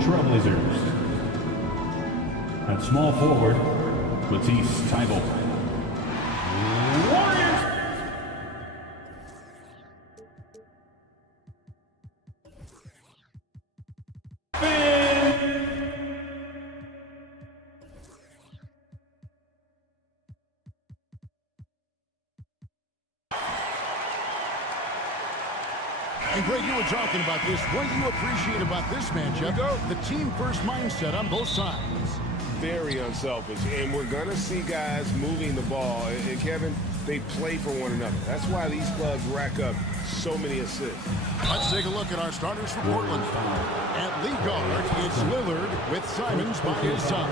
Trailblazers. At small forward, Matisse Tybalt. Warriors! And Greg, you were talking about this. What do you appreciate about this matchup? The team-first mindset on both sides. Very unselfish, and we're going to see guys moving the ball. And Kevin, they play for one another. That's why these clubs rack up so many assists. Let's take a look at our starters for Portland. At lead guard, it's Lillard with Simons by his side.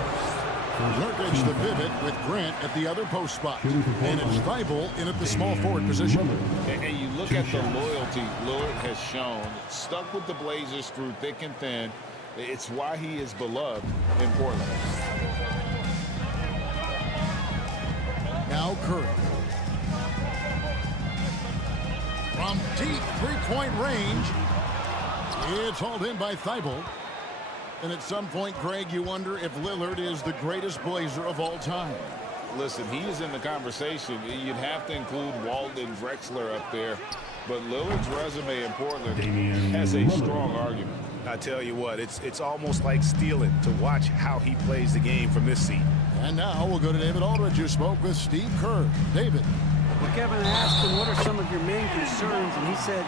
Nurkic the pivot with Grant at the other post spot. And it's Thibault in at the small forward position. And you look at the loyalty Lillard has shown. Stuck with the Blazers through thick and thin. It's why he is beloved in Portland. Now Curry. From deep three-point range. It's hauled in by Thibault. And at some point, Greg, you wonder if Lillard is the greatest Blazer of all time. Listen, he is in the conversation. You'd have to include Walden, Drexler up there. But Lillard's resume in Portland has a strong argument. I tell you what, it's almost like stealing to watch how he plays the game from this seat. And now we'll go to David Aldridge, who spoke with Steve Kerr. David. Well, Kevin, I asked him, what are some of your main concerns? And he said,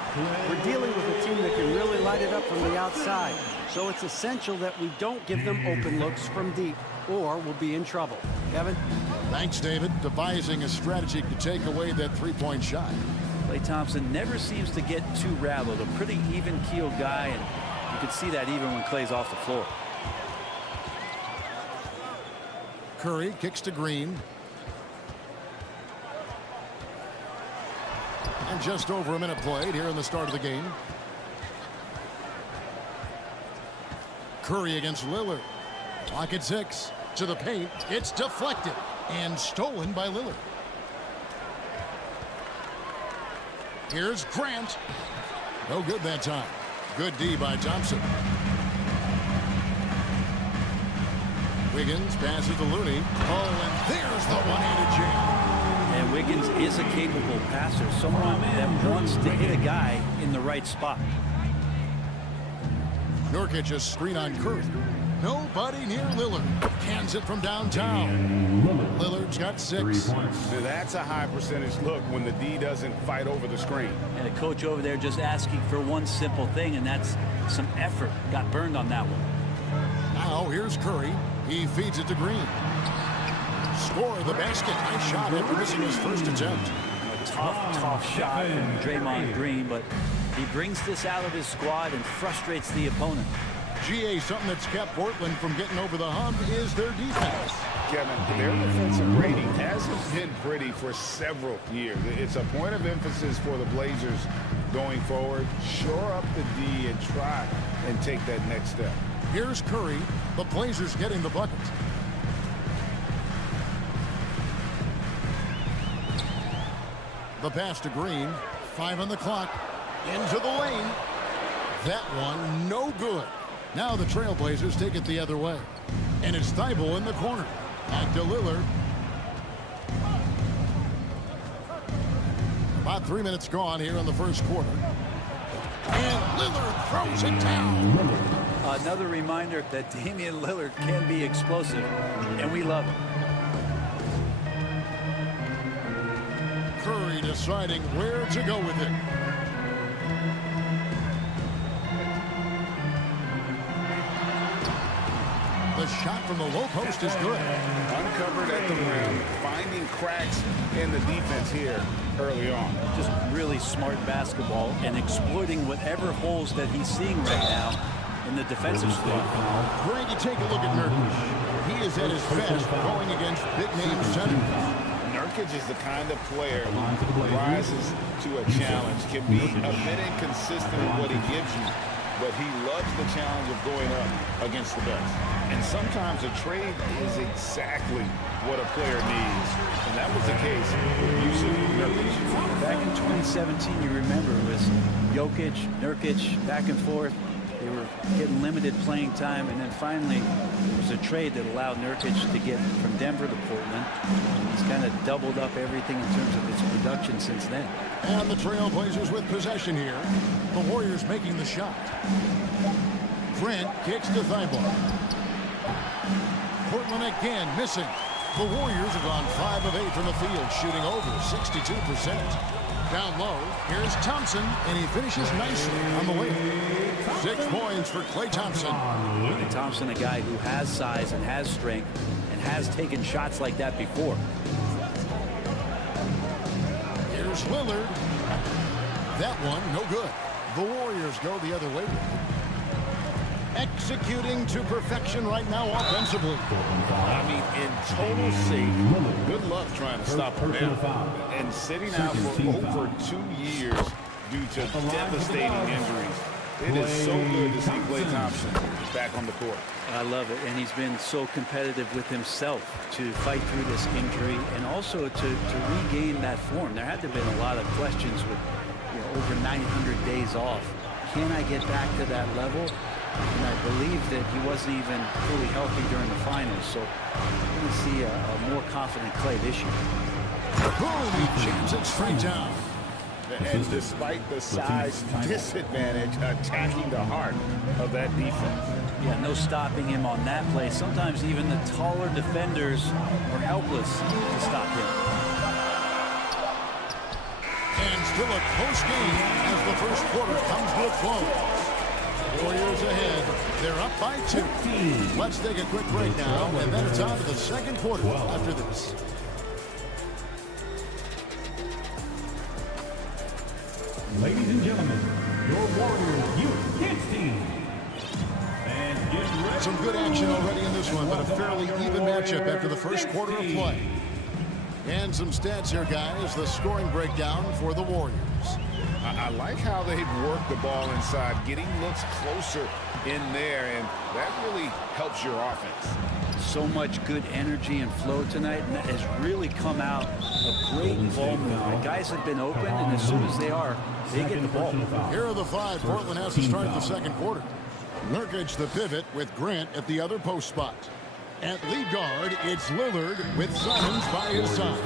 we're dealing with a team that can really light it up from the outside. So it's essential that we don't give them open looks from deep, or we'll be in trouble. Kevin? Thanks, David. Devising a strategy to take away that three-point shot. Klay Thompson never seems to get too rattled. A pretty even-keeled guy, and you can see that even when Klay's off the floor. Curry kicks to Green. And just over a minute played here in the start of the game. Curry against Lillard. Clock at 6. To the paint. It's deflected and stolen by Lillard. Here's Grant. No good that time. Good D by Thompson. Wiggins passes to Looney. Oh, and there's the one-handed jam. And Wiggins is a capable passer, someone that wants to hit a guy in the right spot. Nurkic a screen on Curry. Nobody near Lillard. Cans it from downtown. Lillard's got 6. That's a high percentage look when the D doesn't fight over the screen. And a coach over there just asking for one simple thing, and that's some effort. Got burned on that one. Now here's Curry. He feeds it to Green. Score the basket. Nice shot after missing his first attempt. A tough shot from Draymond Green, but he brings this out of his squad and frustrates the opponent. GA, something that's kept Portland from getting over the hump is their defense. Kevin, their defensive rating hasn't been pretty for several years. It's a point of emphasis for the Blazers going forward. Shore up the D and try and take that next step. Here's Curry. The Blazers getting the bucket. The pass to Green. 5 on the clock. Into the lane. That one no good. Now the Trailblazers take it the other way. And it's Thibault in the corner. Back to Lillard. About 3 minutes gone here in the first quarter. And Lillard throws it down. Another reminder that Damian Lillard can be explosive, and we love him. Curry deciding where to go with it. The shot from the low post is good. Uncovered at the rim, finding cracks in the defense here early on. Just really smart basketball and exploiting whatever holes that he's seeing right now in the defensive squad. Greg, you take a look at Nurkic. He is at his best going against big-name centers. Nurkic is the kind of player who rises to a challenge, can be a bit inconsistent with what he gives you, but he loves the challenge of going up against the best. And sometimes a trade is exactly what a player needs, and that was the case with Yusuf Nurkic. Back in 2017, you remember, it was Jokic, Nurkic, back and forth. They were getting limited playing time, and then finally it was a trade that allowed Nurkic to get from Denver to Portland. He's kind of doubled up everything in terms of his production since then. And the Trailblazers with possession here. The Warriors making the shot. Grant kicks to Thibault. Portland again missing. The Warriors have gone 5 of 8 from the field, shooting over 62%. Down low, here's Thompson, and he finishes nicely on the way. 6 points for Klay Thompson. And Thompson, a guy who has size and has strength and has taken shots like that before. Here's Lillard. That one, no good. The Warriors go the other way with it. Executing to perfection right now offensively. I mean, in total safe. Good luck trying to stop him now. And sitting out for over 2 years due to devastating injuries. It is so good to see Klay Thompson back on the court. I love it, and he's been so competitive with himself to fight through this injury and also to regain that form. There had to have been a lot of questions with over 900 days off. Can I get back to that level? And I believe that he wasn't even fully healthy during the finals, so we're going to see a more confident Klay this year. Boom, he jams it straight down. And despite the size disadvantage, attacking the heart of that defense. Yeah, no stopping him on that play. Sometimes even the taller defenders are helpless to stop him. And still a close game as the first quarter comes to a close. Warriors ahead. They're up by 2. Let's take a quick break now, and then it's on to the second quarter after this. Ladies and gentlemen, your Warriors Youth Kids team. And get ready. Some good action already in this one, but a fairly even matchup after the first quarter of play. And some stats here, guys. The scoring breakdown for the Warriors. I like how they've worked the ball inside, getting looks closer in there, and that really helps your offense. So much good energy and flow tonight, and that has really come out of great ball movement. Guys have been open, and as soon as they are, they get the ball. Here are the 5 Portland has to start the second quarter. Nurkic the pivot with Grant at the other post spot. At lead guard, it's Lillard with Simons by his side.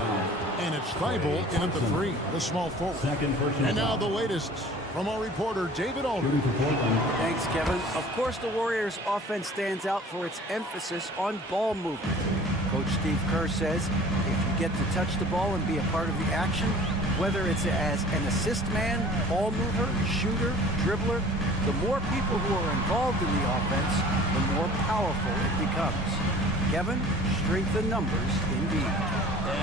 And it's Thibault in at the 3, the small forward. And now the latest from our reporter, David Aldridge. Thanks, Kevin. Of course, the Warriors' offense stands out for its emphasis on ball movement. Coach Steve Kerr says if you get to touch the ball and be a part of the action, whether it's as an assist man, ball mover, shooter, dribbler, the more people who are involved in the offense, the more powerful it becomes. Kevin, strength in numbers indeed.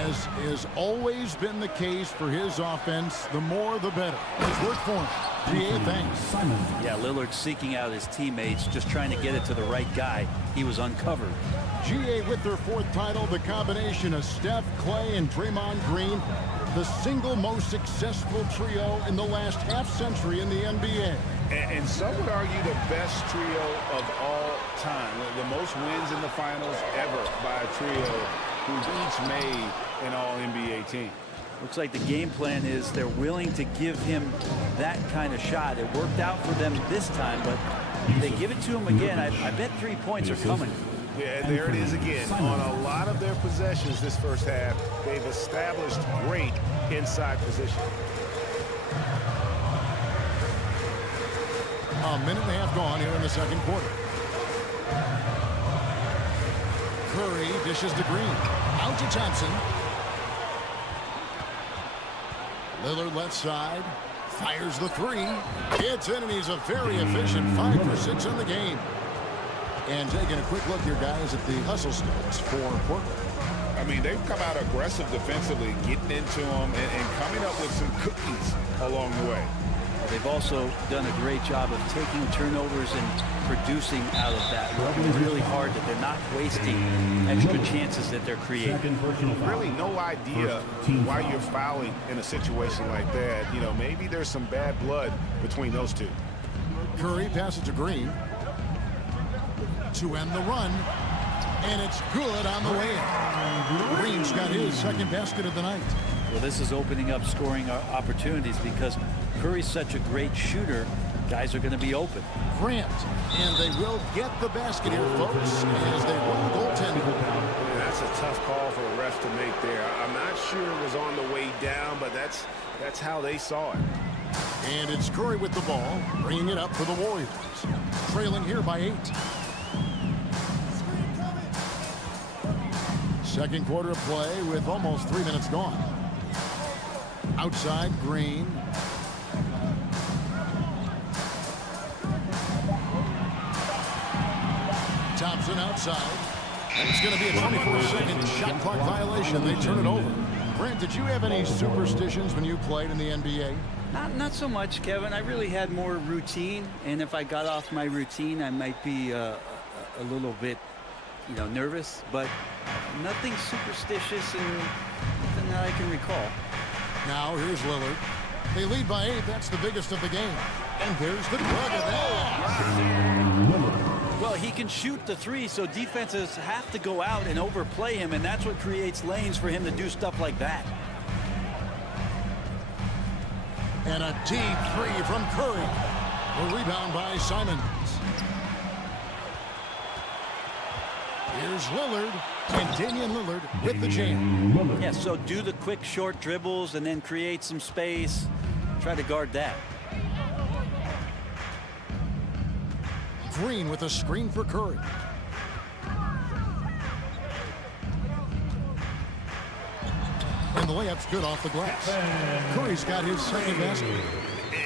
As has always been the case for his offense, the more the better. It's worked for him. GA, thanks. Yeah, Lillard seeking out his teammates, just trying to get it to the right guy. He was uncovered. GA with their 4th title, the combination of Steph, Klay, and Draymond Green, the single most successful trio in the last half-century in the NBA. And some would argue the best trio of all time. The most wins in the finals ever by a trio who's each made an all-NBA team. Looks like the game plan is they're willing to give him that kind of shot. It worked out for them this time, but if they give it to him again, I bet 3 points are coming. Yeah, there it is again. On a lot of their possessions this first half, they've established great inside position. A minute and a half gone here in the second quarter. Curry dishes to Green. Out to Thompson. Lillard left side. Fires the 3. It's in, and he's a very efficient 5 for 6 on the game. And taking a quick look here, guys, at the hustle stats for Portland. I mean, they've come out aggressive defensively, getting into them and coming up with some cookies along the way. They've also done a great job of taking turnovers and producing out of that. Working really hard that they're not wasting extra chances that they're creating. Really no idea why you're fouling in a situation like that. You know, maybe there's some bad blood between those two. Curry passes to Green to end the run. And it's good on the way in. Green's got his second basket of the night. Well, this is opening up scoring opportunities because Curry's such a great shooter guys are going to be open. Grant, and they will get the basket here, folks, as they run goaltending. Yeah, that's a tough call for the refs to make there. I'm not sure it was on the way down, but that's how they saw it. And it's Curry with the ball, bringing it up for the Warriors. Trailing here by 8. Second quarter of play with almost 3 minutes gone. Outside, Green. Thompson outside. And it's going to be a 24-second shot clock violation. They turn it over. Brent, did you have any superstitions when you played in the NBA? Not so much, Kevin. I really had more routine, and if I got off my routine, I might be a little bit, nervous, but nothing superstitious and nothing that I can recall. Now here's Lillard. They lead by 8. That's the biggest of the game. And there's the plug of that. Well, he can shoot the 3, so defenses have to go out and overplay him, and that's what creates lanes for him to do stuff like that. And a deep 3 from Curry. A rebound by Simons. Here's Lillard. And Damian Lillard with the jam. Yeah, so do the quick short dribbles and then create some space. Try to guard that. Green with a screen for Curry. And the layup's good off the glass. Curry's got his second basket.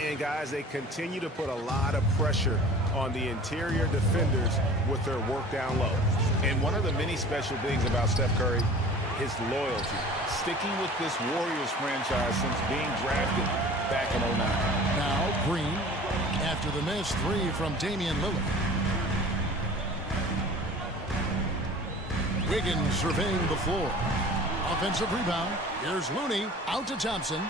And guys, they continue to put a lot of pressure on the interior defenders with their work down low. And one of the many special things about Steph Curry, his loyalty. Sticking with this Warriors franchise since being drafted back in 09. Now Green after the missed 3 from Damian Lillard. Wiggins surveying the floor. Offensive rebound. Here's Looney out to Thompson.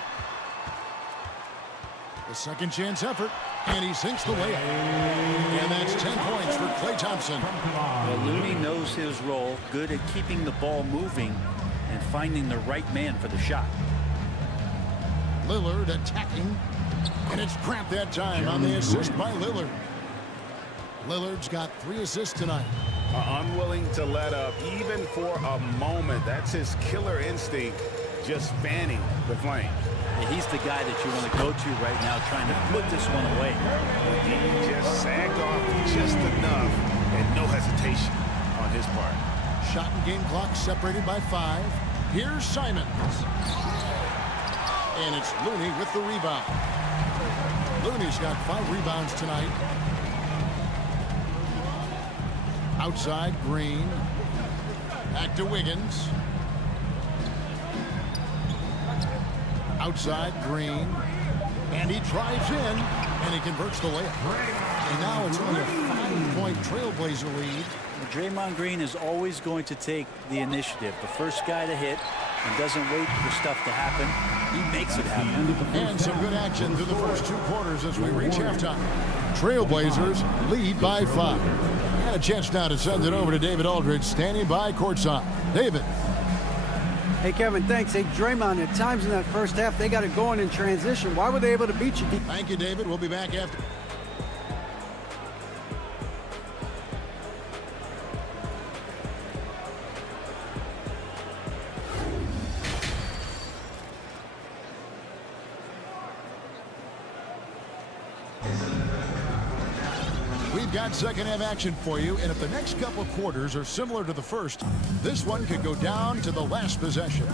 The second chance effort, and he sinks the layup. And that's 10 points for Klay Thompson. Well, Looney knows his role, good at keeping the ball moving and finding the right man for the shot. Lillard attacking, and it's Grant that time on the assist by Lillard. Lillard's got 3 assists tonight. Unwilling to let up even for a moment. That's his killer instinct, just fanning the flame. And he's the guy that you want to go to right now, trying to put this one away. He just sagged off just enough, and no hesitation on his part. Shot and game clock separated by 5. Here's Simons. And it's Looney with the rebound. Looney's got 5 rebounds tonight. Outside, Green. Back to Wiggins. Outside, Green. And he drives in, and he converts the layup. And now it's only a 5-point Trailblazer lead. Well, Draymond Green is always going to take the initiative. The first guy to hit and doesn't wait for stuff to happen. He makes it happen. And some good action through the first 2 quarters as we reach halftime. Trailblazers lead by 5. And a chance now to send it over to David Aldridge, standing by courtside. David. Hey, Kevin, thanks. Hey, Draymond, at times in that first half, they got it going in transition. Why were they able to beat you? Thank you, David. We'll be back after. We've got second half action for you, and if the next couple quarters are similar to the first, this one could go down to the last possession.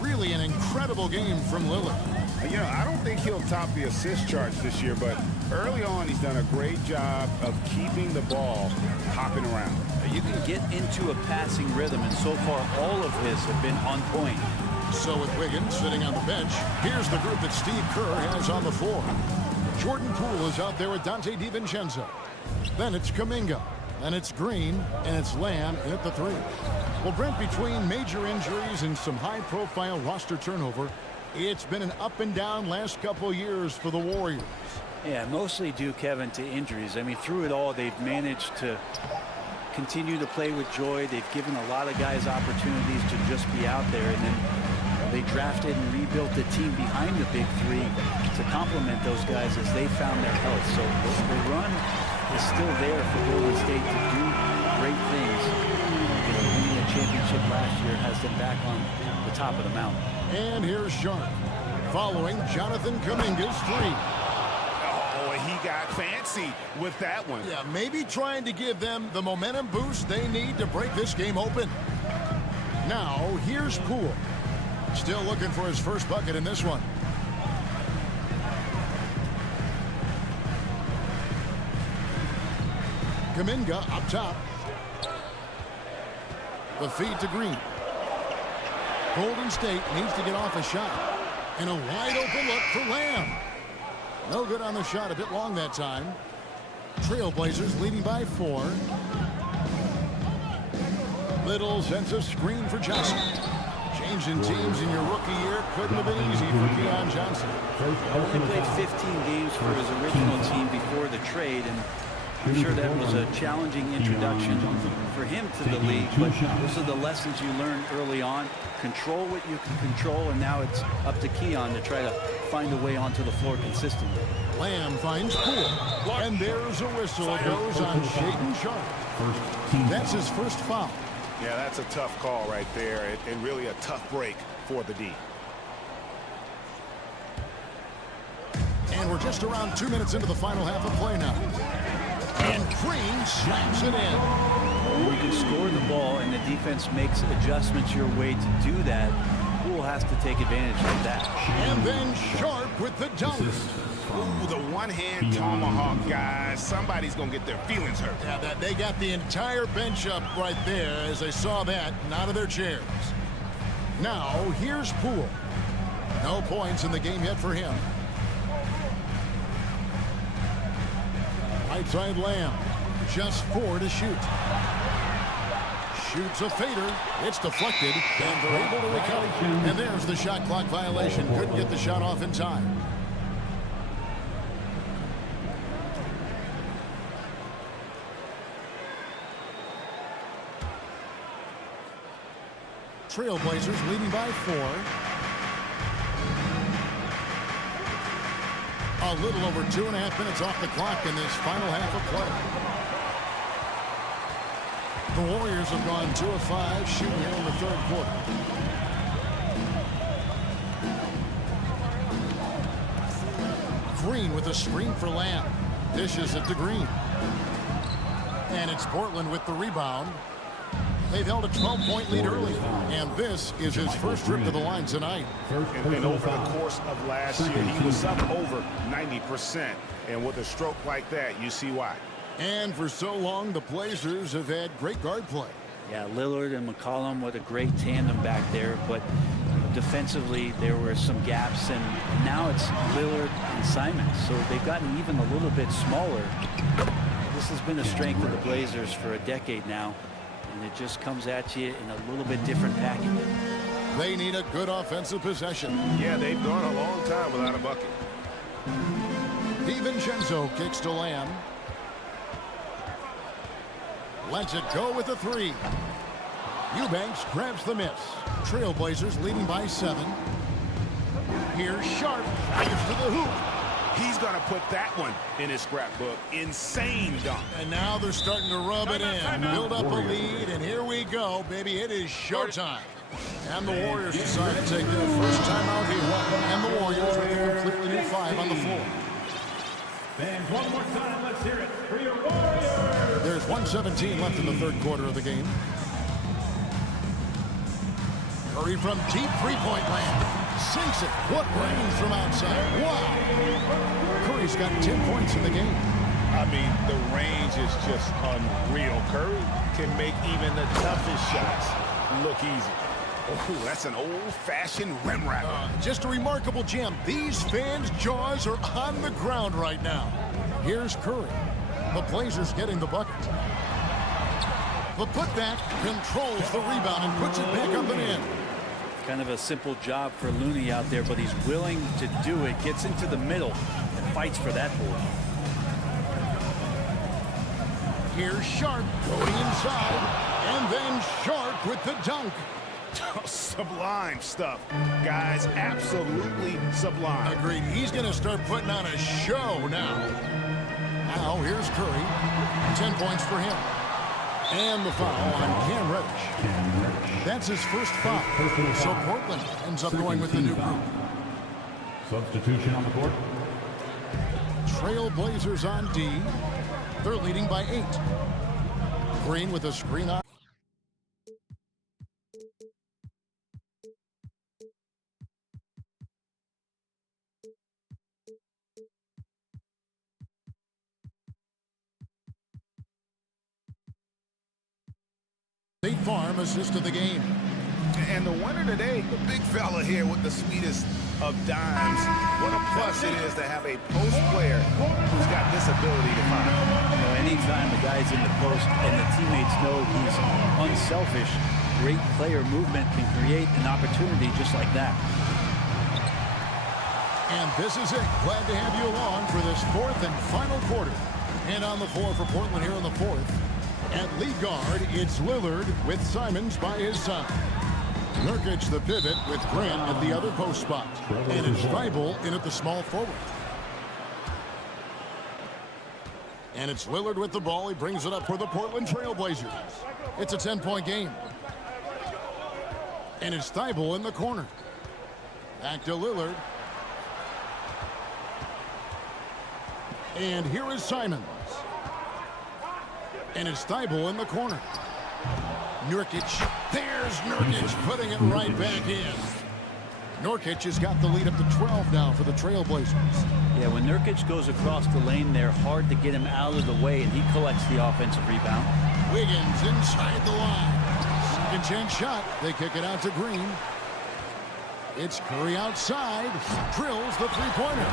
Really an incredible game from Lillard. I don't think he'll top the assist charts this year, but early on he's done a great job of keeping the ball hopping around. You can get into a passing rhythm, and so far all of his have been on point. So with Wiggins sitting on the bench, here's the group that Steve Kerr has on the floor. Jordan Poole is out there with Dante DiVincenzo. Then it's Kuminga. Then it's Green. And it's Lamb in at the 3. Well, Brent, between major injuries and some high-profile roster turnover, it's been an up and down last couple years for the Warriors. Yeah, mostly due, Kevin, to injuries. I mean, through it all, they've managed to continue to play with joy. They've given a lot of guys opportunities to just be out there. And then they drafted and rebuilt the team behind the big three to complement those guys as they found their health. So the run is still there for Golden State to do great things. Winning a championship last year has them back on the top of the mountain. And here's Sharp following Jonathan Kuminga's three. Oh, he got fancy with that one. Yeah, maybe trying to give them the momentum boost they need to break this game open. Now, here's Poole. Still looking for his first bucket in this one. Kuminga up top. The feed to Green. Golden State needs to get off a shot. And a wide open look for Lamb. No good on the shot, a bit long that time. Trailblazers leading by 4. Little sense of screen for Johnson. Changing teams in your rookie year couldn't have been easy for Keon Johnson. He only played 15 games for his original team before the trade, and I'm sure that was a challenging introduction for him to the league, but those are the lessons you learn early on. Control what you can control, and now it's up to Keon to try to find a way onto the floor consistently. Lamb finds Poole. And there's a whistle. It goes on Shaedon Sharp. That's his first foul. Yeah, that's a tough call right there, and really a tough break for the D. And we're just around 2 minutes into the final half of play now. And Green slams it in. When you can score the ball and the defense makes adjustments your way to do that, Poole has to take advantage of that. And then Sharp with the dunk. Ooh, the one-hand tomahawk, guys. Somebody's going to get their feelings hurt. Yeah, they got the entire bench up right there as they saw that and out of their chairs. Now, here's Poole. No points in the game yet for him. Right side Lamb. Just 4 to shoot. Shoots a fader. It's deflected, and they're able to recover. And there's the shot clock violation. Couldn't get the shot off in time. Trailblazers leading by 4. A little over 2.5 minutes off the clock in this final half of play. The Warriors have gone 2 of 5 shooting here in the third quarter. Green with a screen for Lamb. Dishes it to Green. And it's Portland with the rebound. They've held a 12-point lead early, and this is his first trip to the line tonight. And over the course of last year, he was up over 90%. And with a stroke like that, you see why. And for so long, the Blazers have had great guard play. Yeah, Lillard and McCollum, what a great tandem back there, but defensively there were some gaps, and now it's Lillard and Simon, so they've gotten even a little bit smaller. This has been a strength of the Blazers for a decade now, and it just comes at you in a little bit different package. They need a good offensive possession. Yeah, they've gone a long time without a bucket. DiVincenzo kicks to Lamb. Lets it go with a 3. Eubanks grabs the miss. Trailblazers leading by 7. Here's Sharp. Drives to the hoop. He's going to put that one in his scrapbook. Insane dunk. And now they're starting to rub it in. Build up a lead, and here we go, baby. It is showtime. And the Warriors decide to take their first time out here. And the Warriors with a completely new 5 on the floor. And one more time, let's hear it for your Warriors. There's 1:17 left in the third quarter of the game. Curry from deep three-point land. Sinks it. What range from outside. Wow. Curry's got 10 points in the game. I mean, the range is just unreal. Curry can make even the toughest shots look easy. Oh, that's an old-fashioned rim wrapper. Just a remarkable gem. These fans' jaws are on the ground right now. Here's Curry. The Blazers getting the bucket. The putback controls the rebound and puts it back up and in. Kind of a simple job for Looney out there, but he's willing to do it. Gets into the middle and fights for that board. Here's Sharp going inside, and then Sharp with the dunk. Sublime stuff, guys. Absolutely sublime. Agreed. He's going to start putting on a show now. Now, here's Curry. 10 points for him. And the foul on Cam Reddish. That's his first foul. So Portland ends up going with the new group. Substitution on the court. Trail Blazers on D. They're leading by 8. Green with a screen on. State Farm assisted the game. And the winner today, the big fella here with the sweetest of dimes. What a plus it is to have a post player who's got this ability to find. You know, anytime the guy's in the post and the teammates know he's unselfish, great player movement can create an opportunity just like that. And this is it. Glad to have you along for this 4th and final quarter. And on the floor for Portland here in the 4th. At lead guard, it's Lillard with Simons by his side. Nurkic the pivot with Grant at the other post spot. And it's Thibault in at the small forward. And it's Lillard with the ball. He brings it up for the Portland Trail Blazers. It's a 10-point game. And it's Thibault in the corner. Back to Lillard. And here is Simons. And it's Thibault in the corner. Nurkic. There's Nurkic putting it right back in. Nurkic has got the lead up to 12 now for the Trail Blazers. Yeah, when Nurkic goes across the lane, they're hard to get him out of the way, and he collects the offensive rebound. Wiggins inside the line. Second chance shot. They kick it out to Green. It's Curry outside. Drills the three-pointer.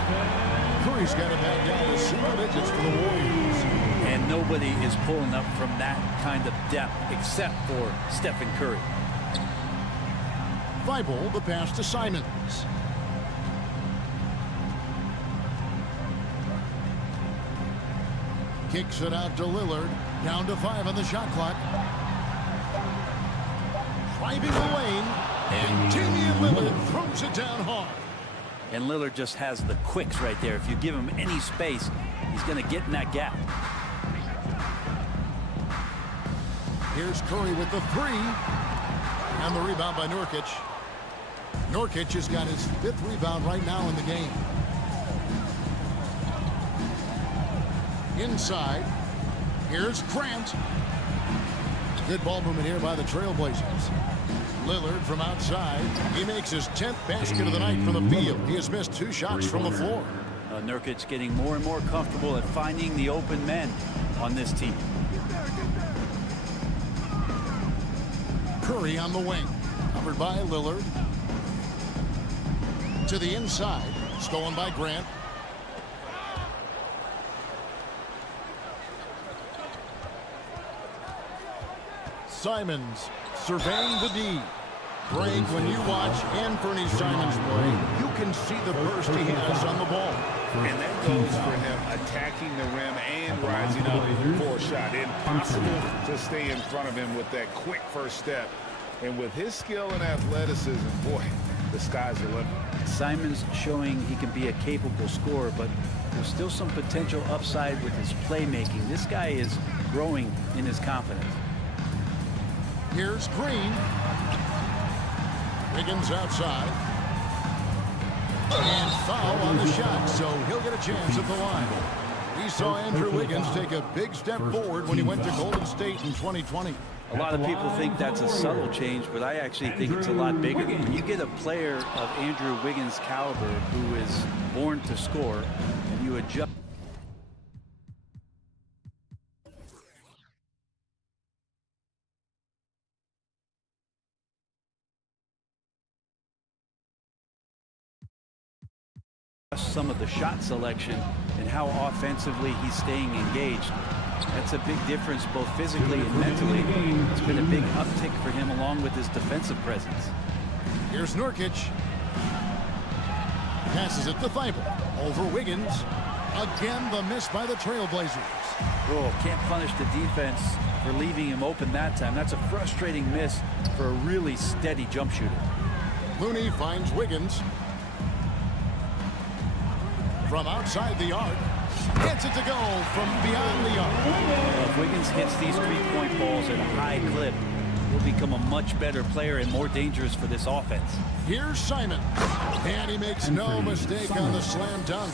Curry's got it back down to single digits for the Warriors. And nobody is pulling up from that kind of depth except for Stephen Curry. Thibault, the pass to Simons. Kicks it out to Lillard. Down to 5 on the shot clock. Driving the lane. And Damian Lillard throws it down hard. And Lillard just has the quicks right there. If you give him any space, he's going to get in that gap. Here's Curry with the 3. And the rebound by Nurkic. Nurkic has got his 5th rebound right now in the game. Inside. Here's Grant. Good ball movement here by the Trail Blazers. Lillard from outside. He makes his 10th basket of the night from the field. He has missed 2 shots from the floor. Nurkic getting more and more comfortable at finding the open men on this team. Curry on the wing. Covered by Lillard. To the inside. Stolen by Grant. Simons surveying the D. Greg, when you watch Anthony Simons play, you can see the burst he has on the ball. And that goes for him attacking the rim and rising up for a shot. Impossible to stay in front of him with that quick first step. And with his skill and athleticism, boy, the sky's the limit. Simons showing he can be a capable scorer, but there's still some potential upside with his playmaking. This guy is growing in his confidence. Here's Green. Wiggins outside. And foul on the shot, so he'll get a chance at the line. We saw Andrew Wiggins take a big step forward when he went to Golden State in 2020. A lot of people think that's a subtle change, but I actually think it's a lot bigger. When you get a player of Andrew Wiggins' caliber who is born to score, and you adjust some of the shot selection and how offensively he's staying engaged. That's a big difference both physically and mentally. It's been a big uptick for him along with his defensive presence. Here's Nurkic. Passes it to Thibault. Over Wiggins. Again, the miss by the Trailblazers. Oh, can't punish the defense for leaving him open that time. That's a frustrating miss for a really steady jump shooter. Looney finds Wiggins. From outside the arc. Gets it to go from beyond the arc. If Wiggins hits these three-point balls at a high clip, he'll become a much better player and more dangerous for this offense. Here's Simon. And he makes no mistake on the slam dunk.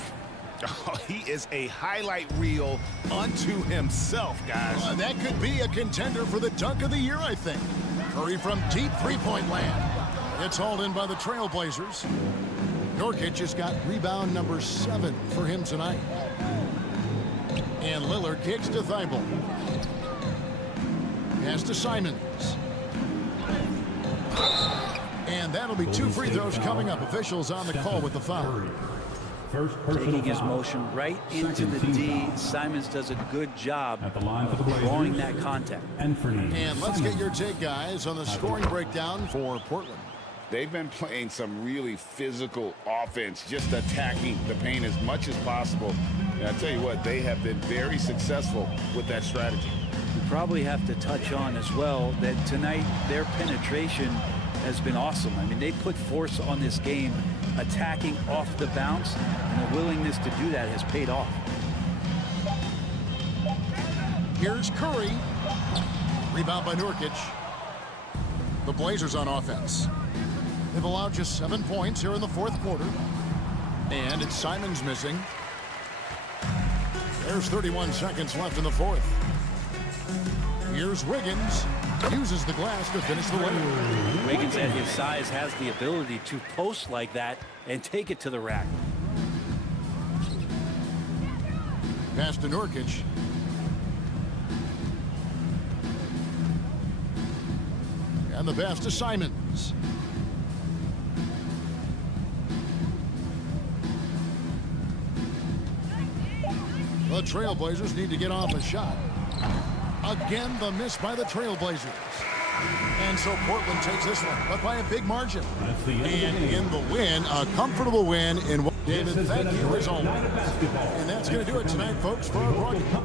Oh, he is a highlight reel unto himself, guys. That could be a contender for the dunk of the year, I think. Curry from deep three-point land. It's hauled in by the Trailblazers. Nurkic has got rebound number 7 for him tonight. And Lillard kicks to Thibault. Pass to Simons. And that'll be 2 free throws coming up. Officials on the call with the foul. Taking his motion right into the D. Simons does a good job drawing that contact. And let's get your take, guys, on the scoring breakdown for Portland. They've been playing some really physical offense, just attacking the paint as much as possible. And I tell you what, they have been very successful with that strategy. We probably have to touch on as well that tonight their penetration has been awesome. I mean, they put force on this game, attacking off the bounce, and the willingness to do that has paid off. Here's Curry. Rebound by Nurkic. The Blazers on offense. They've allowed just 7 points here in the 4th quarter. And it's Simons missing. There's 31 seconds left in the 4th. Here's Wiggins. Uses the glass to finish the win. Wiggins at his size has the ability to post like that and take it to the rack. Pass to Nurkic. And the pass to Simons. The Trailblazers need to get off a shot. Again, the miss by the Trailblazers. And so Portland takes this one, but by a big margin. And in the win, a comfortable win in what David, thank you as always. And that's going to do it tonight, folks, for our broadcast.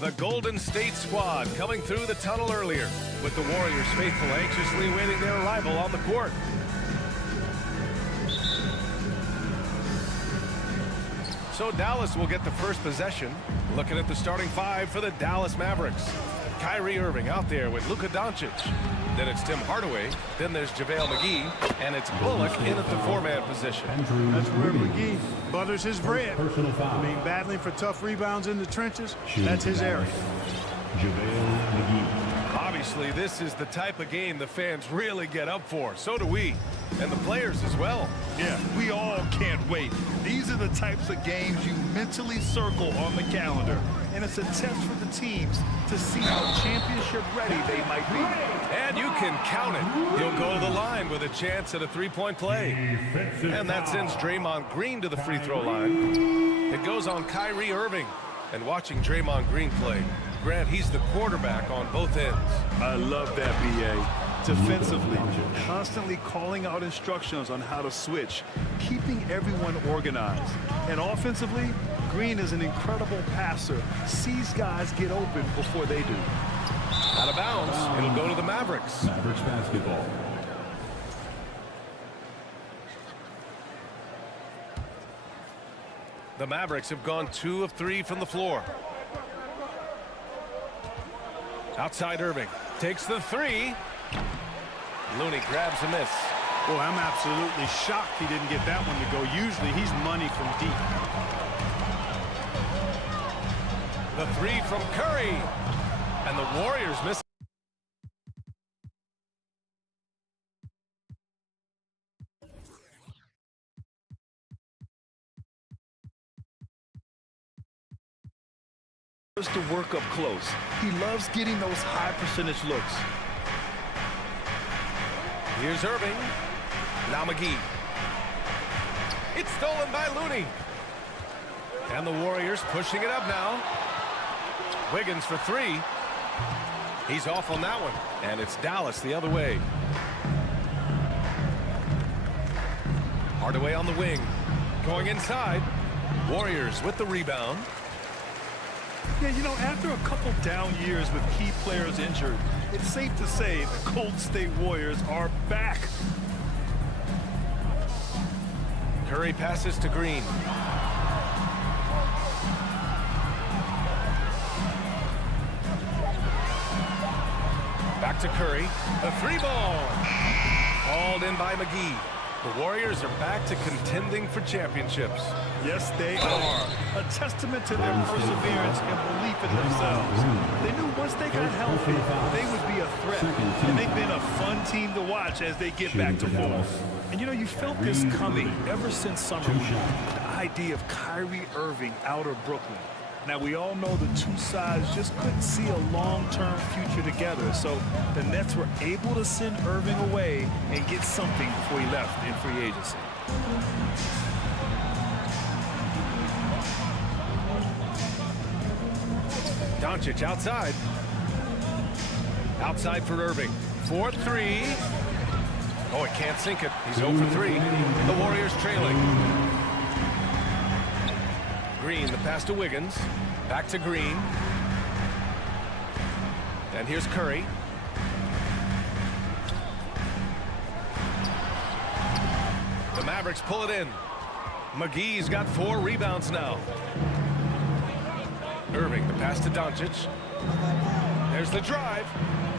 The Golden State squad coming through the tunnel earlier, with the Warriors faithful anxiously awaiting their arrival on the court. So Dallas will get the first possession. Looking at the starting five for the Dallas Mavericks. Kyrie Irving out there with Luka Doncic. Then it's Tim Hardaway. Then there's JaVale McGee. And it's Bullock in at the four-man position. That's where McGee butters his bread. I mean, battling for tough rebounds in the trenches, that's his area. JaVale McGee. Obviously, this is the type of game the fans really get up for. So do we. And the players as well. Yeah, we all can't wait. These are the types of games you mentally circle on the calendar. And it's a test for the teams to see how championship ready they might be. And you can count it. He'll go to the line with a chance at a three-point play. And that sends Draymond Green to the free throw line. It goes on Kyrie Irving. And watching Draymond Green play, Grant, he's the quarterback on both ends. I love that, B.A. Defensively, constantly calling out instructions on how to switch, keeping everyone organized. And offensively, Green is an incredible passer, sees guys get open before they do. Out of bounds, it'll go to the Mavericks. Mavericks basketball. The Mavericks have gone 2 of 3 from the floor. Outside Irving takes the three. Looney grabs a miss. Boy, I'm absolutely shocked he didn't get that one to go. Usually he's money from deep. The three from Curry. And the Warriors miss. To work up close. He loves getting those high percentage looks. Here's Irving. Now McGee. It's stolen by Looney. And the Warriors pushing it up now. Wiggins for three. He's off on that one. And it's Dallas the other way. Hardaway on the wing. Going inside. Warriors with the rebound. Yeah, you know, after a couple down years with key players injured, it's safe to say the Golden State Warriors are back. Curry passes to Green. Back to Curry. The three ball. Called in by McGee. The Warriors are back to contending for championships. Yes, they are. A testament to their perseverance and belief in themselves. They knew once they got healthy, they would be a threat. And they've been a fun team to watch as they get back to form. And you know, you felt this coming ever since summer league. The idea of Kyrie Irving out of Brooklyn. Now, we all know the two sides just couldn't see a long-term future together. So the Nets were able to send Irving away and get something before he left in free agency. Doncic outside. Outside for Irving. 4-3. Oh, he can't sink it. He's 0 for 3. The Warriors trailing. Green, the pass to Wiggins. Back to Green. And here's Curry. The Mavericks pull it in. McGee's got 4 rebounds now. Irving, the pass to Doncic. There's the drive.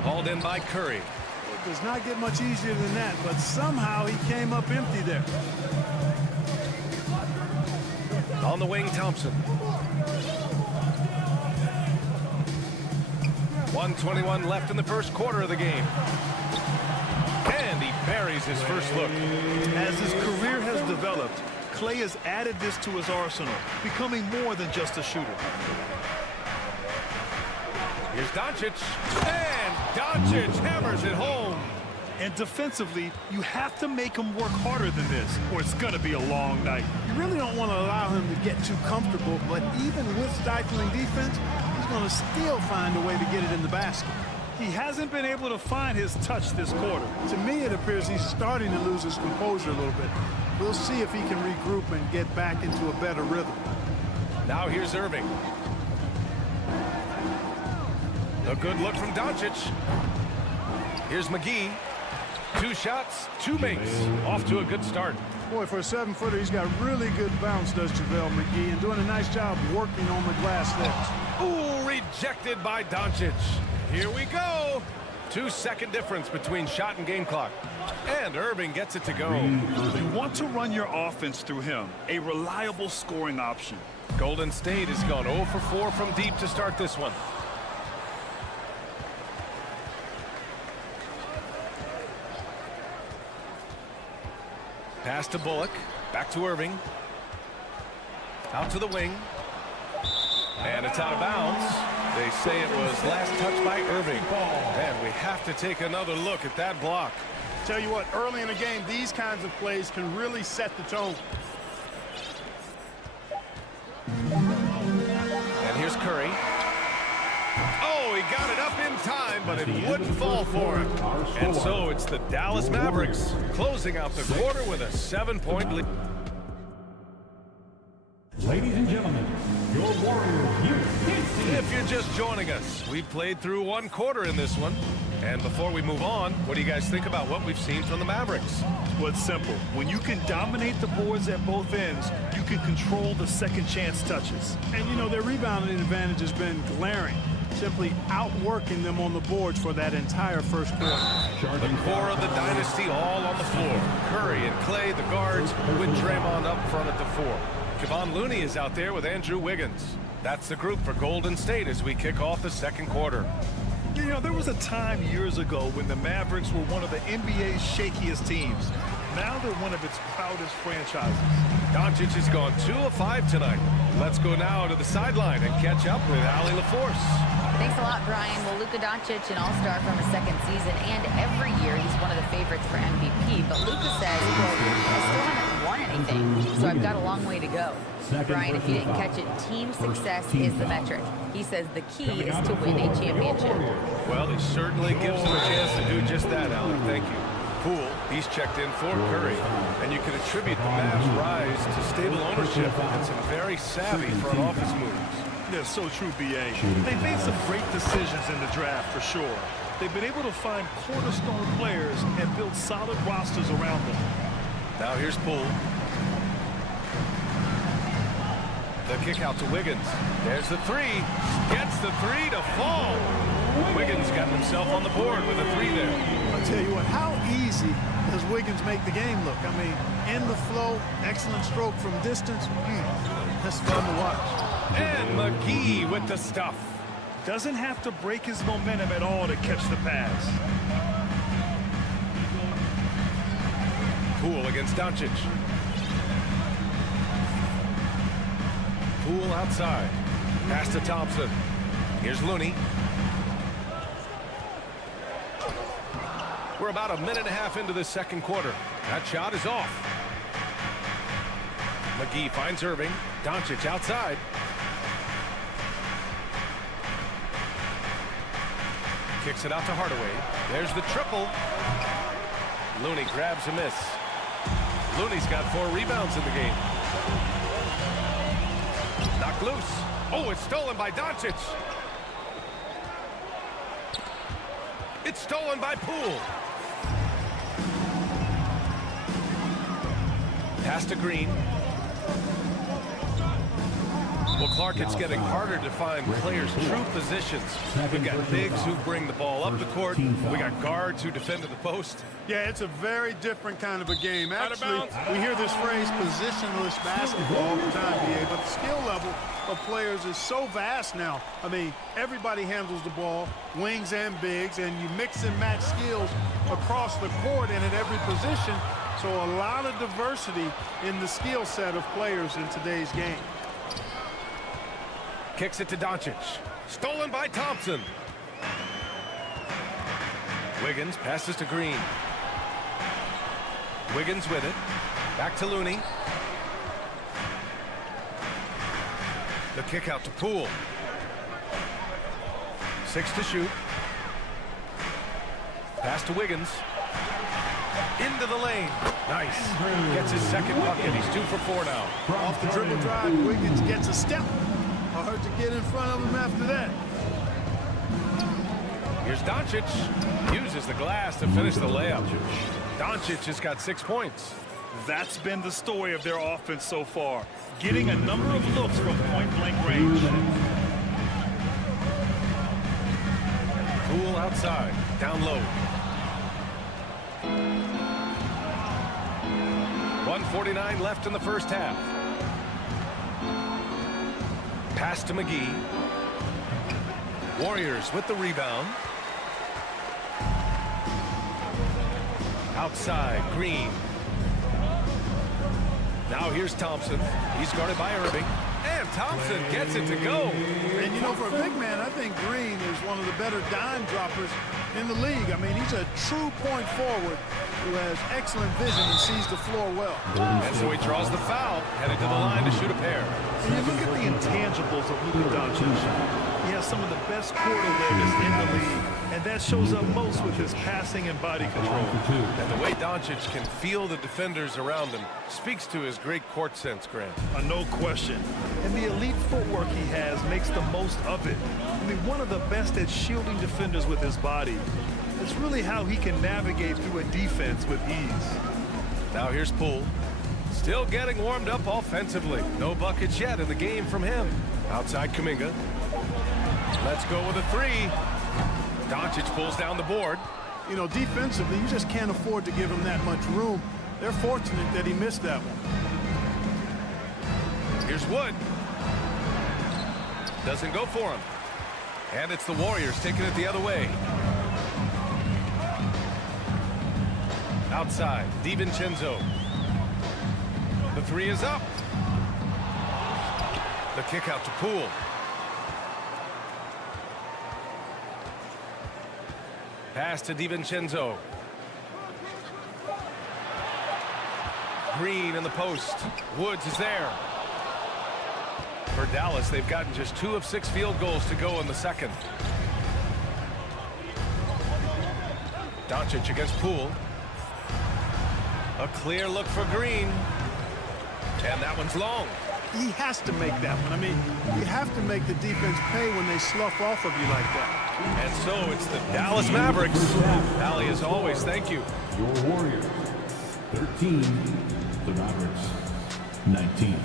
Hauled in by Curry. It does not get much easier than that, but somehow he came up empty there. On the wing, Thompson. 1:21 left in the first quarter of the game. And he buries his first look. As his career has developed, Klay has added this to his arsenal, becoming more than just a shooter. Here's Doncic. And Doncic hammers it home. And defensively, you have to make him work harder than this, or it's going to be a long night. You really don't want to allow him to get too comfortable, but even with stifling defense, he's going to still find a way to get it in the basket. He hasn't been able to find his touch this quarter. To me, it appears he's starting to lose his composure a little bit. We'll see if he can regroup and get back into a better rhythm. Now here's Irving. A good look from Doncic. Here's McGee. 2 shots, 2 makes. Off to a good start. Boy, for a 7-footer, he's got really good bounce, does JaVale McGee, and doing a nice job working on the glass there. Ooh, rejected by Doncic. Here we go. 2-second difference between shot and game clock. And Irving gets it to go. You want to run your offense through him, a reliable scoring option. Golden State has gone 0 for 4 from deep to start this one. Pass to Bullock. Back to Irving. Out to the wing. And it's out of bounds. They say it was last touched by Irving. And we have to take another look at that block. Tell you what, early in the game, these kinds of plays can really set the tone. And here's Curry. Oh, he got it up in time, but it wouldn't fall for him. And so it's the Dallas Mavericks closing out the quarter with a 7-point lead. Ladies and gentlemen, your Warriors, If you're just joining us, we've played through 1 quarter in this one. And before we move on, what do you guys think about what we've seen from the Mavericks? Well, it's simple. When you can dominate the boards at both ends, you can control the second chance touches. And, you know, their rebounding advantage has been glaring, simply outworking them on the boards for that entire first quarter. The core of the dynasty all on the floor. Curry and Clay, the guards, with Draymond up front at the 4. Kevon Looney is out there with Andrew Wiggins. That's the group for Golden State as we kick off the second quarter. You know, there was a time years ago when the Mavericks were one of the NBA's shakiest teams. Now they're one of its proudest franchises. Doncic has gone 2 of 5 tonight. Let's go now to the sideline and catch up with Allie LaForce. Thanks a lot, Brian. Well, Luka Doncic, an all-star from his 2nd season, and every year he's one of the favorites for MVP. But Luka says, quote, I still haven't won anything, so I've got a long way to go. Brian, if you didn't catch it, team success is the metric. He says the key is to win a championship. Well, he certainly gives him a chance to do just that, Allie. Thank you. Poole, he's checked in for Curry. And you can attribute the Mavs' rise to stable ownership and some very savvy front office moves. Yeah, so true, B.A. They've made some great decisions in the draft, for sure. They've been able to find cornerstone players and build solid rosters around them. Now here's Poole. The kick out to Wiggins. There's the 3. Gets the 3 to fall. Wiggins got himself on the board with a 3 there. I'll tell you what, how easy does Wiggins make the game look? I mean, in the flow, excellent stroke from distance. That's fun to watch. And McGee with the stuff. Doesn't have to break his momentum at all to catch the pass. Poole against Doncic. Poole outside. Pass to Thompson. Here's Looney. We're about a minute and a half into the second quarter. That shot is off. McGee finds Irving. Doncic outside. Kicks it out to Hardaway. There's the triple. Looney grabs a miss. Looney's got 4 rebounds in the game. Knocked loose. Oh, it's stolen by Doncic. It's stolen by Poole. Pass to Green. Well, Clark, it's getting harder to find players' true positions. We've got bigs who bring the ball up the court. We got guards who defend at the post. Yeah, it's a very different kind of a game. Actually, we hear this phrase positionless basketball all the time, BA, but the skill level of players is so vast now. I mean, everybody handles the ball, wings and bigs, and you mix and match skills across the court and at every position. So a lot of diversity in the skill set of players in today's game. Kicks it to Doncic. Stolen by Thompson. Wiggins passes to Green. Wiggins with it. Back to Looney. The kick out to Poole. 6 to shoot. Pass to Wiggins. Into the lane. Nice. Gets his second bucket. He's 2 for 4 now. Off the dribble drive, Wiggins gets a step. Hard to get in front of him after that. Here's Doncic. Uses the glass to finish the layup. Doncic has got 6 points. That's been the story of their offense so far, getting a number of looks from point-blank range. Poole outside, down low. 1:49 left in the first half. Pass to McGee. Warriors with the rebound. Outside, Green. Now here's Thompson. He's guarded by Irving. And Thompson gets it to go. And, you know, for a big man, I think Green is one of the better dime droppers in the league. I mean, he's a true point forward who has excellent vision and sees the floor well. And so he draws the foul, headed to the line to shoot a pair. When you look at the intangibles of Luka Doncic, he has some of the best court awareness in the league, and that shows up most with his passing and body control. And the way Doncic can feel the defenders around him speaks to his great court sense, Grant. No question. And the elite footwork he has makes the most of it. I mean, one of the best at shielding defenders with his body. It's really how he can navigate through a defense with ease. Now here's Poole. Still getting warmed up offensively. No buckets yet in the game from him. Outside Kuminga. Let's go with a three. Doncic pulls down the board. You know, defensively, you just can't afford to give him that much room. They're fortunate that he missed that one. Here's Wood. Doesn't go for him. And it's the Warriors taking it the other way. Outside, DiVincenzo. The three is up. The kick out to Poole. Pass to DiVincenzo. Green in the post. Woods is there. For Dallas, they've gotten just 2 of 6 field goals to go in the second. Doncic against Poole. A clear look for Green. And that one's long. He has to make that one. I mean, you have to make the defense pay when they slough off of you like that. And so it's the Dallas Mavericks. Allie, as always, thank you. Your Warriors, 13. The Mavericks, 19.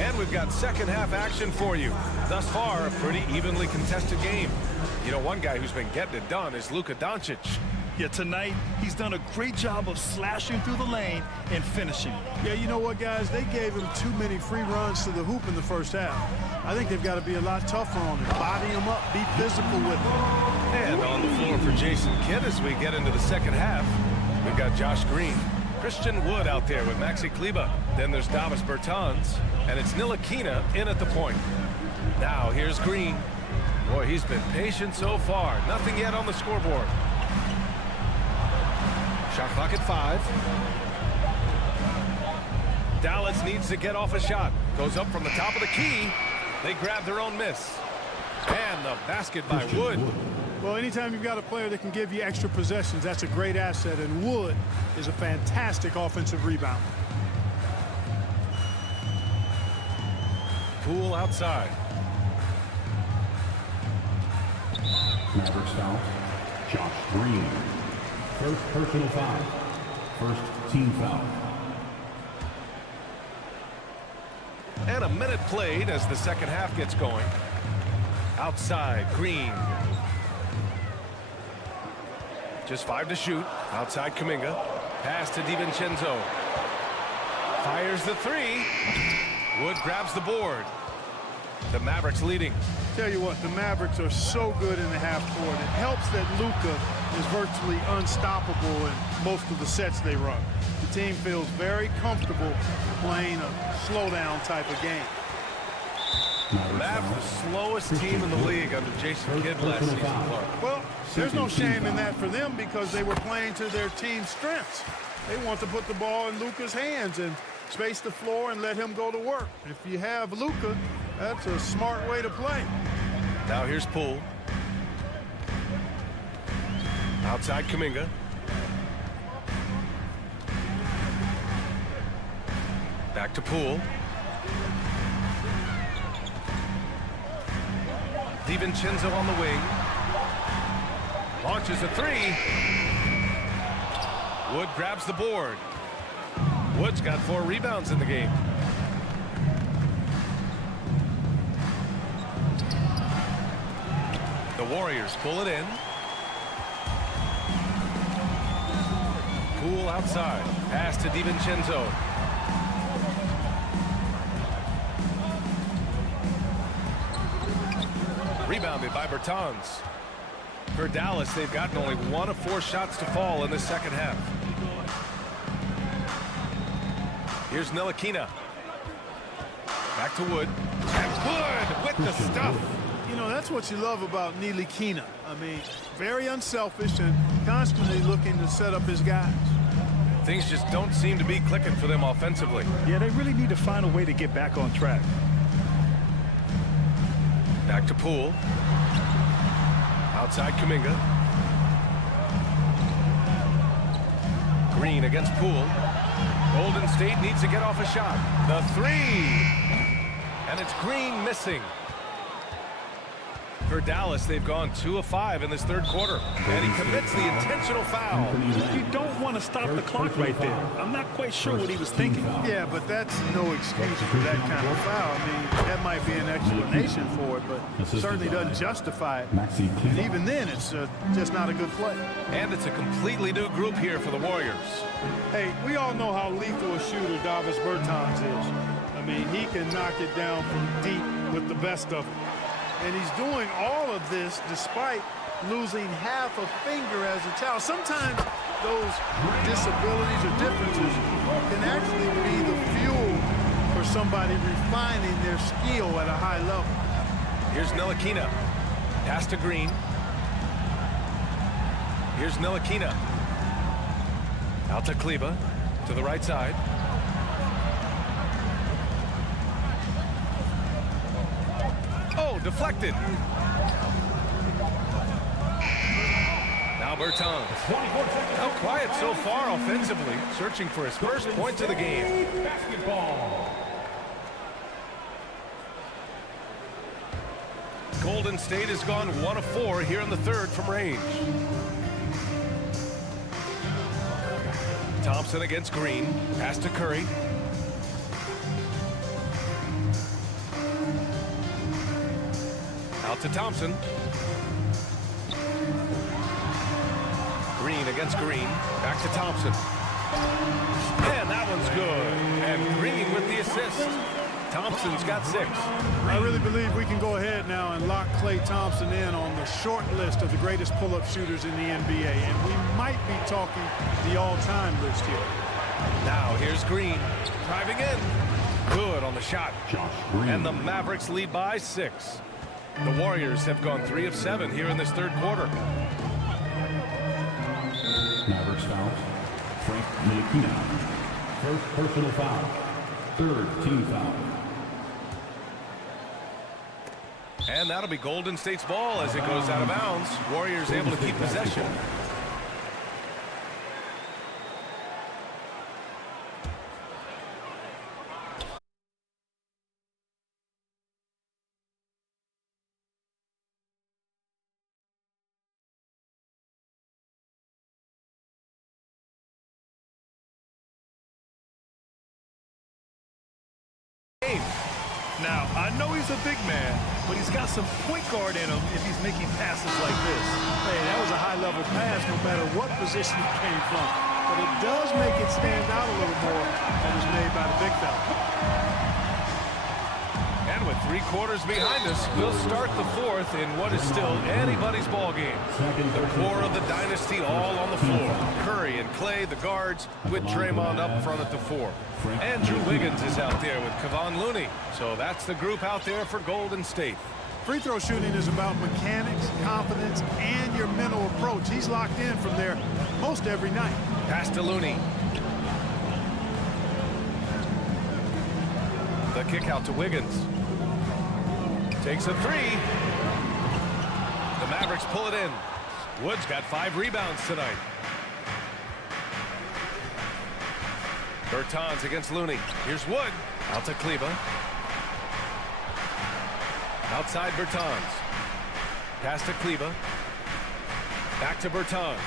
And we've got second half action for you. Thus far, a pretty evenly contested game. You know, one guy who's been getting it done is Luka Doncic. Yeah, tonight, he's done a great job of slashing through the lane and finishing. Yeah, you know what, guys? They gave him too many free runs to the hoop in the first half. I think they've got to be a lot tougher on him. Body him up, be physical with him. And on the floor for Jason Kidd as we get into the second half, we've got Josh Green, Christian Wood out there with Maxi Kleber. Then there's Davis Bertans, and it's Ntilikina in at the point. Now here's Green. Boy, he's been patient so far. Nothing yet on the scoreboard. Shot clock at 5. Dallas needs to get off a shot. Goes up from the top of the key. They grab their own miss. And the basket by Wood. Well, anytime you've got a player that can give you extra possessions, that's a great asset. And Wood is a fantastic offensive rebounder. Poole outside. Mavericks foul. Josh Green. First personal foul. First team foul. And a minute played as the second half gets going. Outside, Green. Just 5 to shoot. Outside, Kuminga. Pass to DiVincenzo. Fires the 3. Wood grabs the board. The Mavericks leading. Tell you what, the Mavericks are so good in the half court. It helps that Luka is virtually unstoppable in most of the sets they run. The team feels very comfortable playing a slow-down type of game. Mavs, the slowest team in the league under Jason Kidd last season, Clark. Well, there's no shame in that for them because they were playing to their team's strengths. They want to put the ball in Luka's hands and space the floor and let him go to work. If you have Luka, that's a smart way to play. Now here's Poole. Outside Kuminga. Back to Poole. DiVincenzo on the wing. Launches a three. Wood grabs the board. Wood's got 4 rebounds in the game. The Warriors pull it in. Poole outside. Pass to DiVincenzo. Rebounded by Bertans. For Dallas, they've gotten only 1 of 4 shots to fall in the second half. Here's Ntilikina. Back to Wood. And Wood with the stuff. You know, that's what you love about Ntilikina. I mean, very unselfish and constantly looking to set up his guys. Things just don't seem to be clicking for them offensively. Yeah, they really need to find a way to get back on track. Back to Poole. Outside Kuminga. Green against Poole. Golden State needs to get off a shot. The three. And it's Green missing. For Dallas, they've gone 2 of 5 in this third quarter. And he commits the intentional foul. You don't want to stop the clock right there. I'm not quite sure what he was thinking. Yeah, but that's no excuse for that kind of foul. I mean, that might be an explanation for it, but certainly doesn't justify it. And even then, it's just not a good play. And it's a completely new group here for the Warriors. Hey, we all know how lethal a shooter Davis Bertans is. I mean, he can knock it down from deep with the best of them. And he's doing all of this despite losing half a finger as a child. Sometimes those disabilities or differences can actually be the fuel for somebody refining their skill at a high level. Here's Ntilikina. Pass to Green. Here's Ntilikina. Out to Kleber. To the right side. Oh, deflected. Now Bertans. How quiet so far offensively. Searching for his first points of the game. Basketball. Golden State has gone 1 of 4 here in the third from range. Thompson against Green. Pass to Curry. Out to Thompson. Green against Green. Back to Thompson. And that one's good. And Green with the assist. Thompson's got 6. I really believe we can go ahead now and lock Klay Thompson in on the short list of the greatest pull-up shooters in the NBA. And we might be talking the all-time list here. Now here's Green. Driving in. Good on the shot. And the Mavericks lead by 6. The Warriors have gone 3 of 7 here in this third quarter. Mavericks foul. Frank Ntilikina. First personal foul. Third team foul. And that'll be Golden State's ball as it goes out of bounds. Warriors able to keep possession. Now, I know he's a big man, but he's got some point guard in him if he's making passes like this. Hey, that was a high-level pass no matter what position it came from. But it does make it stand out a little more when it's made by the big fella. And with 3 quarters behind us, we'll start the fourth in what is still anybody's ball game. The core of the dynasty all on the floor. Curry and Klay, the guards, with Draymond up front at the 4. Andrew Wiggins is out there with Kevon Looney. So that's the group out there for Golden State. Free throw shooting is about mechanics, confidence, and your mental approach. He's locked in from there most every night. Pass to Looney. The kick out to Wiggins. Takes a 3. The Mavericks pull it in. Wood's got 5 rebounds tonight. Bertans against Looney. Here's Wood. Out to Kleba. Outside Bertans. Pass to Kleba. Back to Bertans.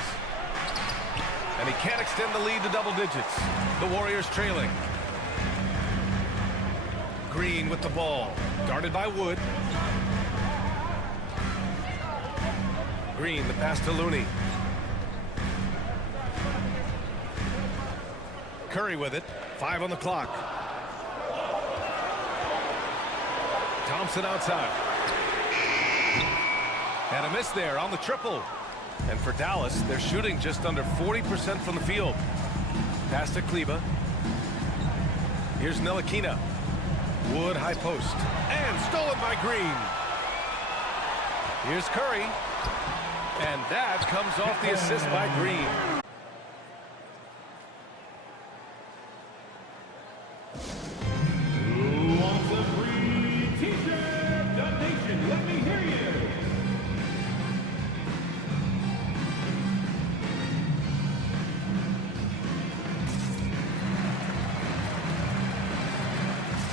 And he can't extend the lead to double digits. The Warriors trailing. Green with the ball. Guarded by Wood. Green, the pass to Looney. Curry with it. 5 on the clock. Thompson outside. And a miss there on the triple. And for Dallas, they're shooting just under 40% from the field. Pass to Kleba. Here's Ntilikina. Wood high post. And stolen by Green. Here's Curry. And that comes off the assist by Green. Who wants a free t-shirt? The Nation, let me hear you.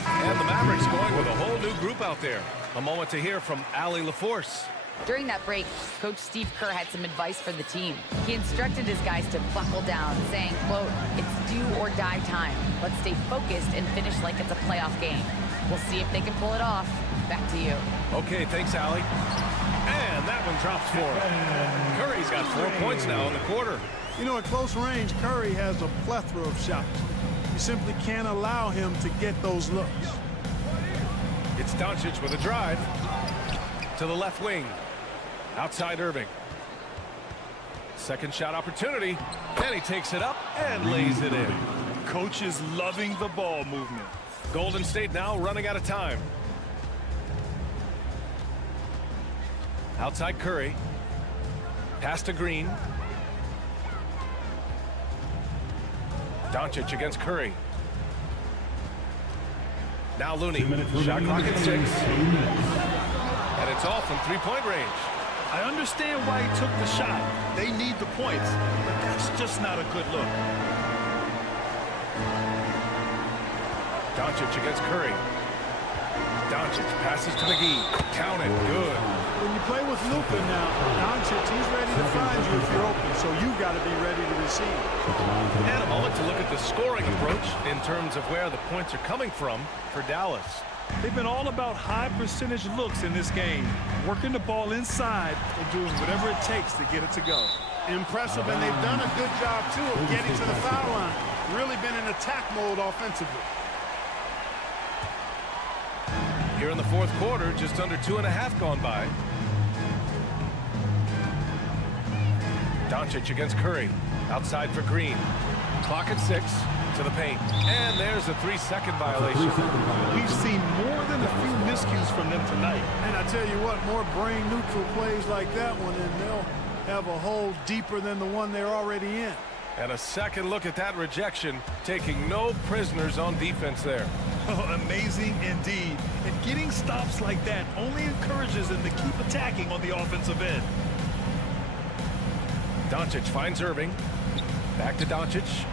And the Mavericks going with a whole new group out there. A moment to hear from Allie LaForce. During that break, Coach Steve Kerr had some advice for the team. He instructed his guys to buckle down, saying, quote, "It's do or die time. Let's stay focused and finish like it's a playoff game. We'll see if they can pull it off." Back to you. Okay, thanks, Allie. And that one drops for him. Curry's got 4 points now in the quarter. You know, at close range, Curry has a plethora of shots. You simply can't allow him to get those looks. It's Doncic with a drive to the left wing. Outside Irving. Second shot opportunity. And he takes it up and lays it in. Coach is loving the ball movement. Golden State now running out of time. Outside Curry. Pass to Green. Doncic against Curry. Now Looney. Shot clock at 6. And it's off from three-point range. I understand why he took the shot. They need the points, but that's just not a good look. Doncic against Curry. Doncic passes to McGee. Count it. Good. When you play with Luka now, Doncic, he's ready to find you if you're open, so you've got to be ready to receive. And a moment to look at the scoring approach in terms of where the points are coming from for Dallas. They've been all about high percentage looks in this game, working the ball inside and doing whatever it takes to get it to go. Impressive, and they've done a good job, too, of getting to the foul line. Really been in attack mode offensively. Here in the fourth quarter, just under 2.5 gone by. Doncic against Curry. Outside for Green. Clock at 6. To the paint. And there's a 3-second violation. We've seen more than a few miscues from them tonight. And I tell you what, more brain-neutral plays like that one, and they'll have a hole deeper than the one they're already in. And a second look at that rejection, taking no prisoners on defense there. Oh, amazing indeed. And getting stops like that only encourages them to keep attacking on the offensive end. Doncic finds Irving. Back to Doncic.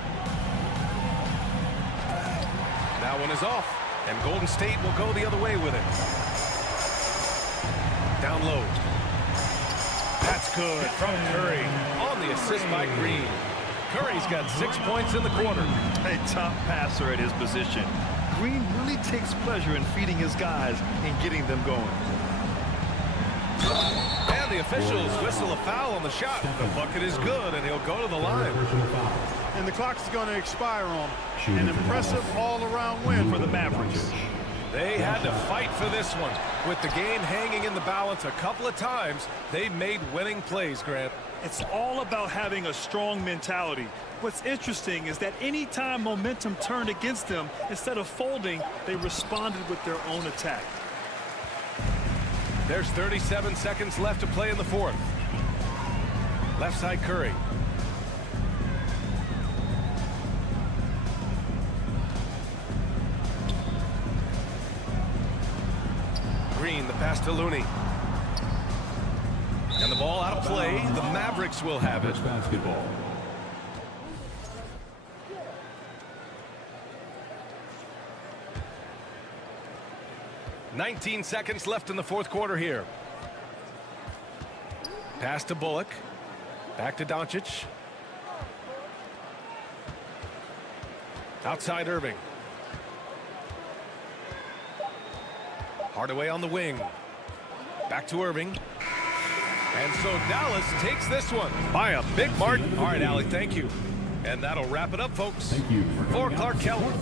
That one is off, and Golden State will go the other way with it. Down low. That's good from Curry on the assist by Green. Curry's got 6 points in the quarter. A top passer at his position. Green really takes pleasure in feeding his guys and getting them going. And the officials whistle a foul on the shot. The bucket is good, and he'll go to the line. And the clock is going to expire on him. An impressive all-around win for the Mavericks. They had to fight for this one. With the game hanging in the balance a couple of times, they made winning plays, Grant. It's all about having a strong mentality. What's interesting is that anytime momentum turned against them, instead of folding, they responded with their own attack. There's 37 seconds left to play in the fourth. Left side Curry. Green, the pass to Looney. And the ball out of play. The Mavericks will have it. Basketball. 19 seconds left in the fourth quarter here. Pass to Bullock. Back to Doncic. Outside Irving. Hardaway on the wing. Back to Irving. And so Dallas takes this one by a big margin. All right, Allie, thank you. And that'll wrap it up, folks. Thank you For Clark Keller.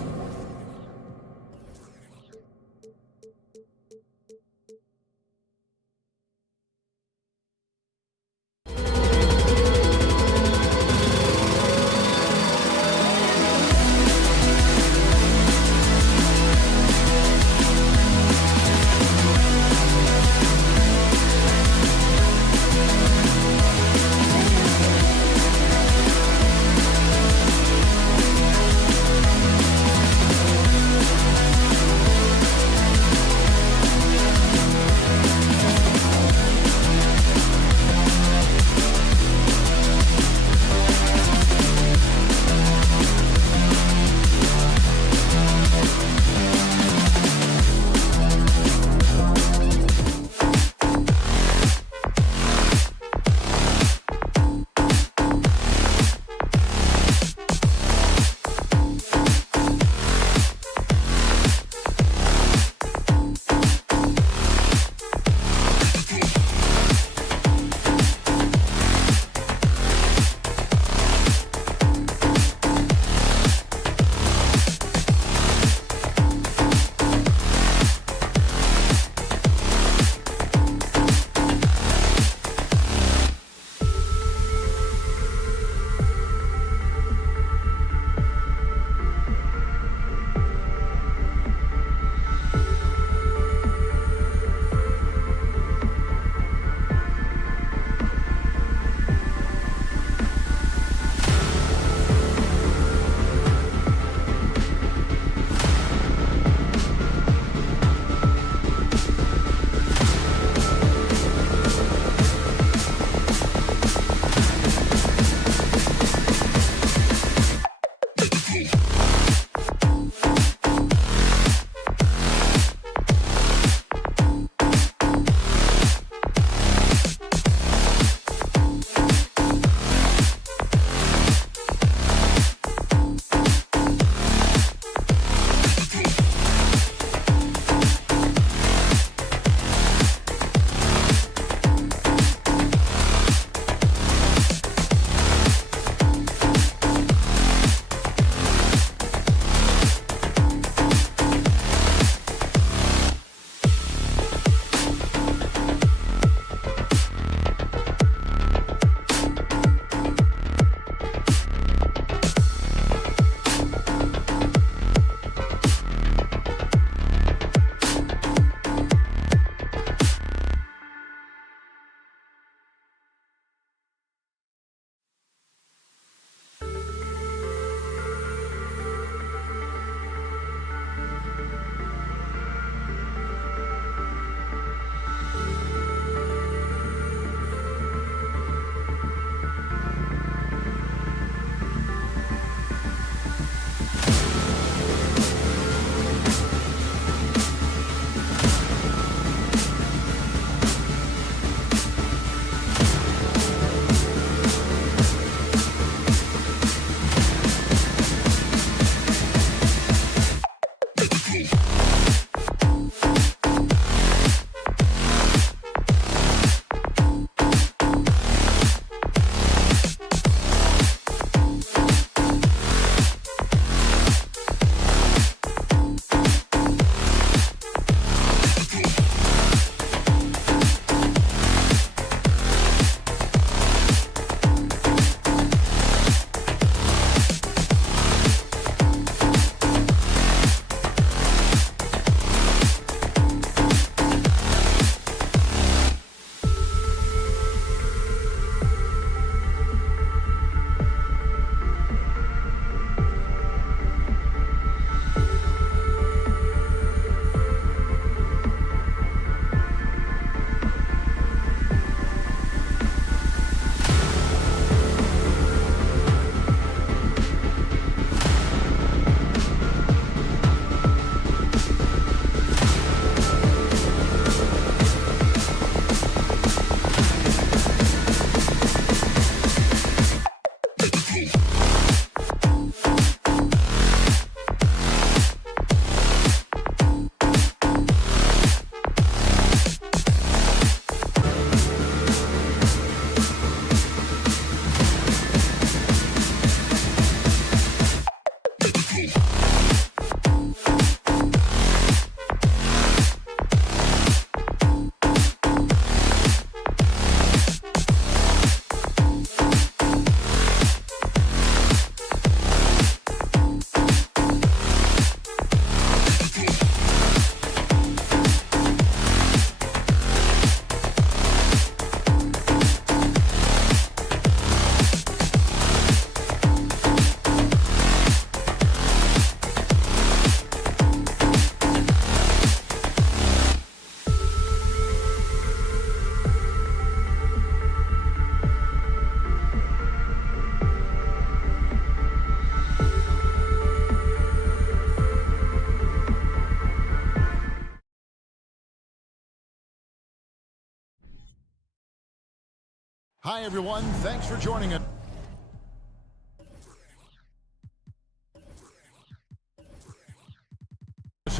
Hi, everyone. Thanks for joining us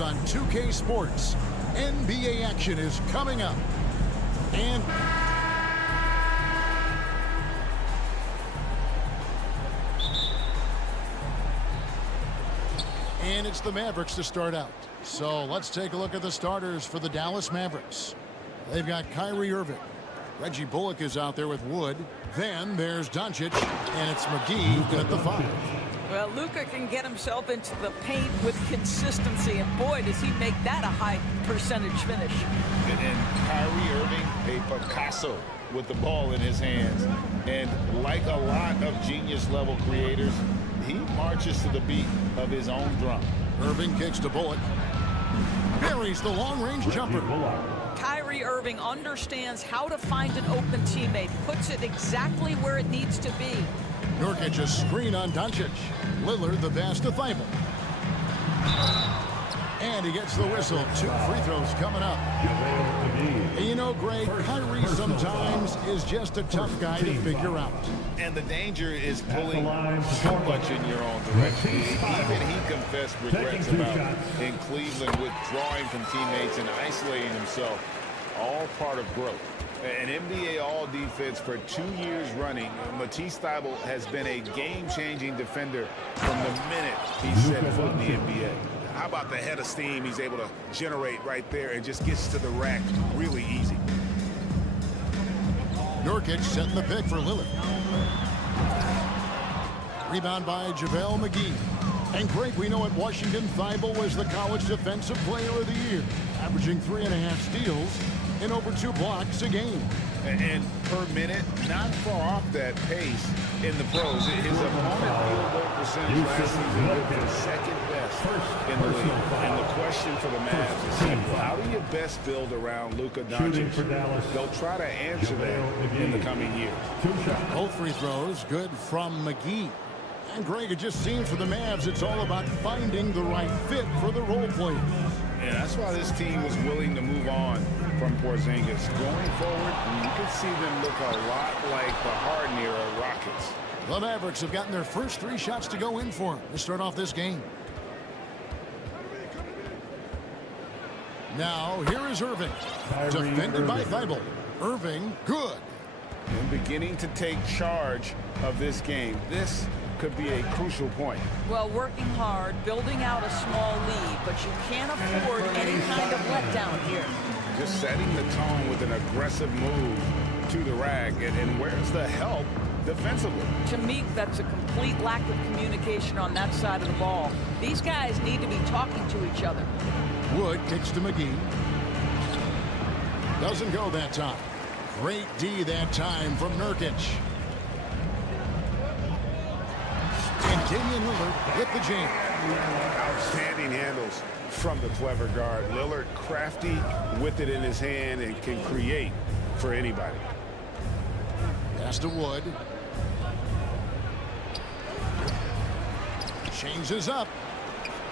on 2K Sports. NBA action is coming up. And it's the Mavericks to start out. So let's take a look at the starters for the Dallas Mavericks. They've got Kyrie Irving. Reggie Bullock is out there with Wood. Then there's Doncic, and it's McGee at the 5. Well, Luka can get himself into the paint with consistency, and boy, does he make that a high percentage finish. And Kyrie Irving, a Picasso with the ball in his hands. And like a lot of genius-level creators, he marches to the beat of his own drum. Irving kicks to Bullock. Buries the long-range jumper. Kyrie Irving understands how to find an open teammate, puts it exactly where it needs to be. Nurkic a screen on Doncic. Lillard the pass to Thibault. And he gets the whistle. 2 free throws coming up. You know, Greg, Kyrie sometimes is just a tough guy to figure out. And the danger is pulling too much in your own direction. Even he confessed regrets about in Cleveland withdrawing from teammates and isolating himself. All part of growth. An NBA All-Defense for 2 years running, Matisse Thybulle has been a game-changing defender from the minute he set foot in the NBA. How about the head of steam he's able to generate right there and just gets to the rack really easy. Nurkic setting the pick for Lillard. Rebound by JaVale McGee. And Greg, we know at Washington, Thybulle was the College Defensive Player of the Year, averaging 3.5 steals and over 2 blocks a game. And per minute, not far off that pace in the pros. His opponent field goal percentage last season was second best in the league. And the question for the Mavs is simple. How do you best build around Luka Doncic? They'll try to answer that in the coming years. Both free throws good from McGee. And Greg, it just seems for the Mavs, it's all about finding the right fit for the role players. And that's why this team was willing to move on from Porzingis. Going forward, you can see them look a lot like the Harden-era Rockets. The Mavericks have gotten their first 3 shots to go in for them to start off this game. Now, here is Irving. Defended by Thybulle. Irving, good. And beginning to take charge of this game. This could be a crucial point. Well, working hard, building out a small lead, but you can't afford any kind of letdown here. Just setting the tone with an aggressive move to the rack. And where's the help defensively? To me, that's a complete lack of communication on that side of the ball. These guys need to be talking to each other. Wood kicks to McGee. Doesn't go that time. Great D that time from Nurkic. And Damian Lillard with the jam. Outstanding handles from the clever guard. Lillard crafty with it in his hand and can create for anybody. Pass to Wood. Changes up.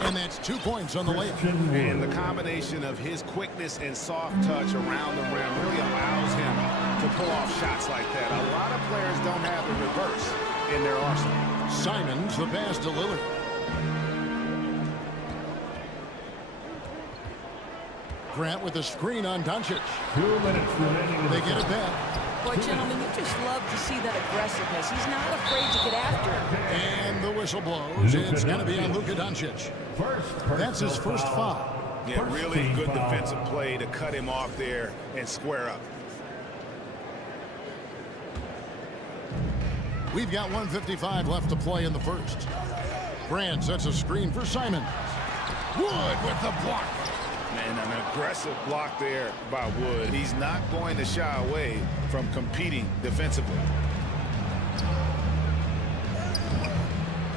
And that's 2 points on the layup. And the combination of his quickness and soft touch around the rim really allows him to pull off shots like that. A lot of players don't have the reverse in their arsenal. Simons the pass to Lillard. Grant with a screen on Doncic. 2 minutes remaining. They get it back. Boy, gentlemen, you just love to see that aggressiveness. He's not afraid to get after it. And the whistle blows. It's going to be on Luka Doncic. That's his first foul. Yeah, really good defensive play to cut him off there and square up. We've got 1:55 left to play in the first. Grant sets a screen for Simon. Wood with the block. And an aggressive block there by Wood. He's not going to shy away from competing defensively.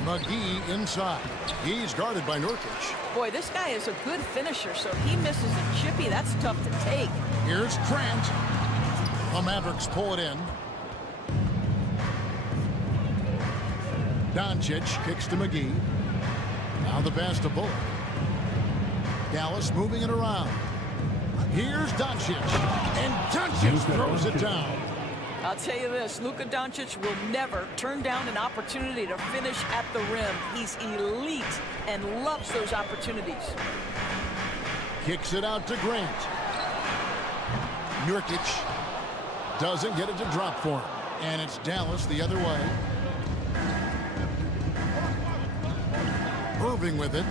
McGee inside. He's guarded by Nurkic. Boy, this guy is a good finisher, so he misses a chippy. That's tough to take. Here's Grant. The Mavericks pull it in. Doncic kicks to McGee. Now the pass to Bullock. Dallas moving it around. Here's Doncic. And Doncic throws it down. I'll tell you this, Luka Doncic will never turn down an opportunity to finish at the rim. He's elite and loves those opportunities. Kicks it out to Grant. Nurkic doesn't get it to drop for him. And it's Dallas the other way. Irving with it.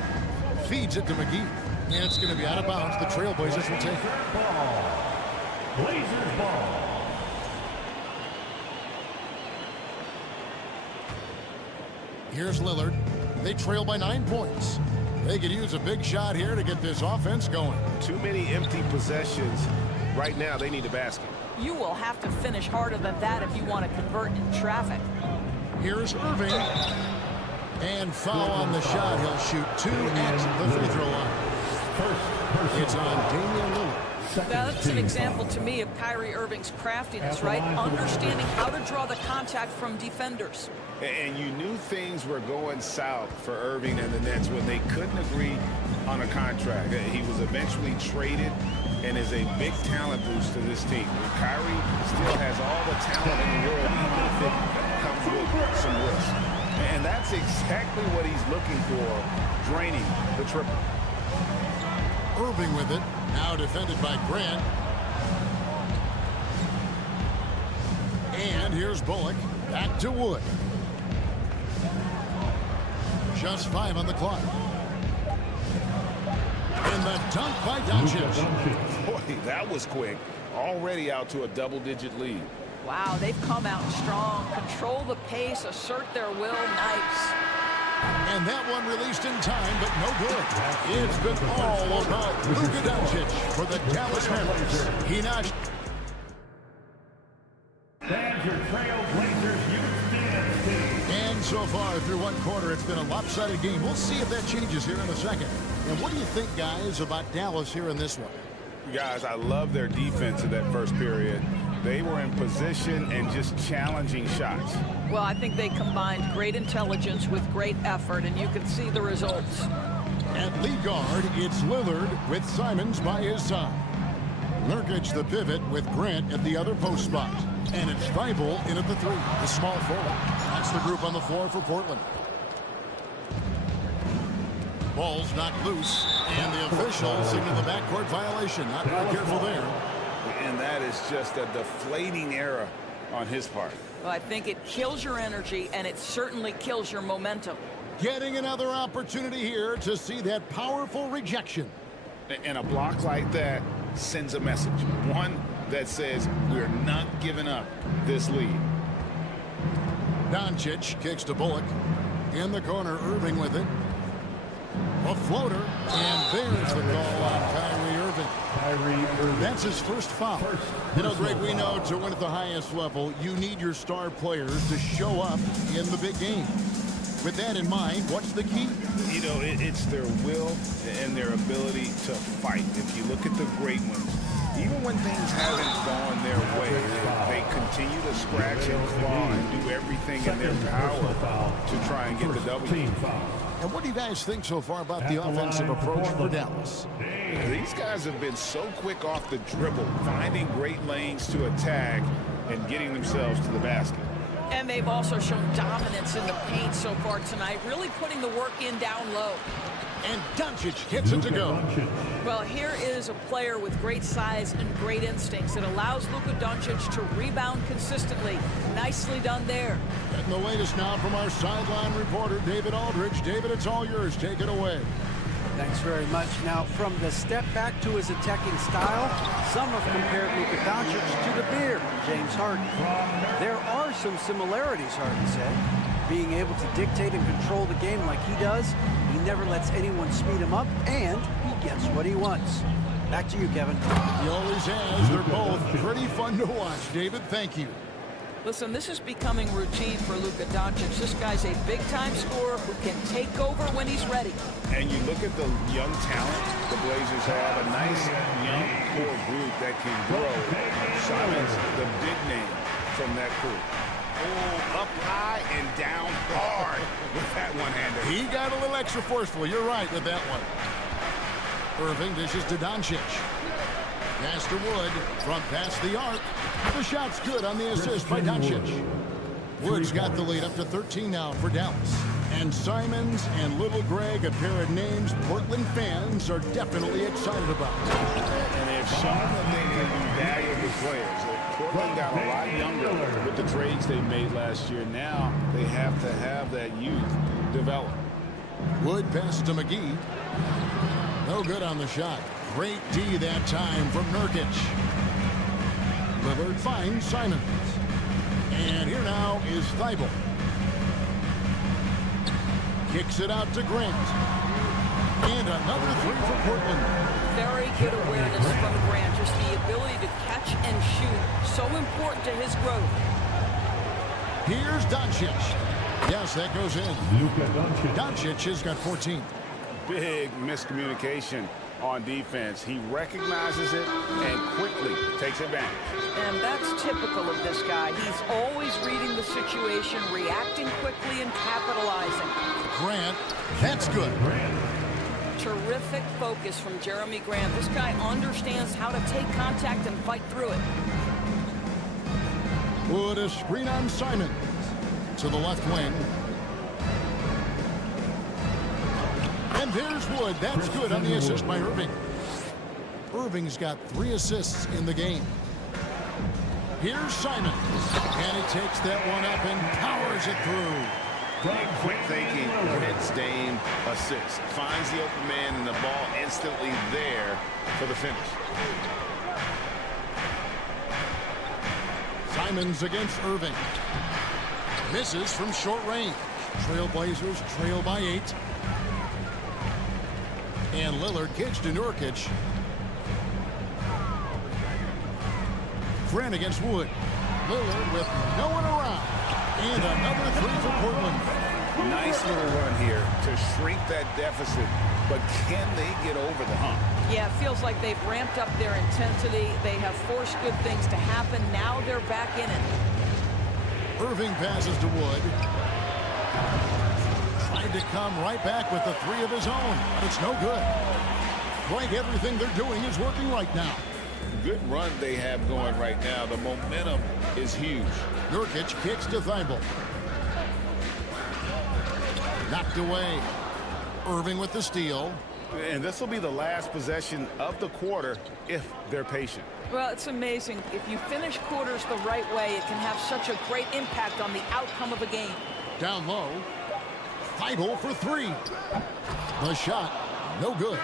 Feeds it to McGee. And it's going to be out of bounds. The Trailblazers will take it. Ball. Blazers ball. Here's Lillard. They trail by 9 points. They could use a big shot here to get this offense going. Too many empty possessions. Right now, they need a basket. You will have to finish harder than that if you want to convert in traffic. Here's Irving. And foul on the shot. He'll shoot 2 at the free throw line. It's on Damian Lillard. Now, that's an example to me of Kyrie Irving's craftiness, right? Understanding how to draw the contact from defenders. And you knew things were going south for Irving and the Nets when they couldn't agree on a contract. He was eventually traded and is a big talent boost to this team. Kyrie still has all the talent in the world, even if it comes with some risk. And that's exactly what he's looking for, draining the triple. Irving with it. Now defended by Grant. And here's Bullock. Back to Wood. Just 5 on the clock. And the dunk by Doncic. Boy, that was quick. Already out to a double-digit lead. Wow, they've come out strong. Control the pace, assert their will. Nice. And that one released in time, but no good. It's been all about Luka Doncic for the Dallas Mavericks. He notched. And your Trailblazers youth dance team. And so far through one quarter, it's been a lopsided game. We'll see if that changes here in a second. And what do you think, guys, about Dallas here in this one? Guys, I love their defense in that first period. They were in position and just challenging shots. Well, I think they combined great intelligence with great effort, and you can see the results. At lead guard, it's Lillard with Simons by his side. Nurkic the pivot with Grant at the other post spot. And it's Thibault in at the 3, the small forward. That's the group on the floor for Portland. Ball's knocked loose, and the official signaled the backcourt violation. Not very careful there. And that is just a deflating error on his part. Well, I think it kills your energy, and it certainly kills your momentum. Getting another opportunity here to see that powerful rejection. And a block like that sends a message. One that says we're not giving up this lead. Doncic kicks to Bullock. In the corner, Irving with it. A floater, and there's the call on Kyrie Irving. That's his first foul. You know, Greg, we know to win at the highest level, you need your star players to show up in the big game. With that in mind, what's the key? You know, it's their will and their ability to fight. If you look at the great ones, even when things haven't gone their way, they continue to scratch and claw and do everything in their power to try and get the W. And what do you guys think so far about the offensive approach for Dallas? These guys have been so quick off the dribble, finding great lanes to attack and getting themselves to the basket. And they've also shown dominance in the paint so far tonight, really putting the work in down low. And Doncic gets it to go. Well, here is a player with great size and great instincts. It allows Luka Doncic to rebound consistently. Nicely done there. And the latest now from our sideline reporter, David Aldridge. David, it's all yours. Take it away. Thanks very much. Now, from the step back to his attacking style, some have compared Luka Doncic to the beard, James Harden. There are some similarities, Harden said. Being able to dictate and control the game like he does, he never lets anyone speed him up, and he gets what he wants. Back to you, Kevin. He always has. They're both pretty fun to watch. David, thank you. Listen, this is becoming routine for Luka Doncic. This guy's a big-time scorer who can take over when he's ready. And you look at the young talent the Blazers have, a nice young core group that can grow. Simons, the big name from that group. Oh, up high and down hard with that one-hander. He got a little extra forceful. You're right with that one. Irving dishes to Doncic. Pass to Wood from past the arc. The shot's good on the assist by Doncic. Wood's got the lead up to 13 now for Dallas. And Simons and Little Greg, a pair of names Portland fans are definitely excited about. And they've shown that they can be valuable players. Portland got a lot younger with the trades they made last year. Now they have to have that youth develop. Wood passes to McGee. No good on the shot. Great D that time from Nurkic. Lillard finds Simons. And here now is Thibault. Kicks it out to Grant. And another three for Portland. Very good awareness from Grant. Just the ability to catch and shoot. So important to his growth. Here's Doncic. Yes, that goes in. Doncic has got 14. Big miscommunication on defense. He recognizes it and quickly takes advantage. And that's typical of this guy. He's always reading the situation, reacting quickly, and capitalizing. Grant, that's good. Terrific focus from Jeremy Grant. This guy understands how to take contact and fight through it. Wood a screen on Simon to the left wing. And there's Wood. That's good on the assist by Irving. Irving's got 3 assists in the game. Here's Simon. And he takes that one up and powers it through. Quick thinking, hits Dame, assist. Finds the open man and the ball instantly there for the finish. Simons against Irving. Misses from short range. Trailblazers trail by 8. And Lillard kicks to Nurkic. Grant against Wood. Lillard with no one around. And another three for Portland. Nice little run here to shrink that deficit, but can they get over the hump? Yeah, it feels like they've ramped up their intensity. They have forced good things to happen. Now they're back in it. Irving passes to Wood. Tried to come right back with the 3 of his own, but it's no good. Like everything they're doing is working right now. Good run they have going right now. The momentum is huge. Nurkic kicks to Thibault. Knocked away. Irving with the steal. And this will be the last possession of the quarter if they're patient. Well, it's amazing. If you finish quarters the right way, it can have such a great impact on the outcome of a game. Down low. Thibault for 3. The shot, no good.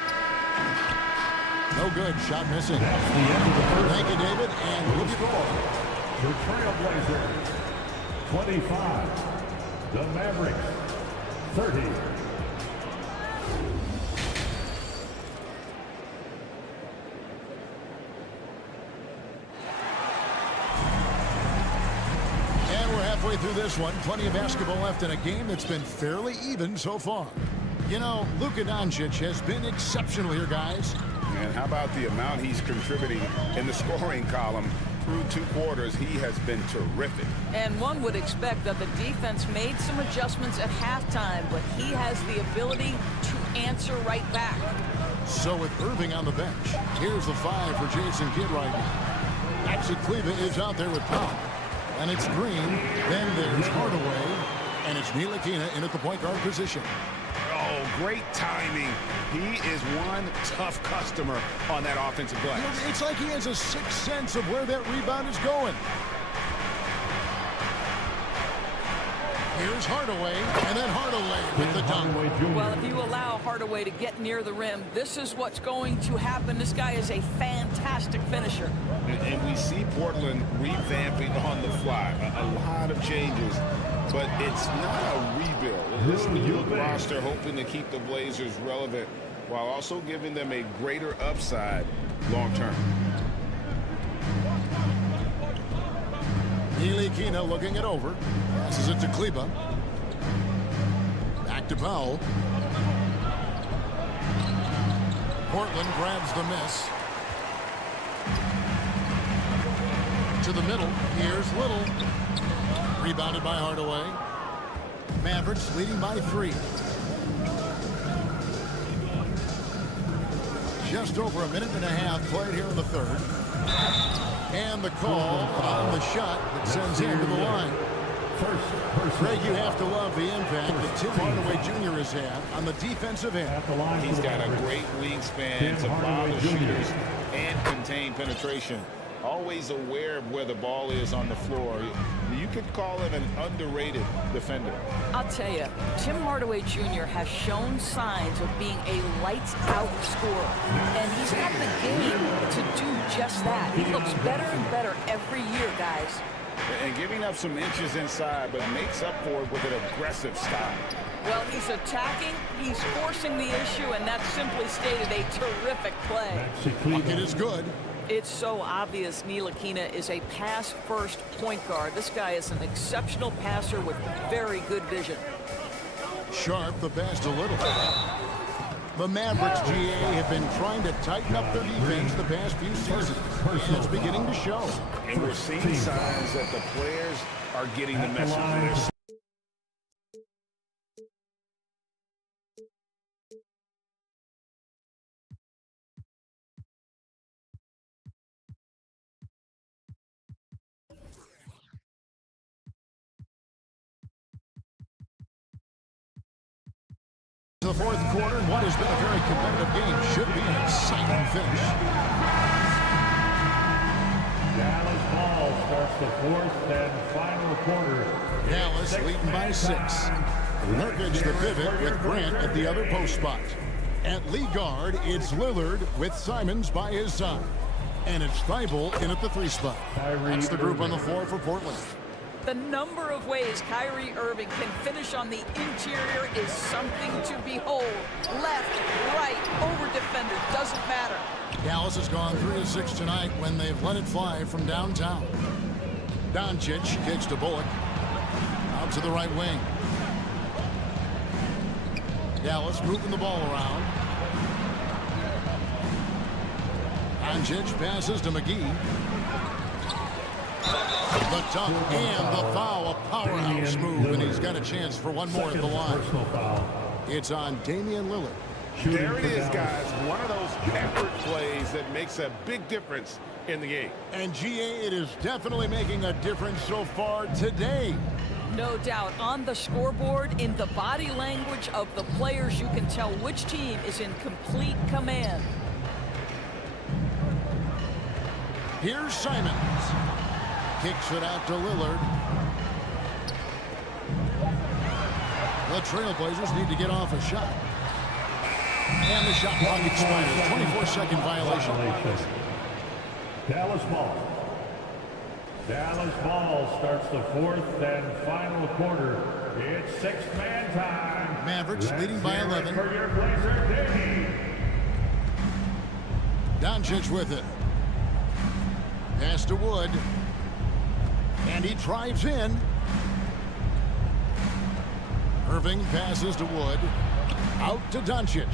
No good. Shot missing. That's the end of the first. Thank you, David. And we'll be back. The Trailblazers, 25. The Mavericks, 30. And we're halfway through this one. Plenty of basketball left in a game that's been fairly even so far. You know, Luka Doncic has been exceptional here, guys. And how about the amount he's contributing in the scoring column? Through 2 quarters, he has been terrific. And one would expect that the defense made some adjustments at halftime, but he has the ability to answer right back. So with Irving on the bench, here's the 5 for Jason Kidd right now. Actually, Cleveland is out there with Powell. And it's Green. Then there's Hardaway. And it's Ntilikina in at the point guard position. Oh, great timing. He is one tough customer on that offensive glass. You know, it's like he has a sixth sense of where that rebound is going. Here's Hardaway, and then Hardaway with the dunk. Well, if you allow Hardaway to get near the rim, this is what's going to happen. This guy is a fantastic finisher. And we see Portland revamping on the fly. A lot of changes, but it's not a rebuild. This new roster hoping to keep the Blazers relevant while also giving them a greater upside long term. Ntilikina looking it over. Passes it to Kleba. Back to Powell. Portland grabs the miss. To the middle. Here's Little. Rebounded by Hardaway. Mavericks leading by 3. just over a minute and a half played here in the third. And the call on the shot that sends him to the line. Greg, you have to love the impact that Tim Hardaway Jr. has had on the defensive end. He's got a great wingspan to bother shooters and contain penetration. Always aware of where the ball is on the floor. You could call him an underrated defender. I'll tell you, Tim Hardaway Jr. has shown signs of being a lights-out scorer. And he's got the game to do just that. He looks better and better every year, guys. And giving up some inches inside, but makes up for it with an aggressive style. Well, he's attacking, he's forcing the issue, and that's simply stated a terrific play. Bucket is good. It's so obvious Ntilikina is a pass-first point guard. This guy is an exceptional passer with very good vision. Sharp the pass to Little. The Mavericks, GA, have been trying to tighten up their defense the past few seasons. And it's beginning to show. And we're seeing signs that the players are getting the message. The fourth quarter, and what has been a very competitive game, should be an exciting finish. Dallas ball starts the fourth and final quarter. Dallas leading by 6. Nurkic the pivot with Grant at the other post spot. At lead guard, it's Lillard with Simons by his side. And it's Thibault in at the 3 spot. That's the group on the floor for Portland. The number of ways Kyrie Irving can finish on the interior is something to behold. Left, right, over defender, doesn't matter. Dallas has gone 3 of 6 tonight when they've let it fly from downtown. Doncic kicks to Bullock. Out to the right wing. Dallas moving the ball around. Doncic passes to McGee. The dunk and the foul, a powerhouse move, and he's got a chance for one more at the line. It's on Damian Lillard. There it is, guys. One of those effort plays that makes a big difference in the game. And GA, it is definitely making a difference so far today. No doubt. On the scoreboard, in the body language of the players, you can tell which team is in complete command. Here's Simons. Kicks it out to Lillard. The Trailblazers need to get off a shot. And the shot clock expires. 24-second violation. Dallas ball. Dallas ball starts the fourth and final quarter. It's 6-man time. Mavericks leading by 11. For your Blazer, Davey. Doncic with it. Pass to Wood. And he drives in. Irving passes to Wood. Out to Doncic.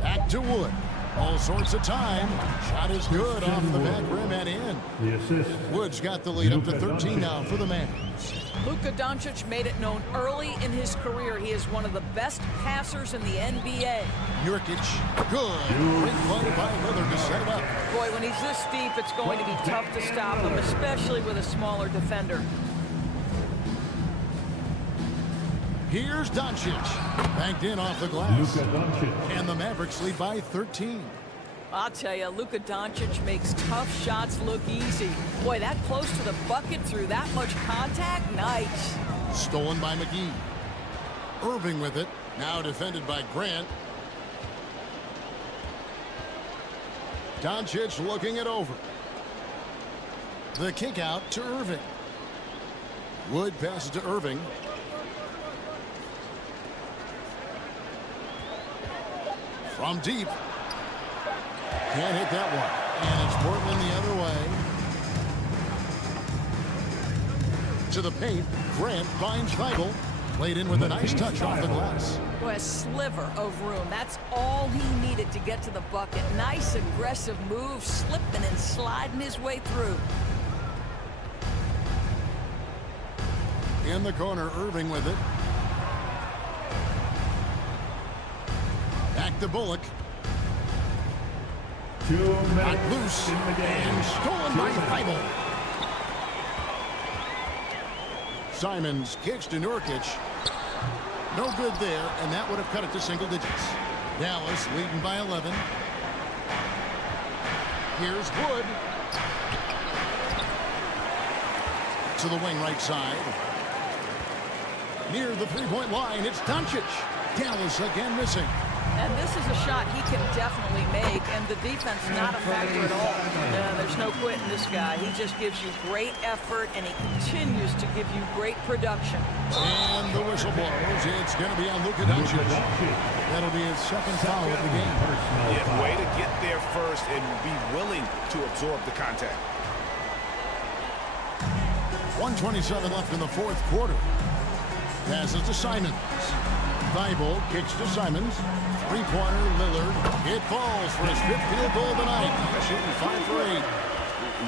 Back to Wood. All sorts of time. Shot is good off the back rim and in. The assist. Wood's got the lead up to 13 now for the Mavs. Luka Doncic made it known early in his career he is one of the best passers in the NBA. Nurkic, good. Great play by Lillard to set it up. Boy, when he's this deep, it's going to be tough to stop him, especially with a smaller defender. Here's Doncic. Banked in off the glass. Luka Doncic. And the Mavericks lead by 13. I'll tell you, Luka Doncic makes tough shots look easy. Boy, that close to the bucket through that much contact, nice. Stolen by McGee. Irving with it. Now defended by Grant. Doncic looking it over. The kick out to Irving. Wood passes to Irving. From deep. Can't hit that one. And it's Portland the other way. To the paint. Grant finds Thibault. Played in with a nice touch off the glass. Boy, a sliver of room. That's all he needed to get to the bucket. Nice aggressive move, slipping and sliding his way through. In the corner, Irving with it. Back Kick to Bullock. Got Got loose and stolen by Feibel. Simons kicks to Nurkic. No good there, and that would have cut it to single digits. Dallas leading by 11. Here's Wood. To the wing right side. Near the three-point line, it's Doncic. Dallas again missing. And this is a shot he can definitely make, and the defense not a factor at all. There's no quitting this guy. He just gives you great effort, and he continues to give you great production. And the whistle blows. It's going to be on Luka Doncic. That'll be his second foul of the game. Yeah, way to get there first and be willing to absorb the contact. 1:27 left in the fourth quarter. Passes to Simons. Feibel kicks to Simons. Three-pointer, Lillard. It falls for his fifth field goal tonight. Shooting 5 for 8.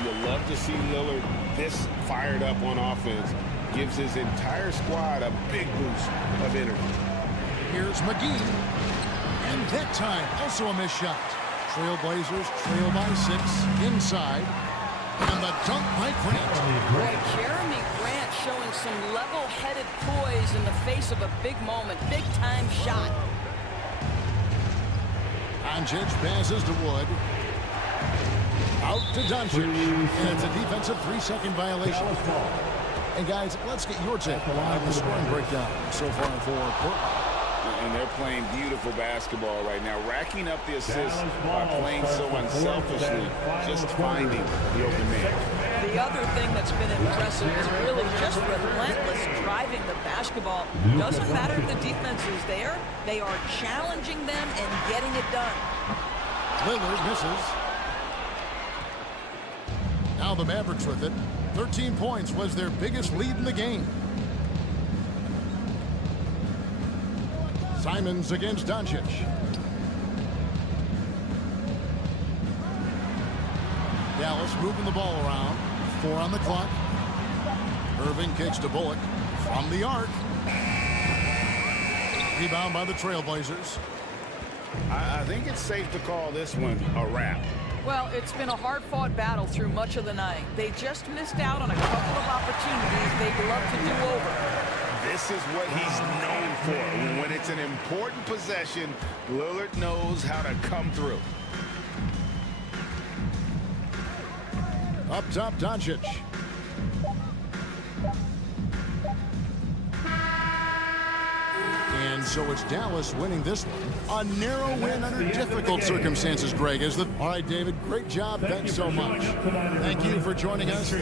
You love to see Lillard this fired up on offense. Gives his entire squad a big boost of energy. Here's McGee. And that time, also a missed shot. Trailblazers trail by 6 inside. And the dunk by Grant. Boy, Jeremy Grant showing some level-headed poise in the face of a big moment. Big-time shot. Doncic passes to Wood. Out to Doncic. And it's a defensive 3-second violation. And guys, let's get your take on the scoring breakdown so far for Portland. And they're playing beautiful basketball right now, racking up the assists by playing so unselfishly, just finding the open man. The other thing that's been impressive is really just relentless driving the basketball. Doesn't matter if the defense is there, they are challenging them and getting it done. Lillard misses. Now the Mavericks with it. 13 points was their biggest lead in the game. Simons against Doncic. Dallas moving the ball around. 4 on the clock. Irving kicks to Bullock from the arc. Rebound by the Trailblazers. I think it's safe to call this one a wrap. Well, it's been a hard-fought battle through much of the night. They just missed out on a couple of opportunities they'd love to do over. This is what he's known for. When it's an important possession, Lillard knows how to come through. Up top, Doncic. And so it's Dallas winning this one. A narrow win under difficult circumstances, Greg. All right, David, great job. Thanks so much. Thank you for joining us.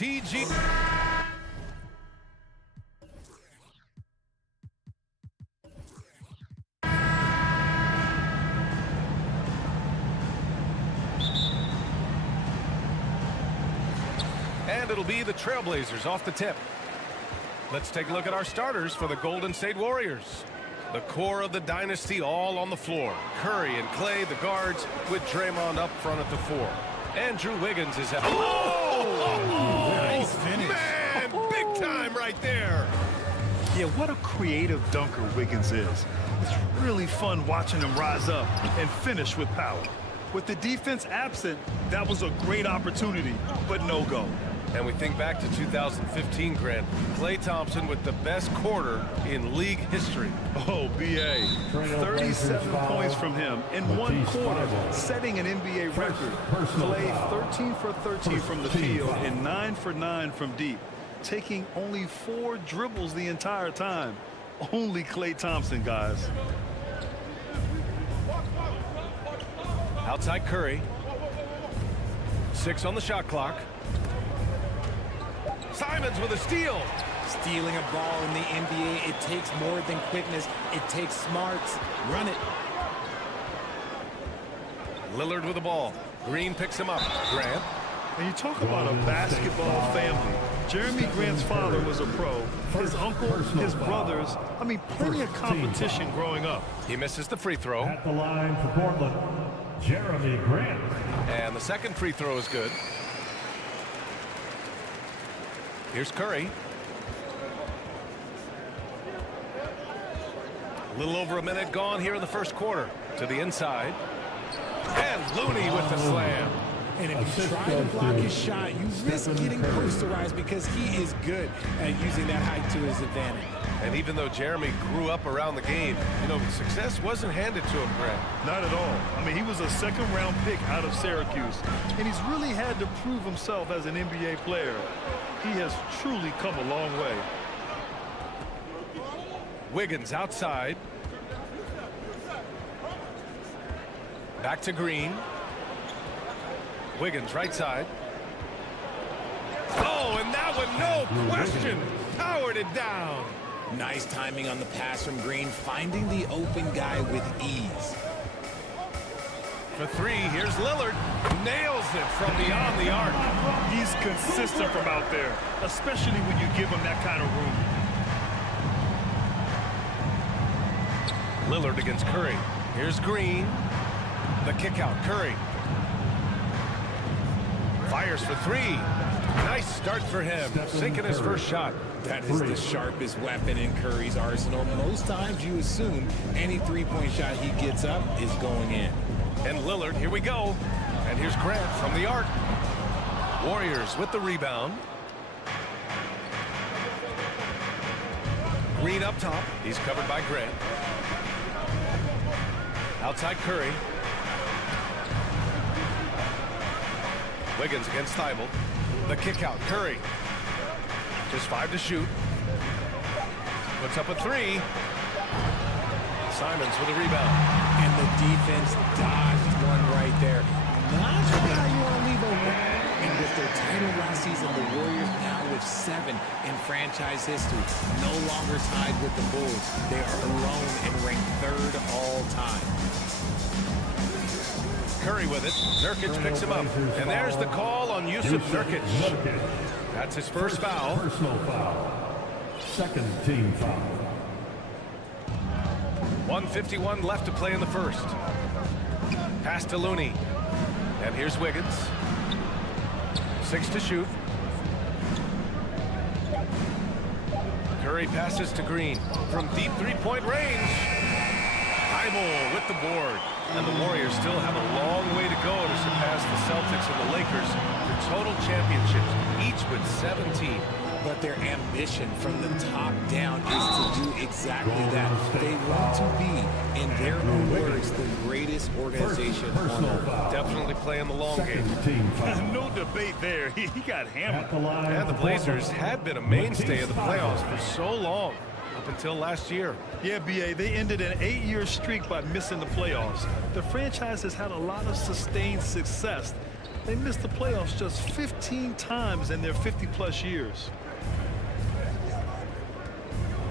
TG. And it'll be the Trailblazers off the tip. Let's take a look at our starters for the Golden State Warriors. The core of the dynasty all on the floor. Curry and Clay, the guards, with Draymond up front at the 4. Andrew Wiggins is at... Oh! Nice finish. Man, big time right there. Yeah, what a creative dunker Wiggins is. It's really fun watching him rise up and finish with power. With the defense absent, that was a great opportunity, but no go. And we think back to 2015, Grant. Klay Thompson with the best quarter in league history. Oh, B.A. 37 points from him in one quarter, setting an NBA record. Klay 13 for 13 from the field and 9 for 9 from deep, taking only 4 dribbles the entire time. Only Klay Thompson, guys. Outside Curry. 6 on the shot clock. Simons with a steal. Stealing a ball in the NBA, it takes more than quickness. It takes smarts. Run it. Lillard with the ball. Green picks him up. Grant. And you talk about a basketball family. Jeremy Grant's father was a pro. His uncle, his brothers. I mean, plenty of competition growing up. He misses the free throw. At the line for Portland, Jeremy Grant. And the second free throw is good. Here's Curry. A little over a minute gone here in the first quarter. To the inside. And Looney with the slam. And if you try to block his shot, you risk getting posterized because he is good at using that height to his advantage. And even though Jeremy grew up around the game, you know, success wasn't handed to him, Grant. Not at all. I mean, he was a second-round pick out of Syracuse, and he's really had to prove himself as an NBA player. He has truly come a long way. Wiggins outside. Back to Green. Wiggins right side. Oh, and that one, no question, powered it down. Nice timing on the pass from Green, finding the open guy with ease. For 3, here's Lillard. Nails it from beyond the arc. He's consistent from out there, especially when you give him that kind of room. Lillard against Curry. Here's Green. The kick out, Curry. Fires for 3. Nice start for him, sinking his first shot. That is the sharpest weapon in Curry's arsenal. Most times you assume any three-point shot he gets up is going in. And Lillard, here we go. And here's Grant from the arc. Warriors with the rebound. Green up top. He's covered by Grant. Outside Curry. Wiggins against Thibault. The kick out, Curry. Just 5 to shoot. Puts up a 3. Simons with a rebound. And the defense dodged one right there. Not sure how you want to leave a win. And with their title last season, the Warriors now with 7 in franchise history. No longer tied with the Bulls. They are alone and ranked 3rd all time. Curry with it. Nurkic picks him up. And there's the call on Yusuf Nurkic. That's his first foul. Personal foul. Second team foul. 1:51 left to play in the first. Pass to Looney. And here's Wiggins. 6 to shoot. Curry passes to Green from deep three-point range. Thibault with the board. And the Warriors still have a long way to go to surpass the Celtics and the Lakers for total championships, each with 17. But their ambition from the top down is to do exactly that. They want to be, in their own words, the greatest organization on earth. Definitely playing the long game. No debate there. He got hammered. And the Blazers had been a mainstay of the playoffs for so long, up until last year. Yeah, B.A., they ended an 8-year streak by missing the playoffs. The franchise has had a lot of sustained success, They missed the playoffs just 15 times in their 50-plus years.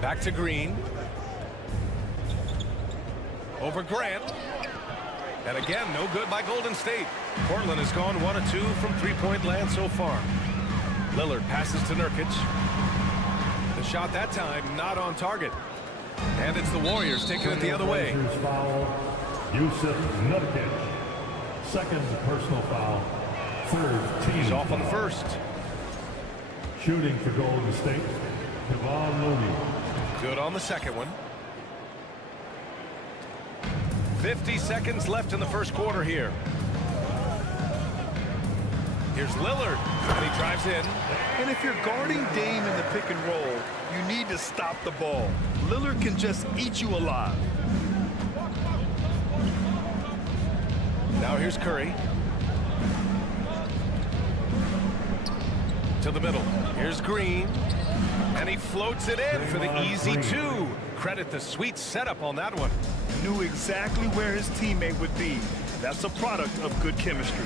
Back to Green. Over Grant. And again, no good by Golden State. Portland has gone 1 of 2 from three-point land so far. Lillard passes to Nurkic. The shot that time not on target. And it's the Warriors taking it the other way. Foul, Yusuf Nurkic. Second personal foul. Third team. He's off on the first. Shooting for Golden State, Kevon Looney. Good on the second one. 50 seconds left in the first quarter here. Here's Lillard, and he drives in. And if you're guarding Dame in the pick and roll, you need to stop the ball. Lillard can just eat you alive. Now here's Curry. To the middle. Here's Green. And he floats it in for the easy two. Credit the sweet setup on that one. Knew exactly where his teammate would be. That's a product of good chemistry.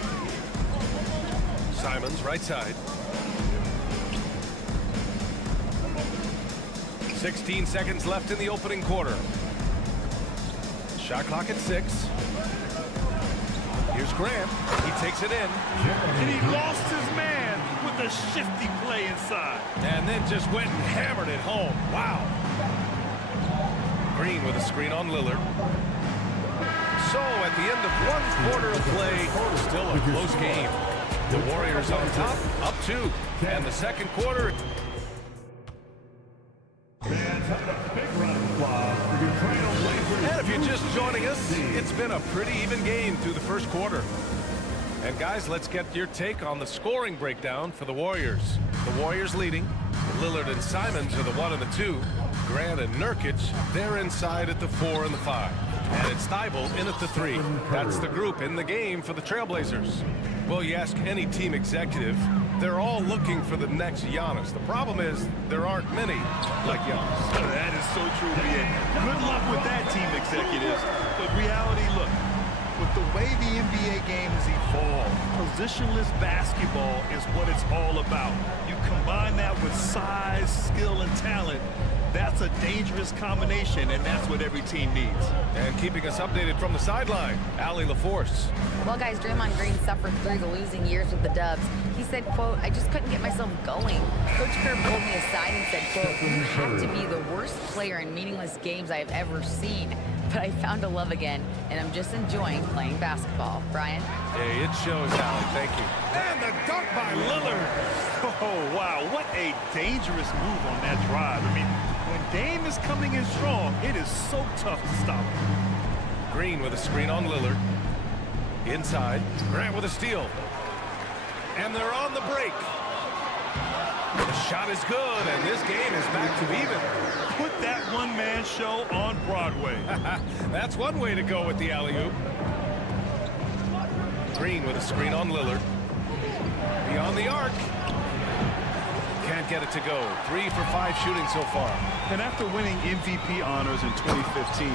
Simons, right side. 16 seconds left in the opening quarter. Shot clock at 6. Here's Grant. He takes it in. And he lost his man with a shifty play inside. And then just went and hammered it home. Wow. Green with a screen on Lillard. So at the end of one quarter of play, still a close game. The Warriors on top, up 2. And the second quarter. And if you're just joining us, it's been a pretty even game through the first quarter. And guys, let's get your take on the scoring breakdown for the Warriors. The Warriors leading. Lillard and Simons are the 1 and the 2. Grant and Nurkic, they're inside at the 4 and the 5. And it's Thibault in at the 3. That's the group in the game for the Trailblazers. Well, you ask any team executive, they're all looking for the next Giannis. The problem is there aren't many like Giannis. That is so true, BA. Good luck with that, team executives. But reality, look, with the way the NBA game has evolved, positionless basketball is what it's all about. You combine that with size, skill, and talent, that's a dangerous combination, and that's what every team needs. And keeping us updated from the sideline, Allie LaForce. Well, guys, Draymond Green suffered through the losing years with the Dubs. He said, quote, "I just couldn't get myself going." Coach Kerr pulled me aside and said, quote, "You have to be the worst player in meaningless games I have ever seen. But I found a love again, and I'm just enjoying playing basketball." Brian? Hey, it shows, Allie. Thank you. And the dunk by Lillard. Oh, wow. What a dangerous move on that drive. I mean, when Dame is coming in strong, it is so tough to stop him. Green with a screen on Lillard. Inside. Grant with a steal. And they're on the break. The shot is good, and this game is back to even. Put that one-man show on Broadway. That's one way to go with the alley-oop. Green with a screen on Lillard. Beyond the arc. Can't get it to go. 3 for 5 shooting so far. And after winning MVP honors in 2015,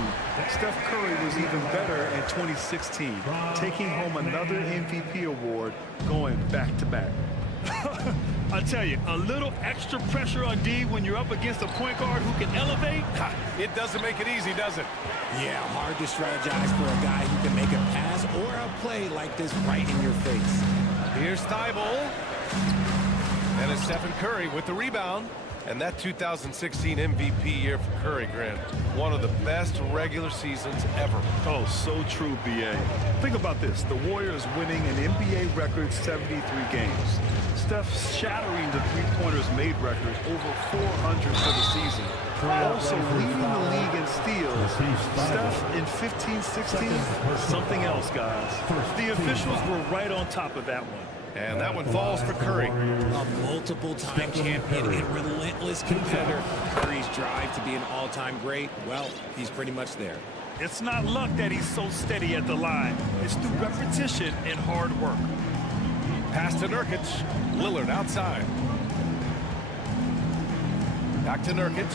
Steph Curry was even better in 2016, taking home another MVP award, going back-to-back. I tell you, a little extra pressure on D when you're up against a point guard who can elevate. It doesn't make it easy, does it? Yeah, hard to strategize for a guy who can make a pass or a play like this right in your face. Here's Thibault. And it's Stephen Curry with the rebound. And that 2016 MVP year for Curry, Grant, one of the best regular seasons ever. Oh, so true, BA. Think about this. The Warriors winning an NBA record 73 games. Steph shattering the three-pointers made record, over 400 for the season. Also leading the league in steals. Steph in 15-16, something else, guys. The officials were right on top of that one. And that one falls for Curry. A multiple-time champion and relentless competitor. Curry's drive to be an all-time great, well, he's pretty much there. It's not luck that he's so steady at the line. It's through repetition and hard work. Pass to Nurkic. Lillard outside. Back to Nurkic.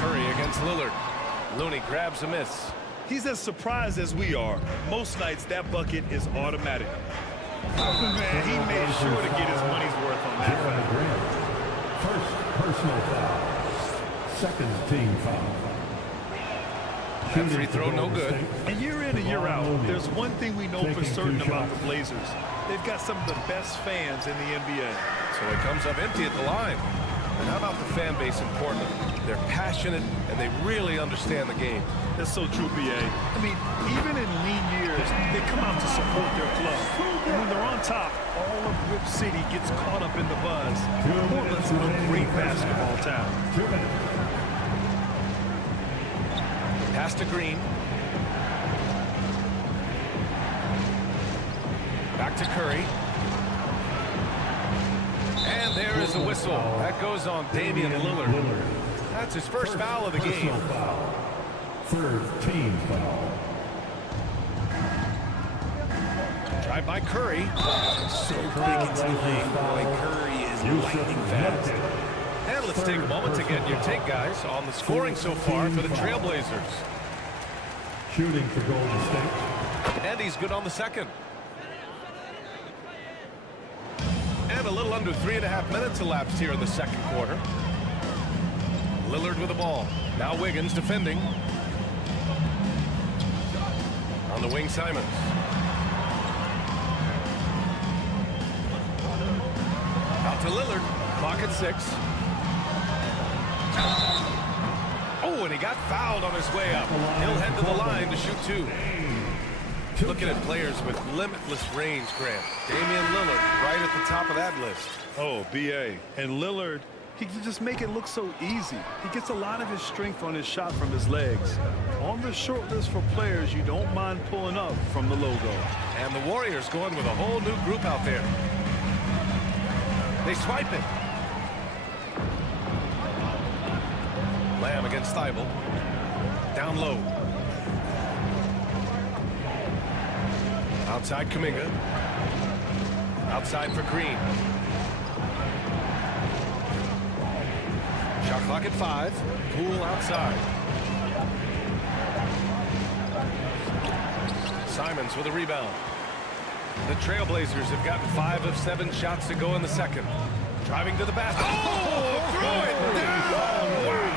Curry against Lillard. Looney grabs a miss. He's as surprised as we are. Most nights, that bucket is automatic. Man, he made sure to get his money's worth on that foul. First personal foul. Second team foul. That free throw no good. And year in and year out, there's one thing we know for certain about the Blazers. They've got some of the best fans in the NBA. So it comes up empty at the line. And how about the fan base in Portland? They're passionate, and they really understand the game. That's so true, B.A. I mean, even in lean years, they come out to support their club. And when they're on top, all of Rip City gets caught up in the buzz. Portland's a great basketball town. Pass to Green. Back to Curry. And there is a whistle. That goes on Damian Lillard. That's his first foul of the game. Third team foul. Tried by Curry. So big into the lane. Boy, Curry is lightning fast. And let's take a moment to get your take, guys, on the scoring so far for the Trailblazers. Shooting for Golden State. And he's good on the second. And a little under 3.5 minutes elapsed here in the second quarter. Lillard with the ball. Now Wiggins defending. On the wing, Simons. Out to Lillard. Clock at 6. Oh, and he got fouled on his way up. He'll head to the line to shoot 2. Looking at players with limitless range, Grant. Damian Lillard right at the top of that list. Oh, B.A. And Lillard, he can just make it look so easy. He gets a lot of his strength on his shot from his legs. On the short list for players you don't mind pulling up from the logo. And the Warriors going with a whole new group out there. They swipe it. Lamb against Thibault. Down low. Outside Kuminga. Outside for Green. Shot clock at 5. Poole outside. Simons with a rebound. The Trailblazers have gotten 5 of 7 shots to go in the second. Driving to the basket. Oh, threw it down! Wow!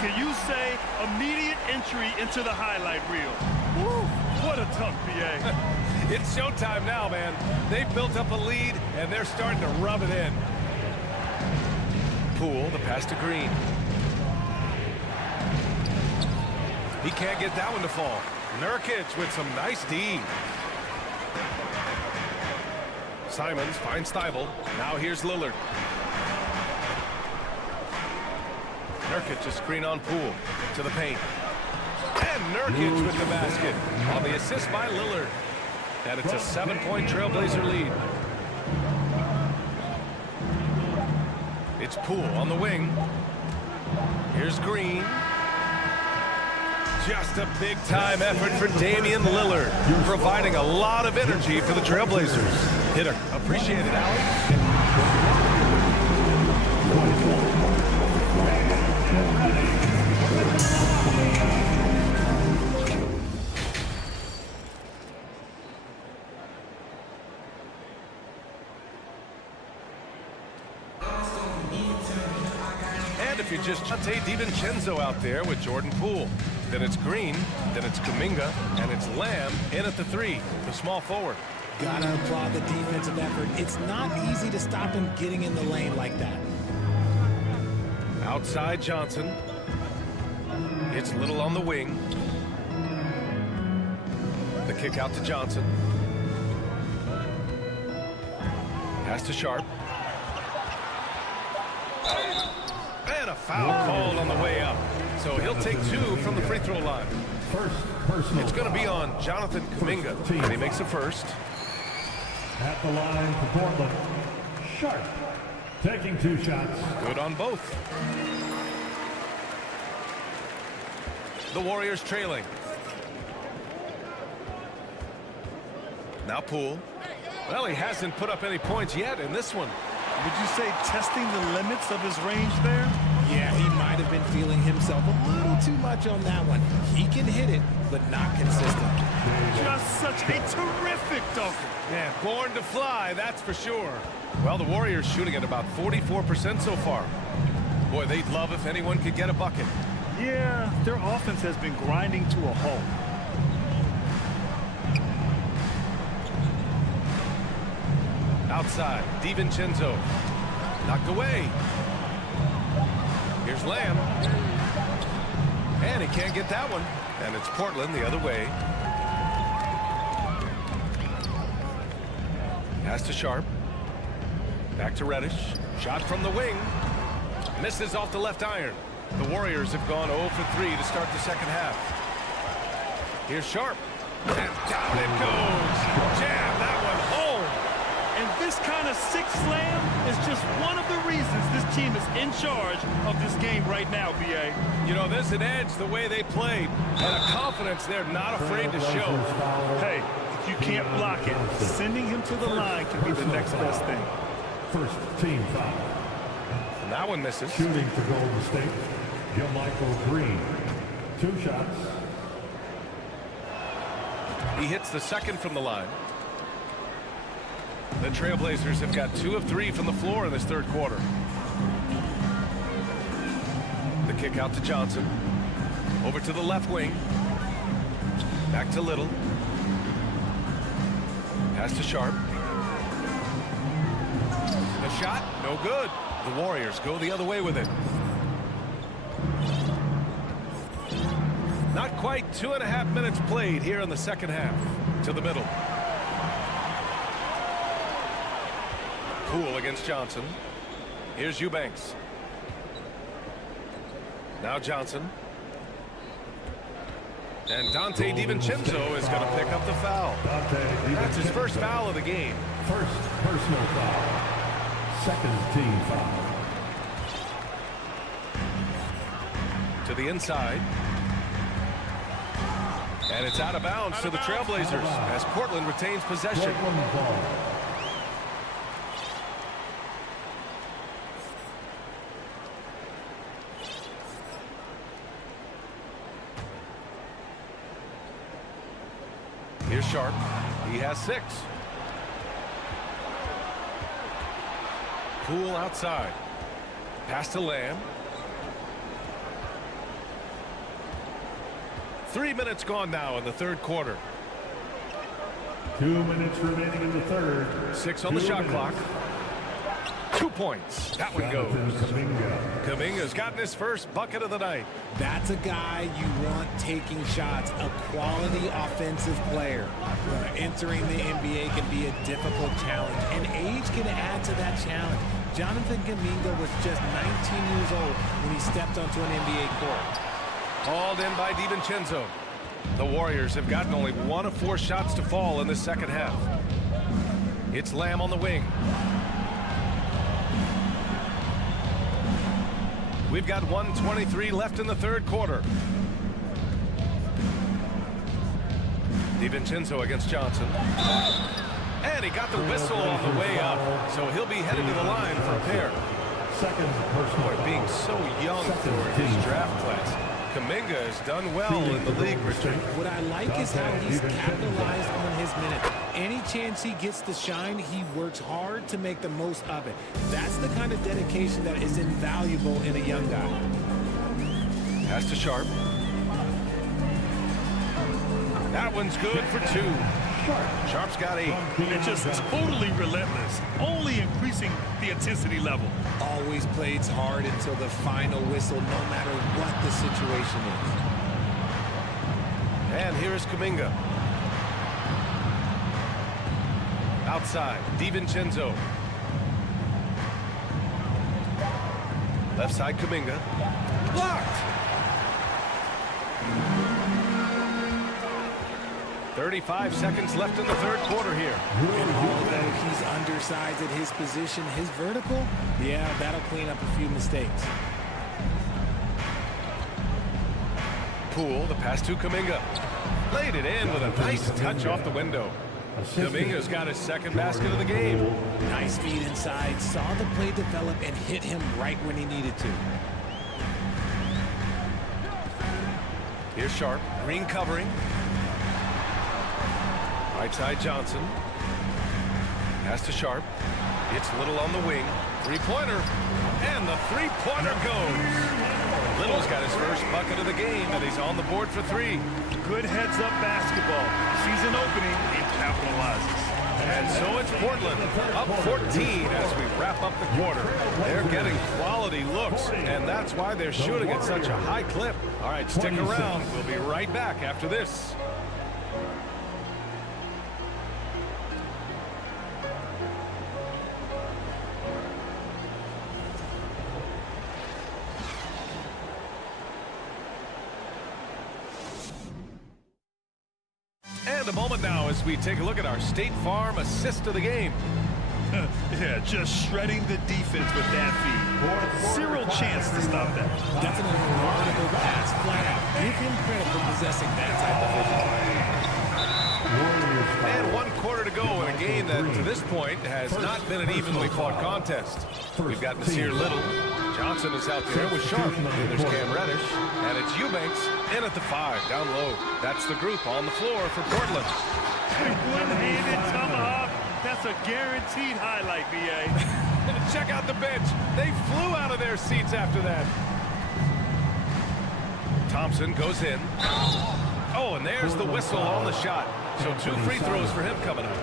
Can you say immediate entry into the highlight reel? Woo! What a tough B.A. It's showtime now, man. They've built up a lead, and they're starting to rub it in. Poole, the pass to Green. He can't get that one to fall. Nurkic with some nice D. Simons finds Thibault. Now here's Lillard. Nurkic a screen on Poole to the paint. And Nurkic with the basket on the assist by Lillard. And it's a 7-point Trailblazer lead. It's Poole on the wing. Here's Green. Just a big-time effort for Damian Lillard, providing a lot of energy for the Trailblazers. Hitter, appreciate it, Alex. And if you just Dante DiVincenzo out there with Jordan Poole. Then it's Green, then it's Kuminga, and it's Lamb in at the 3, the small forward. Gotta applaud the defensive effort. It's not easy to stop him getting in the lane like that. Outside Johnson. It's Little on the wing. The kick out to Johnson. Pass to Sharp. And a foul called on the way up. So he'll take 2 from the free throw line. It's going to be on Jonathan Kuminga, and he makes the first. At the line for Portland, Sharp, taking 2 shots. Good on both. The Warriors trailing. Now Poole. Well, he hasn't put up any points yet in this one. Would you say testing the limits of his range there? Yeah, he might have been feeling himself a little too much on that one. He can hit it, but not consistent. Just such a terrific dunker. Man, born to fly, that's for sure. Well, the Warriors shooting at about 44% so far. Boy, they'd love if anyone could get a bucket. Yeah, their offense has been grinding to a halt. Outside, DiVincenzo. Knocked away. Here's Lamb. And he can't get that one. And it's Portland the other way. Pass to Sharp. Back to Reddish. Shot from the wing. Misses off the left iron. The Warriors have gone 0 for 3 to start the second half. Here's Sharp. And down it goes. Jam that one home. And this kind of six slam is just one of the reasons this team is in charge of this game right now, B.A. You know, there's an edge the way they played and a confidence they're not afraid to show. Hey, if you can't block it, sending him to the line can be the next best thing. First team foul. And that one misses. Shooting for Golden State, Michael Green. 2 shots. He hits the second from the line. The Trailblazers have got 2 of 3 from the floor in this third quarter. The kick out to Johnson. Over to the left wing. Back to Little. Pass to Sharp. The shot, no good. The Warriors go the other way with it. Not quite 2.5 minutes played here in the second half. To the middle. Poole against Johnson. Here's Eubanks. Now Johnson. And Dante DiVincenzo is going to pick up the foul. That's his first foul of the game. First personal foul. Second team foul. To the inside. And it's out of bounds to the Trailblazers as Portland retains possession. Here's Sharp. He has 6. Poole outside. Pass to Lamb. 3 minutes gone now in the third quarter. 2 minutes remaining in the third. 6 on the shot clock. 2 points. That one goes. Kuminga's gotten his first bucket of the night. That's a guy you want taking shots, a quality offensive player. Entering the NBA can be a difficult challenge, and age can add to that challenge. Jonathan Kuminga was just 19 years old when he stepped onto an NBA court. Hauled in by DiVincenzo. The Warriors have gotten only 1 of 4 shots to fall in the second half. It's Lamb on the wing. We've got 1:23 left in the third quarter. DiVincenzo against Johnson. And he got the whistle on the way up, so he'll be headed to the line for a pair. Second personal Boy, being so young for his draft class. Kuminga has done well in the league, Richard. What I like is how he's capitalized on his minutes. Any chance he gets to shine, he works hard to make the most of it. That's the kind of dedication that is invaluable in a young guy. Pass to Sharp. That one's good for 2. Sharp's got 8. And just totally relentless, only increasing the intensity level. Always plays hard until the final whistle, no matter what the situation is. And here's Kuminga. Outside, DiVincenzo. Left side, Kuminga. Blocked! 35 seconds left in the third quarter here. And although he's undersized at his position, his vertical, yeah, that'll clean up a few mistakes. Poole, the pass to Kuminga. Laid it in with a nice touch off the window. Kuminga's got his second basket of the game. Nice feed inside, saw the play develop and hit him right when he needed to. Here's Sharp. Green covering. Right side Johnson. Pass to Sharp. It's Little on the wing. Three-pointer. And the three-pointer goes. Little's got his first bucket of the game, and he's on the board for three. Good heads-up basketball. Season opening, and capitalizes. And so it's Portland, up 14 as we wrap up the quarter. They're getting quality looks, and that's why they're shooting at such a high clip. All right, stick around. We'll be right back after this. And a moment now as we take a look at our State Farm assist of the game. Yeah, just shredding the defense with that feed. Zero chance to stop that. That's an incredible pass, flat out. Give him credit for possessing that type of vision. And 1 quarter to go in a game that, to this point, has not been an evenly fought contest. We've got Nasir Little. Johnson is out there with Sharp. And there's Cam Reddish. And it's Eubanks in at the 5, down low. That's the group on the floor for Portland. One-handed tomahawk. That's a guaranteed highlight, BA. Check out the bench. They flew out of their seats after that. Thompson goes in. Oh, and there's the whistle on the shot. So 2 free throws for him coming up.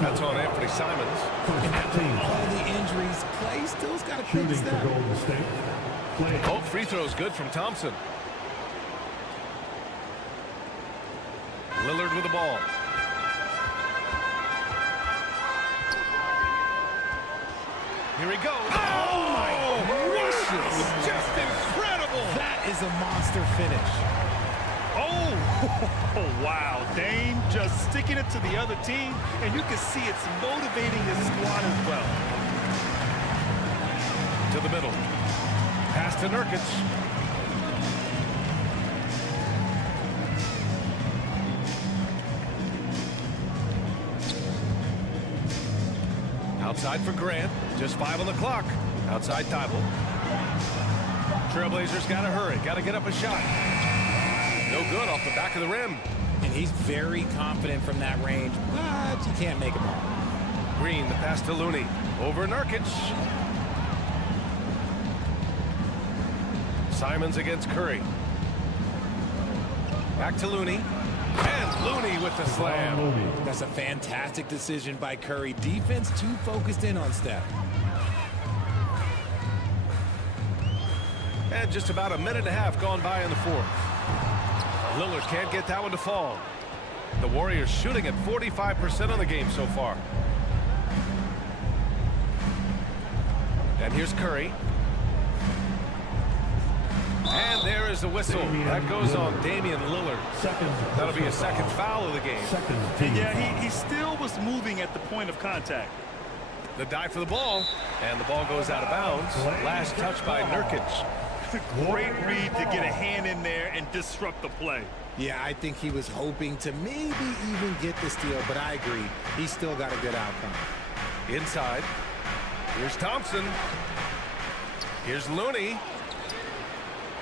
That's on Anthony Simons. And after all the injuries, Clay still's got a quick step. Oh, free throws good from Thompson. Lillard with the ball. Here he goes. Oh my gracious! Just incredible! That is a monster finish. Oh, wow. Dame just sticking it to the other team, and you can see it's motivating his squad as well. To the middle. Pass to Nurkic. Outside for Grant. Just 5 on the clock. Outside Thibault. Trailblazers got to hurry. Got to get up a shot. No good off the back of the rim. And he's very confident from that range, but you can't make him all. Green, the pass to Looney. Over Nurkic. Simons against Curry. Back to Looney. And Looney with the slam. That's a fantastic decision by Curry. Defense too focused in on Steph. And just about a minute and a half gone by in the fourth. Lillard can't get that one to fall. The Warriors shooting at 45% on the game so far. And here's Curry. And there is the whistle. That goes on Damian Lillard. That'll be a second foul of the game. And yeah, he still was moving at the point of contact. The dive for the ball. And the ball goes out of bounds. Last touch by Nurkic. Great read to get a hand in there and disrupt the play. Yeah, I think he was hoping to maybe even get the steal, but I agree. He's still got a good outcome. Inside. Here's Thompson. Here's Looney.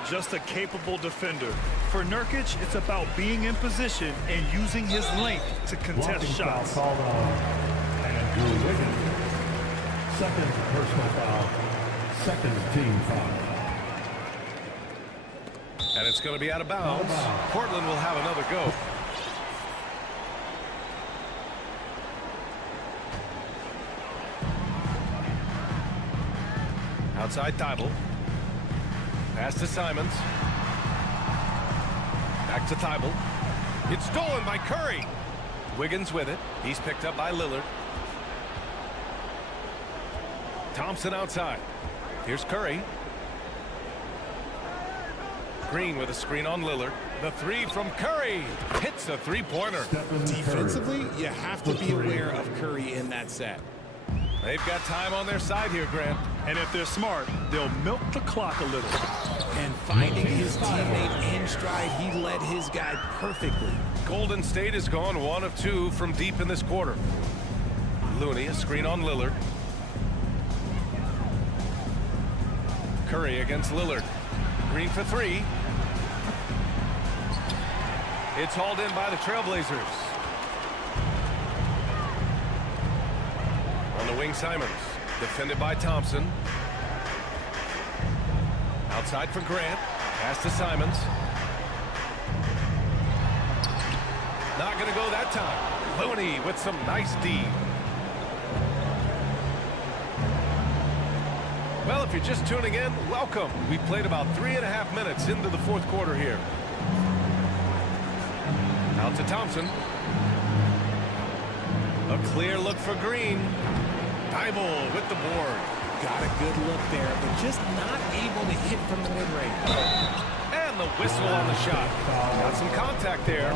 Just a capable defender. For Nurkic, it's about being in position and using his length to contest shots. Andrew Wiggins. Second personal foul. Second team foul. And it's going to be out of bounds. Portland will have another go. Outside Thibault. Pass to Simons. Back to Thibault. It's stolen by Curry. Wiggins with it. He's picked up by Lillard. Thompson outside. Here's Curry. Green with a screen on Lillard. The 3 from Curry. Hits a 3-pointer. Defensively, you have to be aware of Curry in that set. They've got time on their side here, Grant. And if they're smart, they'll milk the clock a little. And finding his teammate in stride, he led his guy perfectly. Golden State has gone 1 of 2 from deep in this quarter. Looney, a screen on Lillard. Curry against Lillard. Green for 3. It's hauled in by the Trailblazers. On the wing, Simons. Defended by Thompson. Outside for Grant. Pass to Simons. Not going to go that time. Looney with some nice D. Well, if you're just tuning in, welcome. We've played about 3.5 minutes into the fourth quarter here. Out to Thompson. A clear look for Green. Thibault with the board. Got a good look there, but just not able to hit from the mid-range. And the whistle on the shot. Got some contact there.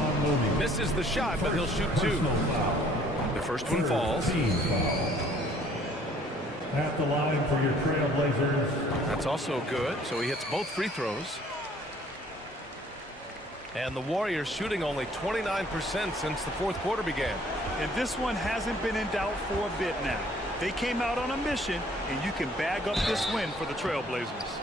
Misses the shot, but he'll shoot two. The first one falls. At the line for your Trailblazers. That's also good, so he hits both free throws. And the Warriors shooting only 29% since the fourth quarter began. And this one hasn't been in doubt for a bit now. They came out on a mission, and you can bag up this win for the Trailblazers.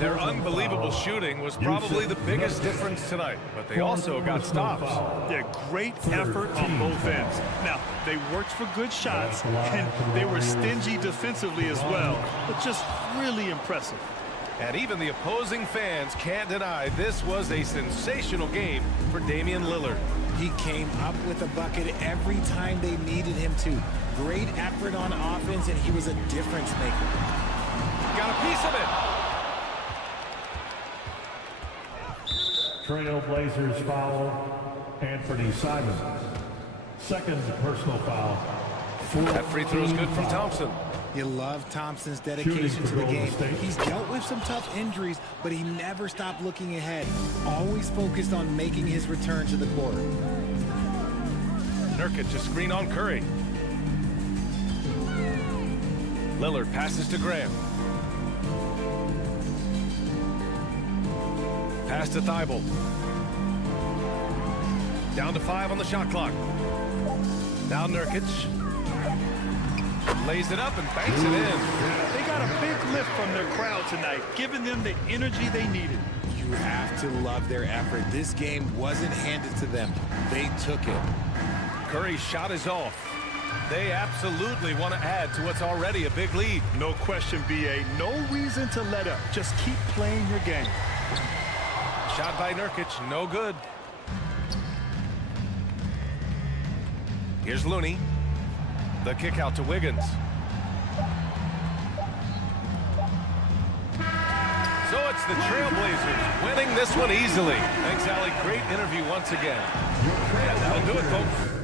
Their unbelievable shooting was probably the biggest difference tonight, but they also got stops. Yeah, great effort on both ends. Now, they worked for good shots, and they were stingy defensively as well, but just really impressive. And even the opposing fans can't deny this was a sensational game for Damian Lillard. He came up with a bucket every time they needed him to. Great effort on offense, and he was a difference maker. Got a piece of it. Trailblazers foul Anthony Simons. Second personal foul. That free throw is good from Thompson. You love Thompson's dedication to the game. He's dealt with some tough injuries, but he never stopped looking ahead. Always focused on making his return to the court. Nurkic to screen on Curry. Lillard passes to Graham. Pass to Thibault. Down to 5 on the shot clock. Now Nurkic. Lays it up and banks it in. They got a big lift from their crowd tonight, giving them the energy they needed. You have to love their effort. This game wasn't handed to them. They took it. Curry's shot is off. They absolutely want to add to what's already a big lead. No question, B.A. No reason to let up. Just keep playing your game. Shot by Nurkic, no good. Here's Looney. The kick out to Wiggins. So it's the Trailblazers winning this one easily. Thanks, Allie. Great interview once again. And that'll do it, folks.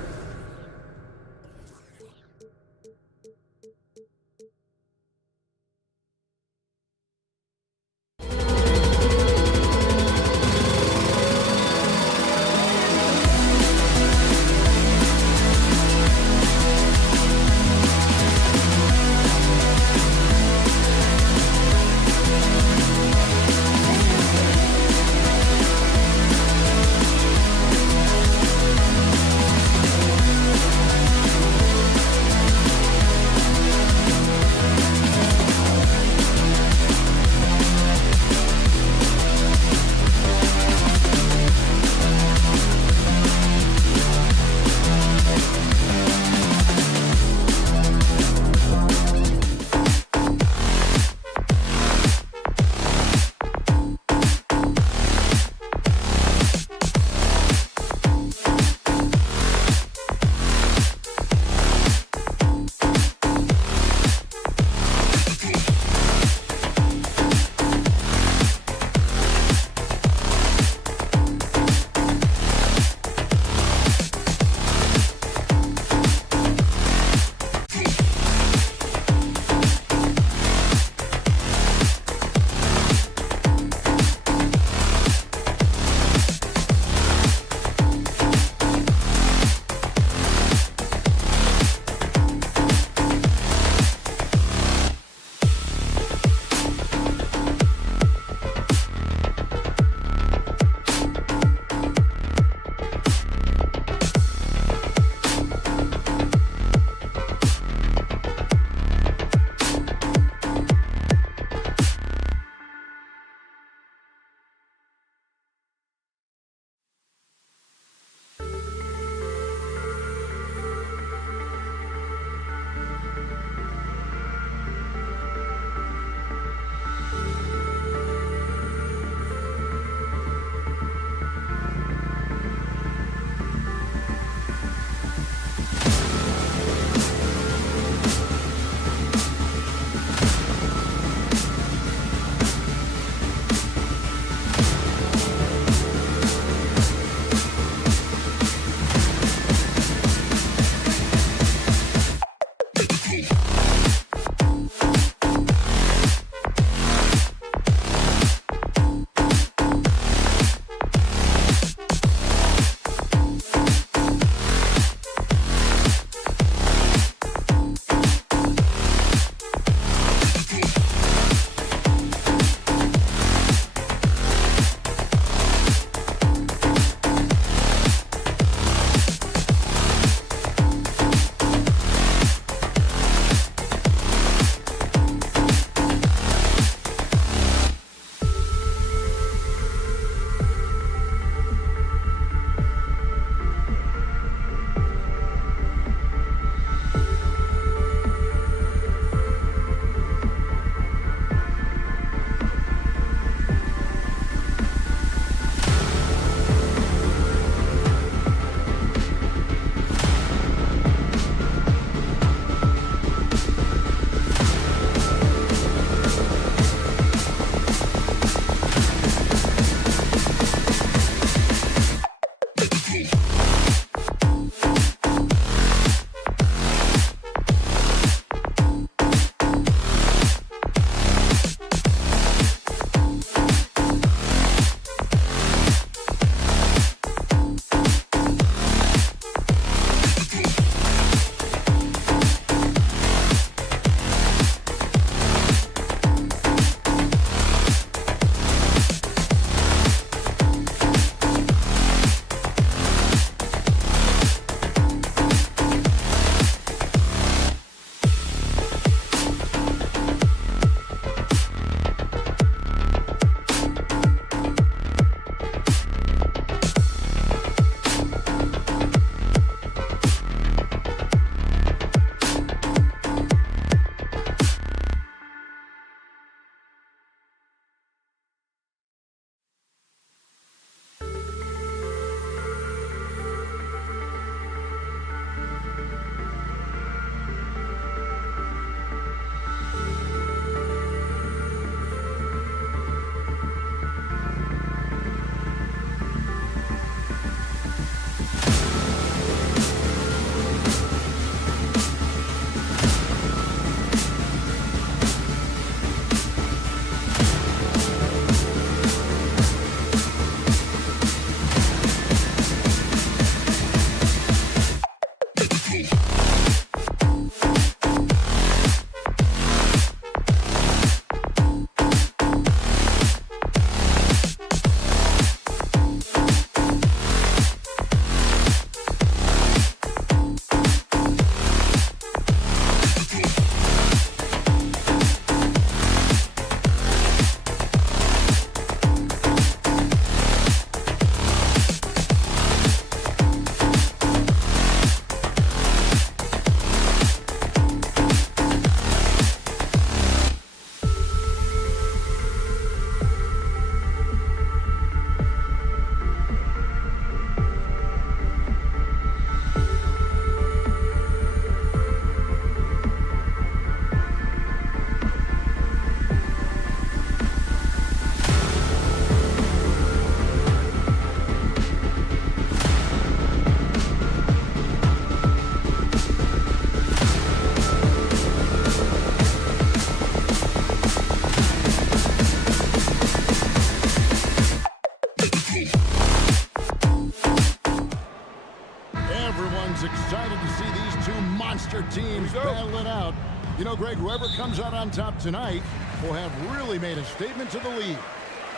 Everyone's excited to see these two monster teams battle it out. You know, Greg, whoever comes out on top tonight will have really made a statement to the league.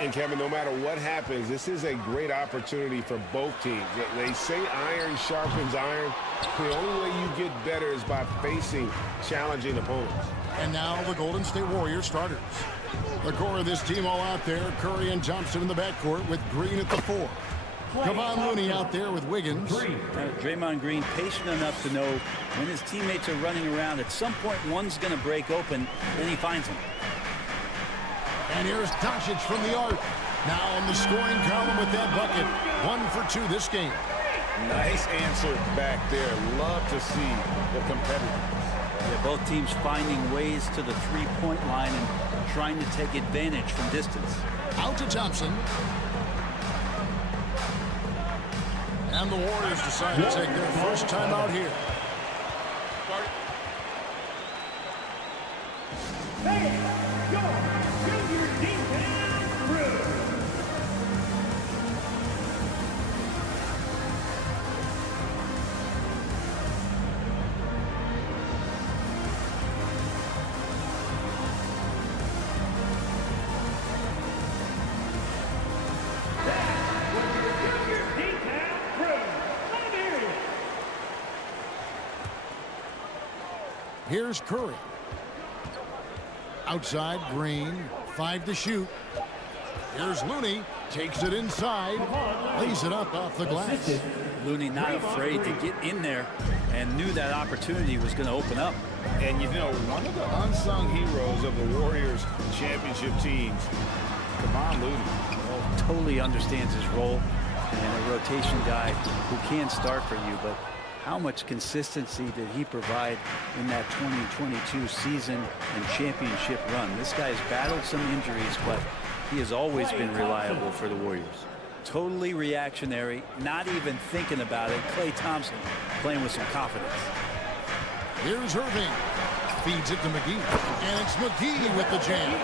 And, Kevin, no matter what happens, this is a great opportunity for both teams. They say iron sharpens iron. The only way you get better is by facing challenging opponents. And now the Golden State Warriors starters. The core of this team all out there. Curry and Thompson in the backcourt with Green at the 4. Kevon Looney out there with Wiggins. Draymond Green patient enough to know when his teammates are running around, at some point one's going to break open, then he finds them. And here's Doncic from the arc. Now in the scoring column with that bucket. 1 for 2 this game. Nice answer back there. Love to see the competitiveness. Yeah, both teams finding ways to the three-point line and trying to take advantage from distance. Out to Thompson. And the Warriors decide to take their first time out here. Here's Curry. Outside, Green. 5 to shoot. Here's Looney. Takes it inside. Lays it up off the glass. Looney not afraid to get in there and knew that opportunity was going to open up. And, you know, one of the unsung heroes of the Warriors championship teams, Kevon Looney. Totally understands his role and a rotation guy who can start for you, but how much consistency did he provide in that 2022 season and championship run? This guy's battled some injuries, but he has always been reliable for the Warriors. Totally reactionary, not even thinking about it. Klay Thompson playing with some confidence. Here's Irving. Feeds it to McGee. And it's McGee with the jam.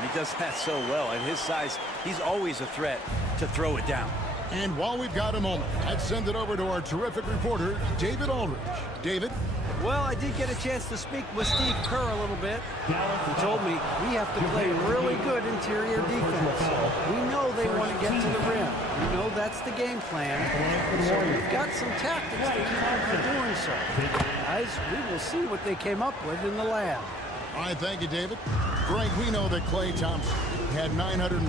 He does that so well. At his size, he's always a threat to throw it down. And while we've got a moment, I'd send it over to our terrific reporter, David Aldridge. David? Well, I did get a chance to speak with Steve Kerr a little bit. He told me we have to play really good interior defense. We know they want to get to the rim. We know that's the game plan. So we've got some tactics to keep them from doing so. Guys, we will see what they came up with in the lab. All right, thank you, David. Greg, we know that Klay Thompson had 941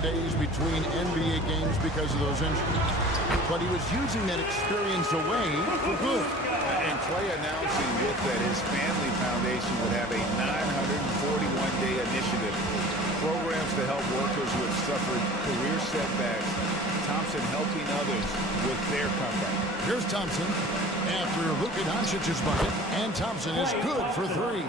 days between NBA games because of those injuries. But he was using that experience away for good. And Klay announcing with that his family foundation would have a 941-day initiative. Programs to help workers who have suffered career setbacks. Thompson helping others with their comeback. Here's Thompson after Luka Doncic's bucket. And Thompson is good for 3.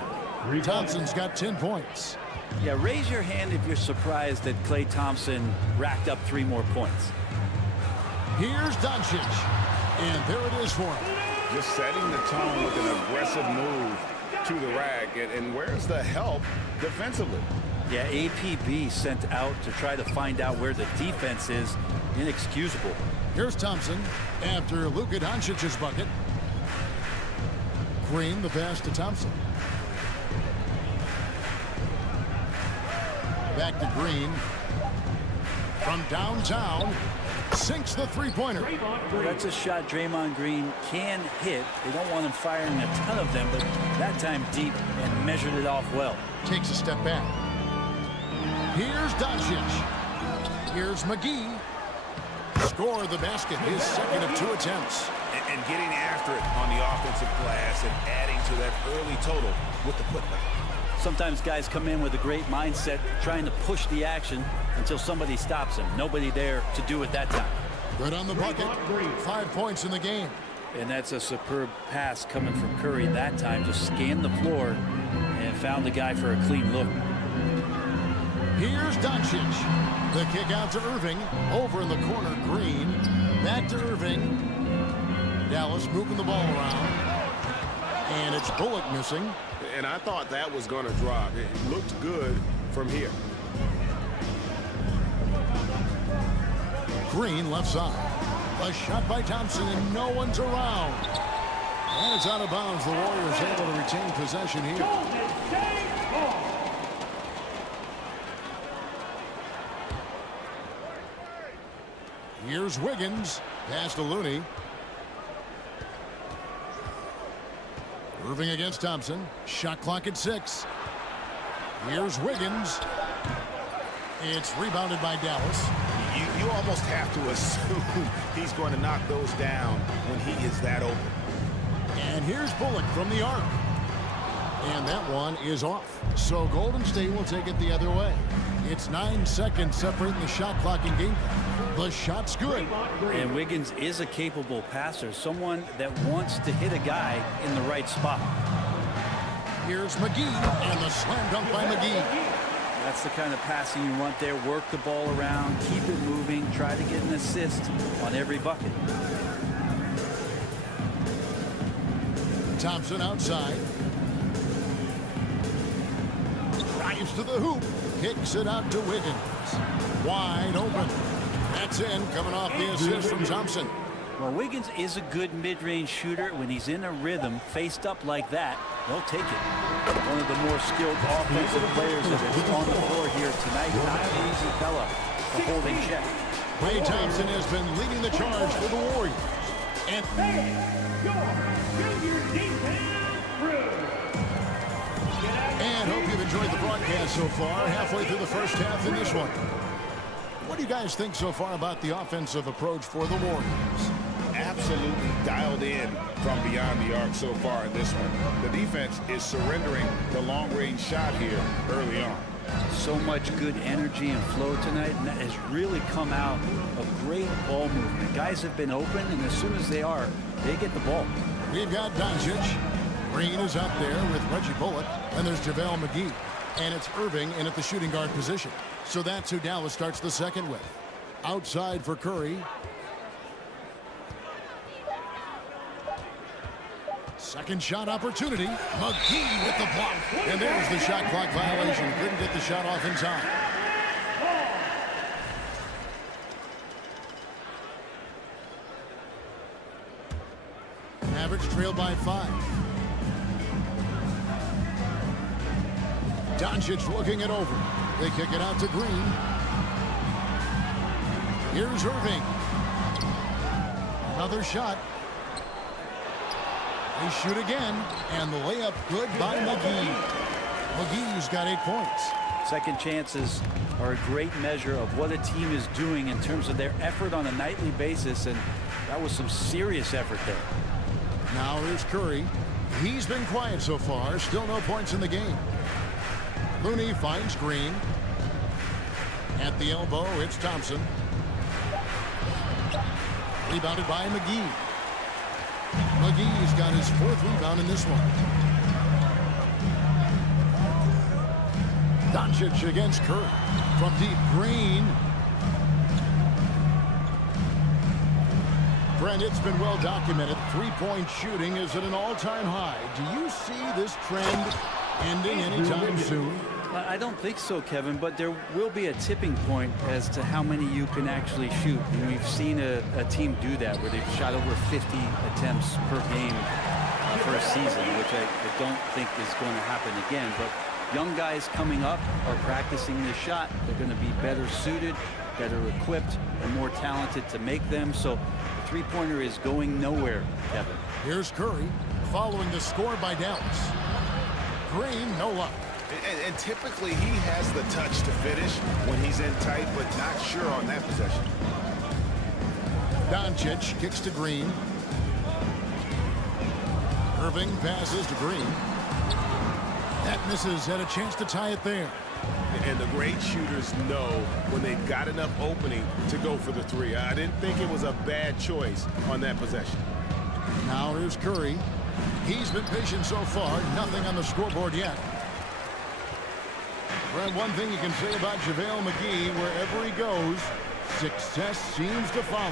Thompson's got 10 points. Yeah, raise your hand if you're surprised that Klay Thompson racked up 3 more points. Here's Doncic. And there it is for him. Just setting the tone with an aggressive move to the rack. And where's the help defensively? Yeah, APB sent out to try to find out where the defense is. Inexcusable. Here's Thompson after Luka Doncic's bucket. Green, the pass to Thompson. Back to Green. From downtown, sinks the three-pointer. Well, that's a shot Draymond Green can hit. They don't want him firing a ton of them, but that time deep and measured it off well. Takes a step back. Here's Doncic. Here's McGee. Score the basket, his second of 2 attempts. And getting after it on the offensive glass and adding to that early total with the putback. Sometimes guys come in with a great mindset, trying to push the action until somebody stops them. Nobody there to do it that time. Good on the bucket. 5 points in the game. And that's a superb pass coming from Curry that time. Just scanned the floor and found the guy for a clean look. Here's Doncic. The kick out to Irving. Over in the corner, Green. Back to Irving. Dallas moving the ball around. And it's Bullock missing. And I thought that was going to drop. It looked good from here. Green left side. A shot by Thompson, and no one's around. And it's out of bounds. The Warriors able to retain possession here. Here's Wiggins. Pass to Looney. Irving against Thompson. Shot clock at 6. Here's Wiggins. It's rebounded by Dallas. You almost have to assume he's going to knock those down when he is that open. And here's Bullock from the arc. And that one is off. So Golden State will take it the other way. It's 9 seconds separating the shot clock and game clock. The shot's good. And Wiggins is a capable passer, someone that wants to hit a guy in the right spot. Here's McGee, and the slam dunk by McGee. That's the kind of passing you want there. Work the ball around, keep it moving, try to get an assist on every bucket. Thompson outside. Drives to the hoop. Kicks it out to Wiggins. Wide open. That's in, coming off the assist from Thompson. Well, Wiggins is a good mid-range shooter. When he's in a rhythm, faced up like that, he'll take it. One of the more skilled offensive players that is on the floor here tonight. Not an easy fella to hold in check. Klay Thompson has been leading the charge for the Warriors. And hope you've enjoyed the broadcast so far. Halfway through the first half in this one. What do you guys think so far about the offensive approach for the Warriors? Absolutely dialed in from beyond the arc so far in this one. The defense is surrendering the long-range shot here early on. So much good energy and flow tonight, and that has really come out of great ball movement. Guys have been open, and as soon as they are, they get the ball. We've got Doncic. Green is up there with Reggie Bullock, and there's JaVale McGee. And it's Irving in at the shooting guard position. So that's who Dallas starts the second with. Outside for Curry. Second shot opportunity. McGee with the block. And there's the shot clock violation. Couldn't get the shot off in time. Mavericks trail by 5. Doncic looking it over. They kick it out to Green. Here's Irving. Another shot. They shoot again, and the layup good by McGee. McGee's got 8 points. Second chances are a great measure of what a team is doing in terms of their effort on a nightly basis, and that was some serious effort there. Now here's Curry. He's been quiet so far. Still no points in the game. Looney finds Green. At the elbow, it's Thompson. Rebounded by McGee. McGee's got his 4th rebound in this one. Doncic against Curry. From deep, Green. Brent, it's been well documented. 3-point shooting is at an all-time high. Do you see this trend ending anytime soon? I don't think so, Kevin, but there will be a tipping point as to how many you can actually shoot. And we've seen a team do that where they've shot over 50 attempts per game for a season, which I don't think is going to happen again. But young guys coming up are practicing this shot. They're going to be better suited, better equipped, and more talented to make them. So the three-pointer is going nowhere, Kevin. Here's Curry following the score by Dallas. Green, no luck. And typically he has the touch to finish when he's in tight, but not sure on that possession. Doncic kicks to Green. Irving passes to Green. That misses. Had a chance to tie it there. And the great shooters know when they've got enough opening to go for the 3. I didn't think it was a bad choice on that possession. Now here's Curry. He's been patient so far. Nothing on the scoreboard yet. Well, one thing you can say about JaVale McGee, wherever he goes, success seems to follow.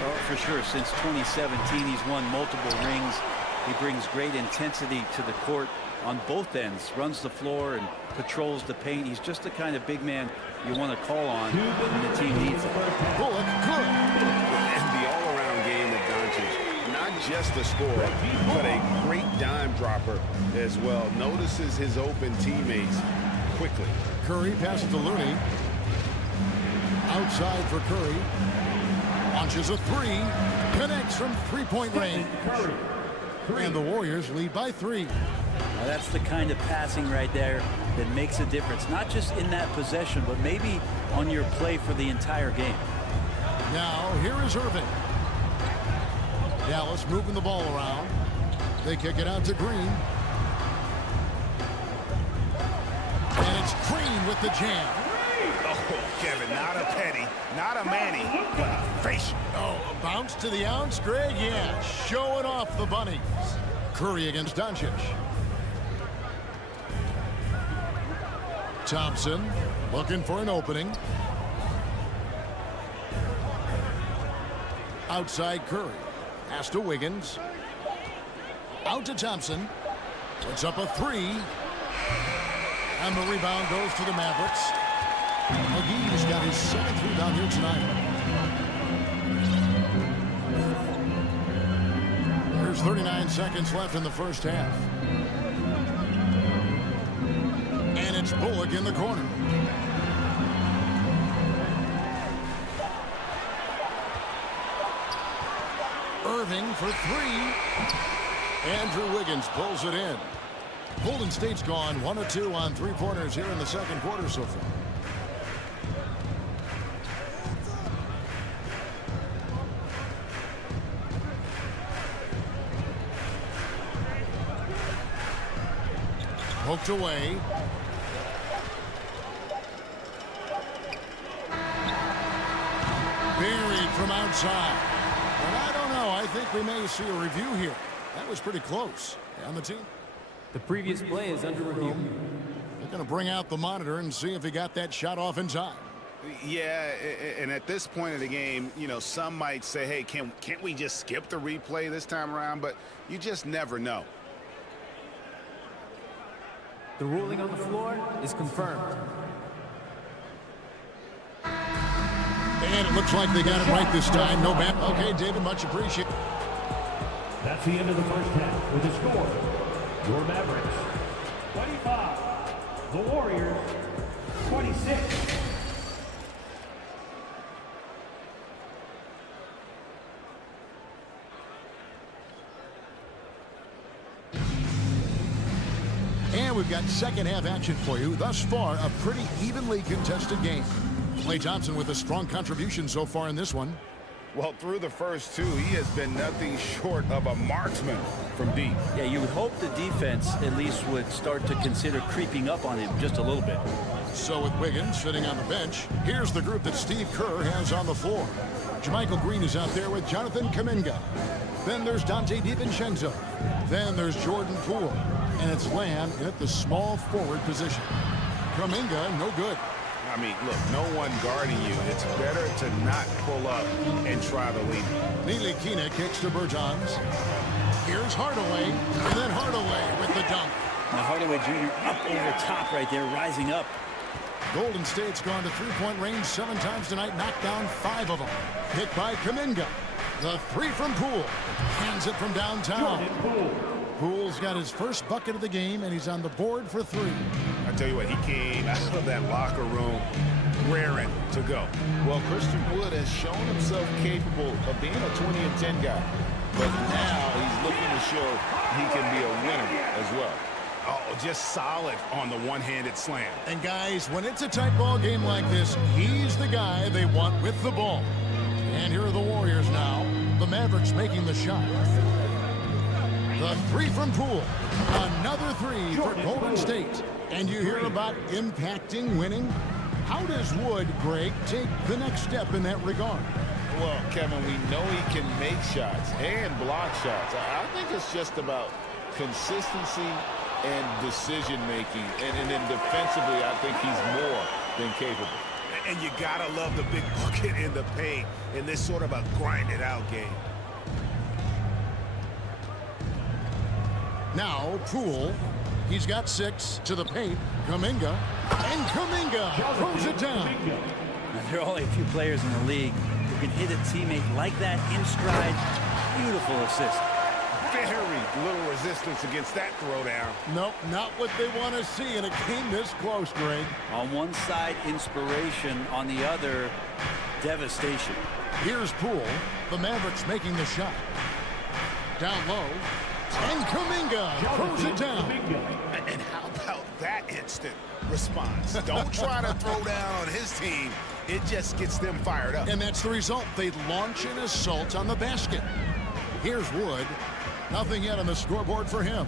Well, for sure. Since 2017, he's won multiple rings. He brings great intensity to the court on both ends, runs the floor and patrols the paint. He's just the kind of big man you want to call on when the team needs it. Bullock, good. And the all just a scorer, but a great dime dropper as well. Notices his open teammates quickly. Curry passes to Looney. Outside for Curry. Launches a three. Connects from three-point range. And the Warriors lead by 3. Now that's the kind of passing right there that makes a difference, not just in that possession, but maybe on your play for the entire game. Now, here is Irving. Dallas moving the ball around. They kick it out to Green. And it's Green with the jam. Oh, Kevin, not a Petty, not a Manny, but a facial. Oh, a bounce to the ounce, Greg? Yeah, showing off the bunnies. Curry against Doncic. Thompson looking for an opening. Outside Curry. Pass to Wiggins. Out to Thompson. Puts up a three. And the rebound goes to the Mavericks. McGee's got his 7th rebound here tonight. There's 39 seconds left in the first half. And it's Bullock in the corner. Irving for 3. Andrew Wiggins pulls it in. Golden State's gone 1 of 2 on three-pointers here in the second quarter so far. Poked away. Buried from outside. But I don't know. I think we may see a review here. That was pretty close. On the team. The previous play is under review. They're going to bring out the monitor and see if he got that shot off in time. Yeah, and at this point of the game, you know, some might say, hey, can't we just skip the replay this time around? But you just never know. The ruling on the floor is confirmed. And it looks like they got it right this time. No bad. Okay, David, much appreciated. That's the end of the first half with the score. Your Mavericks, 25. The Warriors, 26. And we've got second half action for you. Thus far, a pretty evenly contested game. Klay Thompson with a strong contribution so far in this one. Well, through the first 2, he has been nothing short of a marksman from deep. Yeah, you would hope the defense at least would start to consider creeping up on him just a little bit. So with Wiggins sitting on the bench, here's the group that Steve Kerr has on the floor. Jermichael Green is out there with Jonathan Kuminga. Then there's Dante DiVincenzo. Then there's Jordan Poole. And it's Lamb at the small forward position. Kuminga, no good. I mean, look, no one guarding you. It's better to not pull up and try the lead. Ntilikina kicks to Bertans. Here's Hardaway, and then Hardaway with the dunk. Now Hardaway Jr. up over top right there, rising up. Golden State's gone to three-point range 7 times tonight, knocked down 5 of them. Hit by Kuminga. The 3 from Poole. Hands it from downtown. Poole's got his first bucket of the game, and he's on the board for 3. I tell you what, he came out of that locker room raring to go. Well, Christian Wood has shown himself capable of being a 20 and 10 guy, but now he's looking to show he can be a winner as well. Oh, just solid on the one-handed slam. And guys, when it's a tight ball game like this, he's the guy they want with the ball. And here are the Warriors now. The Mavericks making the shot. The 3 from Poole. Another 3 for Golden State. And you hear about impacting winning? How does Wood, Greg, take the next step in that regard? Well, Kevin, we know he can make shots and block shots. I think it's just about consistency and decision-making. And then defensively, I think he's more than capable. And you gotta love the big bucket in the paint in this sort of a grind-it-out game. Now, Poole, he's got 6 to the paint. Kuminga, and Kuminga throws it down. Now, there are only a few players in the league who can hit a teammate like that in stride. Beautiful assist. resistance against that throwdown. Nope, not what they want to see in a game this close, Greg. On one side, inspiration. On the other, devastation. Here's Poole. The Mavericks making the shot. Down low. And Kuminga throws it down. And how about that instant response? Don't try to throw down on his team. It just gets them fired up. And that's the result. They launch an assault on the basket. Here's Wood. Nothing yet on the scoreboard for him.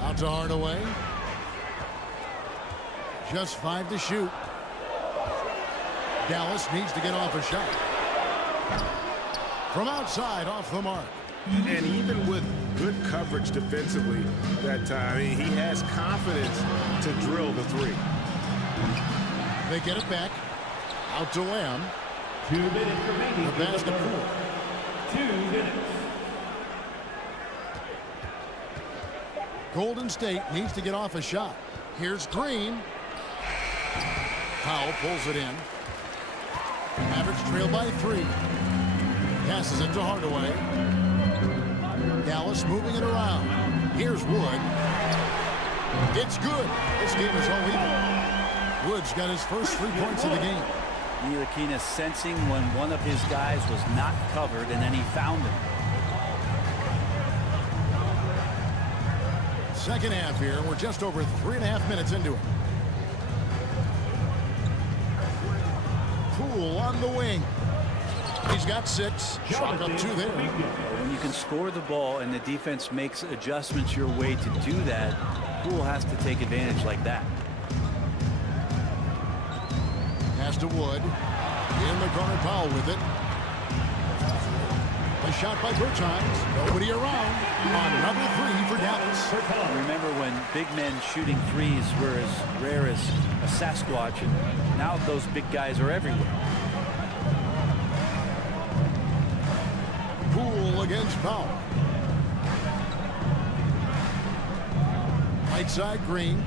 Out to Hardaway. Just 5 to shoot. Dallas needs to get off a shot. From outside, off the mark. And even with good coverage defensively that time, he has confidence to drill the three. They get it back. Out to Lamb. 2 minutes remaining. The basket Poole. 2 minutes. Golden State needs to get off a shot. Here's Green. Powell pulls it in. Mavericks trail by 3. Passes it to Hardaway. Dallas moving it around. Here's Wood. It's good. This game is all even. Wood's got his first 3 points of the game. Ntilikina sensing when one of his guys was not covered, and then he found him. Second half here. We're just over 3.5 minutes into it. Poole on the wing. He's got 6. Chalk up 2 there. When you can score the ball and the defense makes adjustments your way to do that, Poole has to take advantage like that. Pass to Wood. In the corner, Powell with it. A shot by Bertans. Nobody around. Another 3 for Dallas. Remember when big men shooting threes were as rare as a Sasquatch, and now those big guys are everywhere. Poole against Powell. Right side, Green.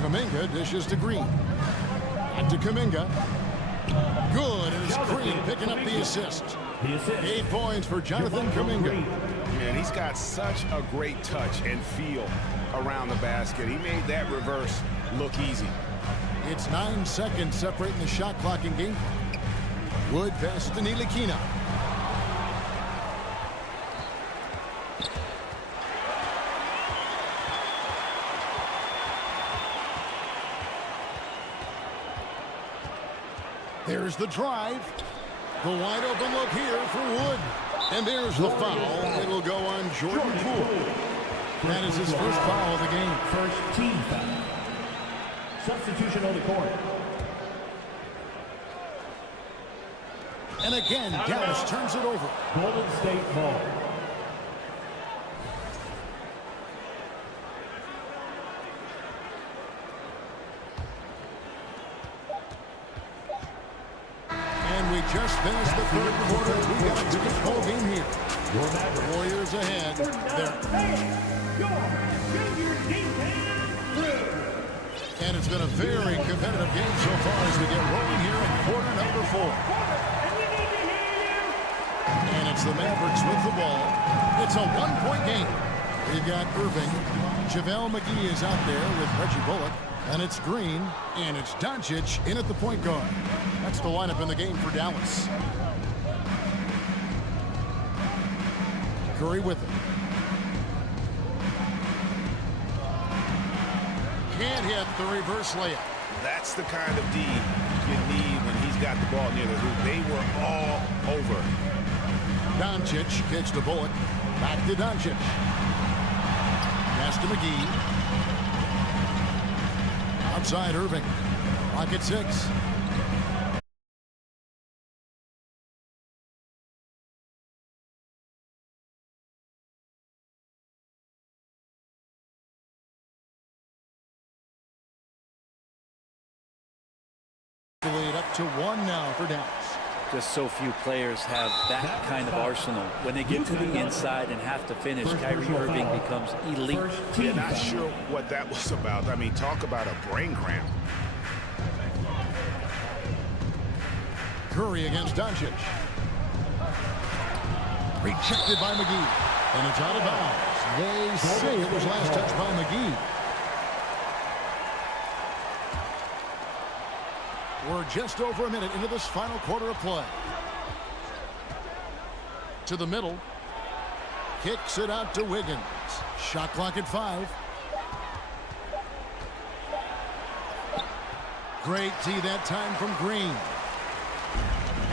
Kuminga dishes to Green. Back to Kuminga. Good, and it's Green picking up the assist. 8 points for Jonathan Kuminga. Man, he's got such a great touch and feel around the basket. He made that reverse look easy. It's 9 seconds separating the shot clock and game. Wood passes to Ntilikina. There's the drive. The wide open look here for Wood. And there's the foul. It'll go on Jordan Poole. That is his first foul of the game. First team foul. Substitution on the court. And again, Dallas turns it over. Golden State ball. And we just finished the third quarter. We got a tight ball game here. The Warriors ahead. And it's been a very competitive game so far as we get rolling here in quarter number 4. And it's the Mavericks with the ball. It's a 1-point game. We've got Irving. JaVale McGee is out there with Reggie Bullock. And it's Green. And it's Doncic in at the point guard. That's the lineup in the game for Dallas. Curry with it. Can't hit the reverse layup. That's the kind of D you need when he's got the ball near the hoop. They were all over. Doncic kicks to Bullock. Back to Doncic. Pass to McGee. Outside Irving. Clock at 6. Lead up to 1 now for Dallas. Just so few players have that kind of arsenal. When they get to the inside and have to finish, Kyrie Irving becomes elite. Yeah, not sure what that was about. I mean, talk about a brain cramp. Curry against Doncic. Rejected by McGee. And it's out of bounds. They say it was last touched by McGee. We're just over a minute into this final quarter of play. To the middle. Kicks it out to Wiggins. Shot clock at 5. Great D that time from Green.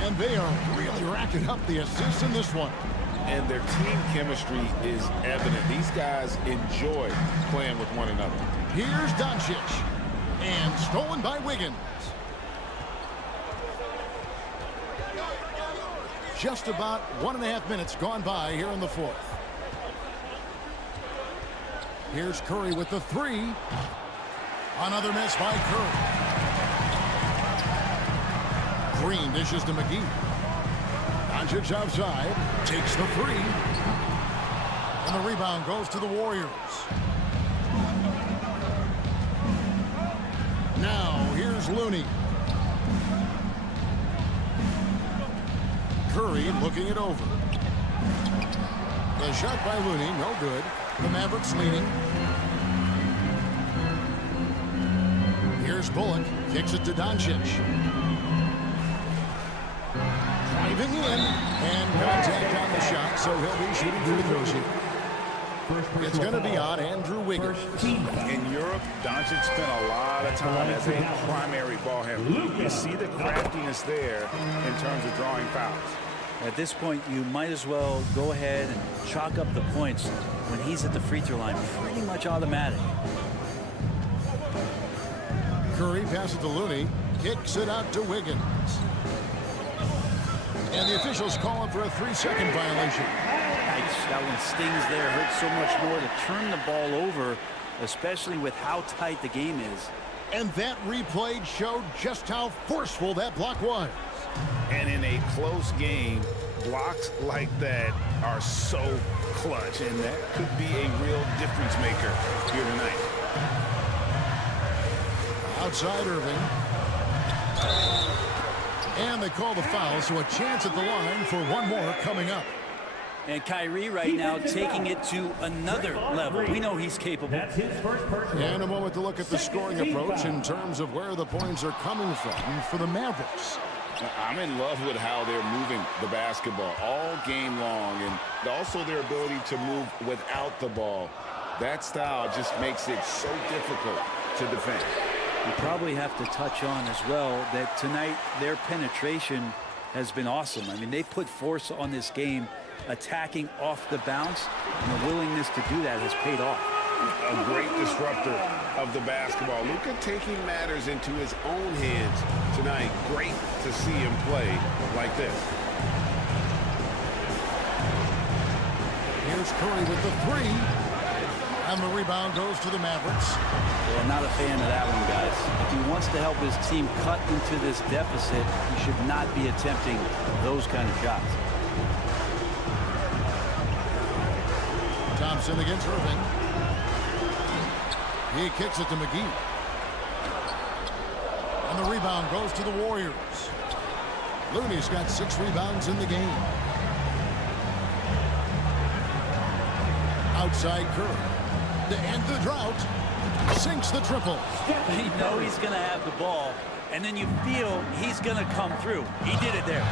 And they are really racking up the assists in this one. And their team chemistry is evident. These guys enjoy playing with one another. Here's Doncic. And stolen by Wiggins. Just about 1.5 minutes gone by here in the fourth. Here's Curry with the 3. Another miss by Curry. Green dishes to McGee. Doncic outside. Takes the 3. And the rebound goes to the Warriors. Now here's Looney. Curry looking it over. The shot by Looney, no good. The Mavericks leading. Here's Bullock. Kicks it to Doncic. Driving in. And contact on the shot, so he'll be shooting free throws here. It's going to be on Andrew Wiggins. In Europe, Doncic spent a lot of time as a primary ball handler. You see the craftiness there in terms of drawing fouls. At this point, you might as well go ahead and chalk up the points when he's at the free throw line. Pretty much automatic. Curry passes to Looney. Kicks it out to Wiggins. And the officials calling for a 3-second violation. That one stings there. Hurts so much more to turn the ball over, especially with how tight the game is. And that replay showed just how forceful that block was. And in a close game, blocks like that are so clutch, and that could be a real difference maker here tonight. Outside Irving. And they call the foul, so a chance at the line for one more coming up. And Kyrie right now taking it to another level. We know he's capable. And a moment to look at the scoring approach in terms of where the points are coming from for the Mavericks. I'm in love with how they're moving the basketball all game long, and also their ability to move without the ball. That style just makes it so difficult to defend. You probably have to touch on as well that tonight their penetration has been awesome. I mean, they put force on this game, attacking off the bounce, and the willingness to do that has paid off. A great disruptor of the basketball. Luka taking matters into his own hands tonight. Great to see him play like this. Here's Curry with the 3. And the rebound goes to the Mavericks. Well, not a fan of that one, guys. If he wants to help his team cut into this deficit, he should not be attempting those kind of shots. Thompson against Irving. He kicks it to McGee. And the rebound goes to the Warriors. Looney's got 6 rebounds in the game. Outside Curry. To end the drought. Sinks the triple. You know he's going to have the ball, and then you feel he's going to come through. He did it there.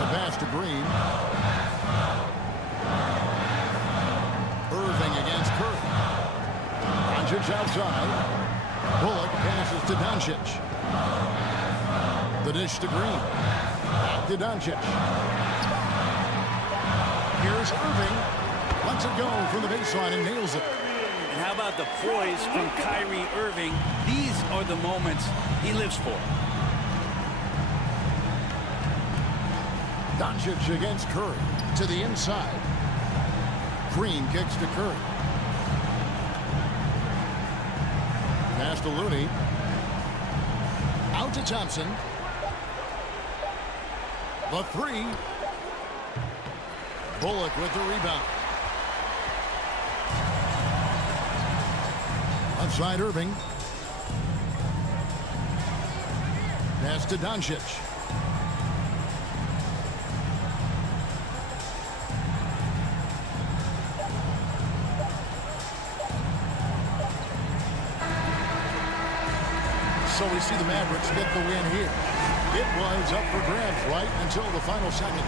The pass to Green. Irving against Curry. Doncic outside. Bullock passes to Doncic. The dish to Green. Back to Doncic. Here's Irving. Lets it go from the baseline and nails it. And how about the poise from Kyrie Irving? These are the moments he lives for. Doncic against Curry. To the inside. Green kicks to Curry. Pass to Looney. Out to Thompson. The 3. Bullock with the rebound. Outside Irving. Pass to Doncic. we see the Mavericks get the win here. It was up for grabs right until the final second.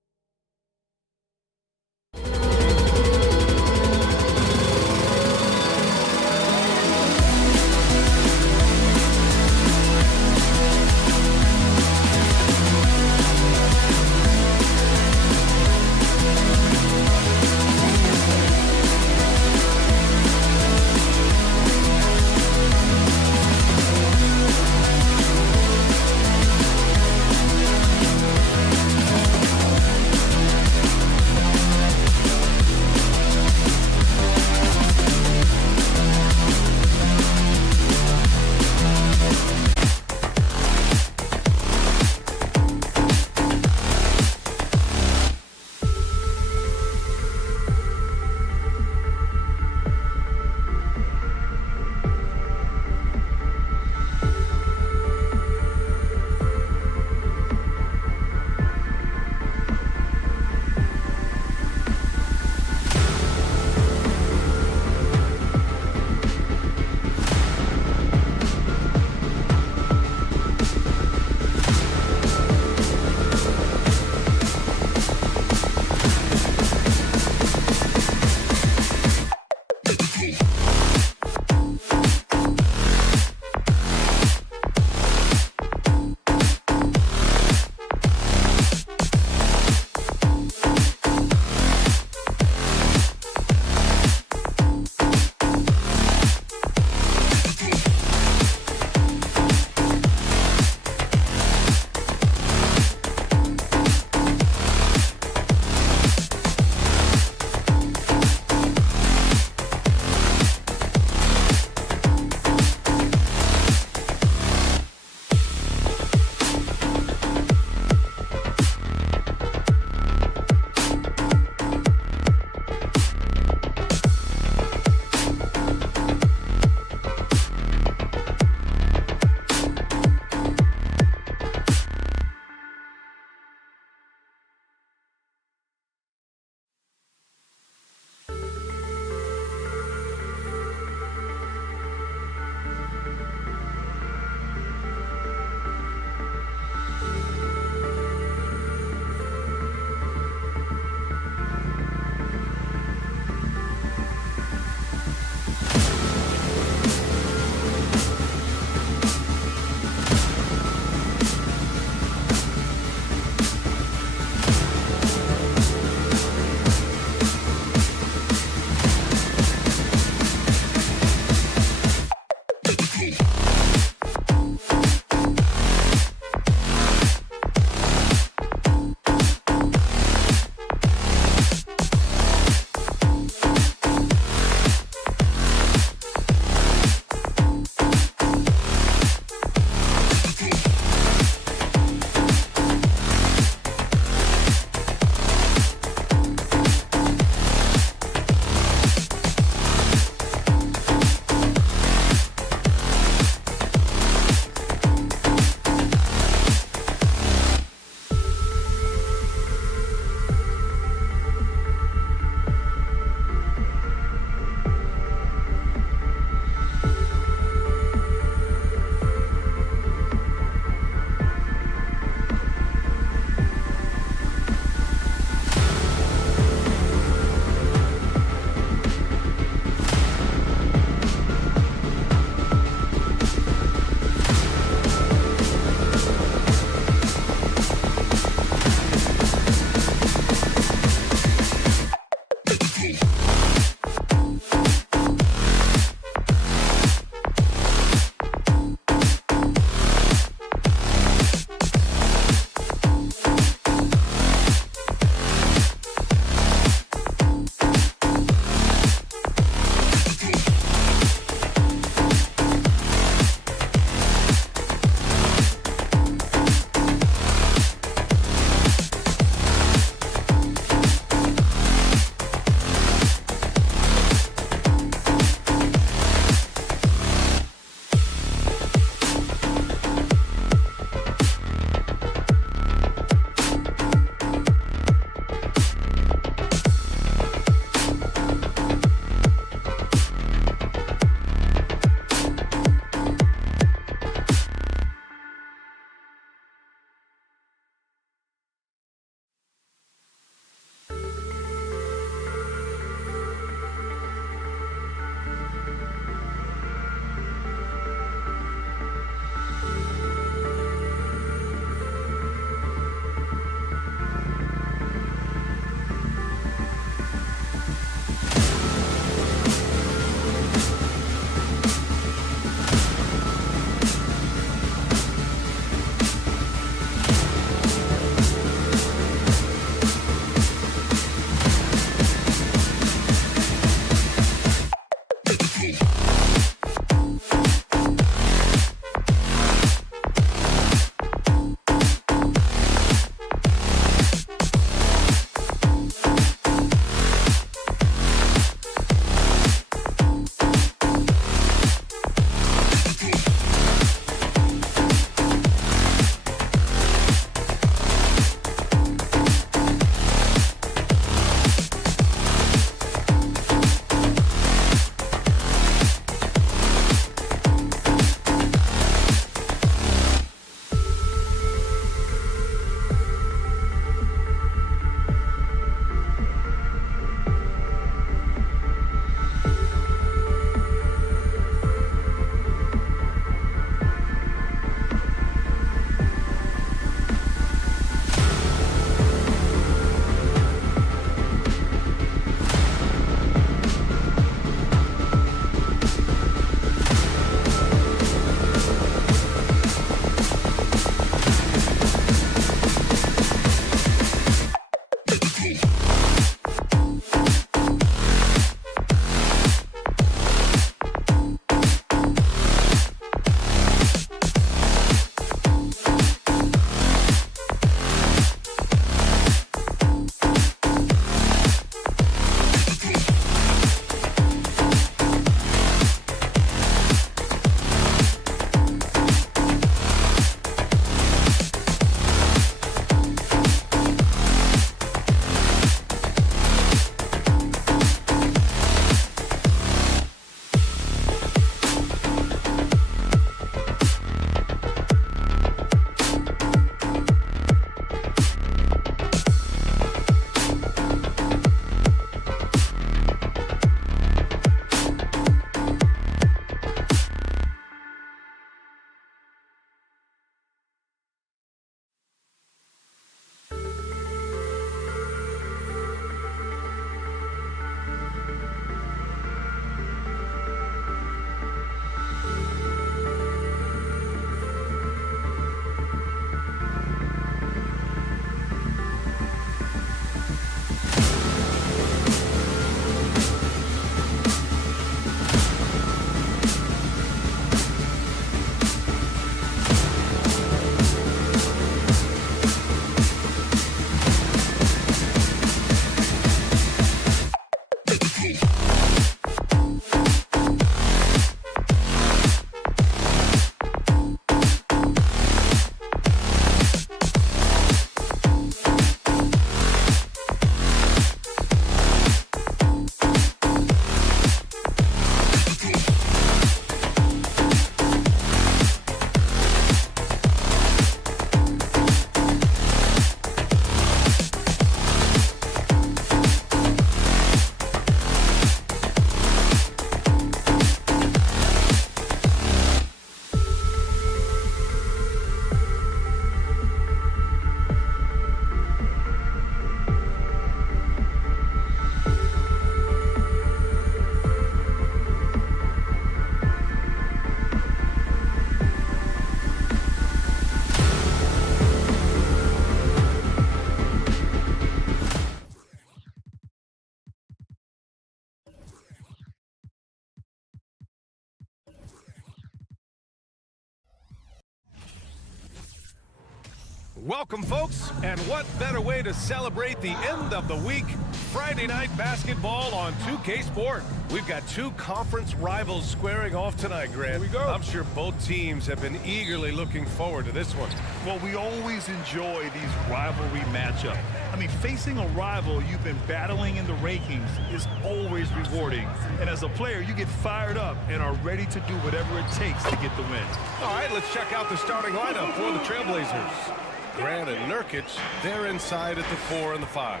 Welcome, folks, and what better way to celebrate the end of the week? Friday night basketball on 2K Sport. We've got two conference rivals squaring off tonight, Grant. Here we go. I'm sure both teams have been eagerly looking forward to this one. Well, we always enjoy these rivalry matchups. I mean, facing a rival you've been battling in the rankings is always rewarding. And as a player, you get fired up and are ready to do whatever it takes to get the win. All right, let's check out the starting lineup for the Trailblazers. Grant and Nurkic, they're inside at the 4 and the 5.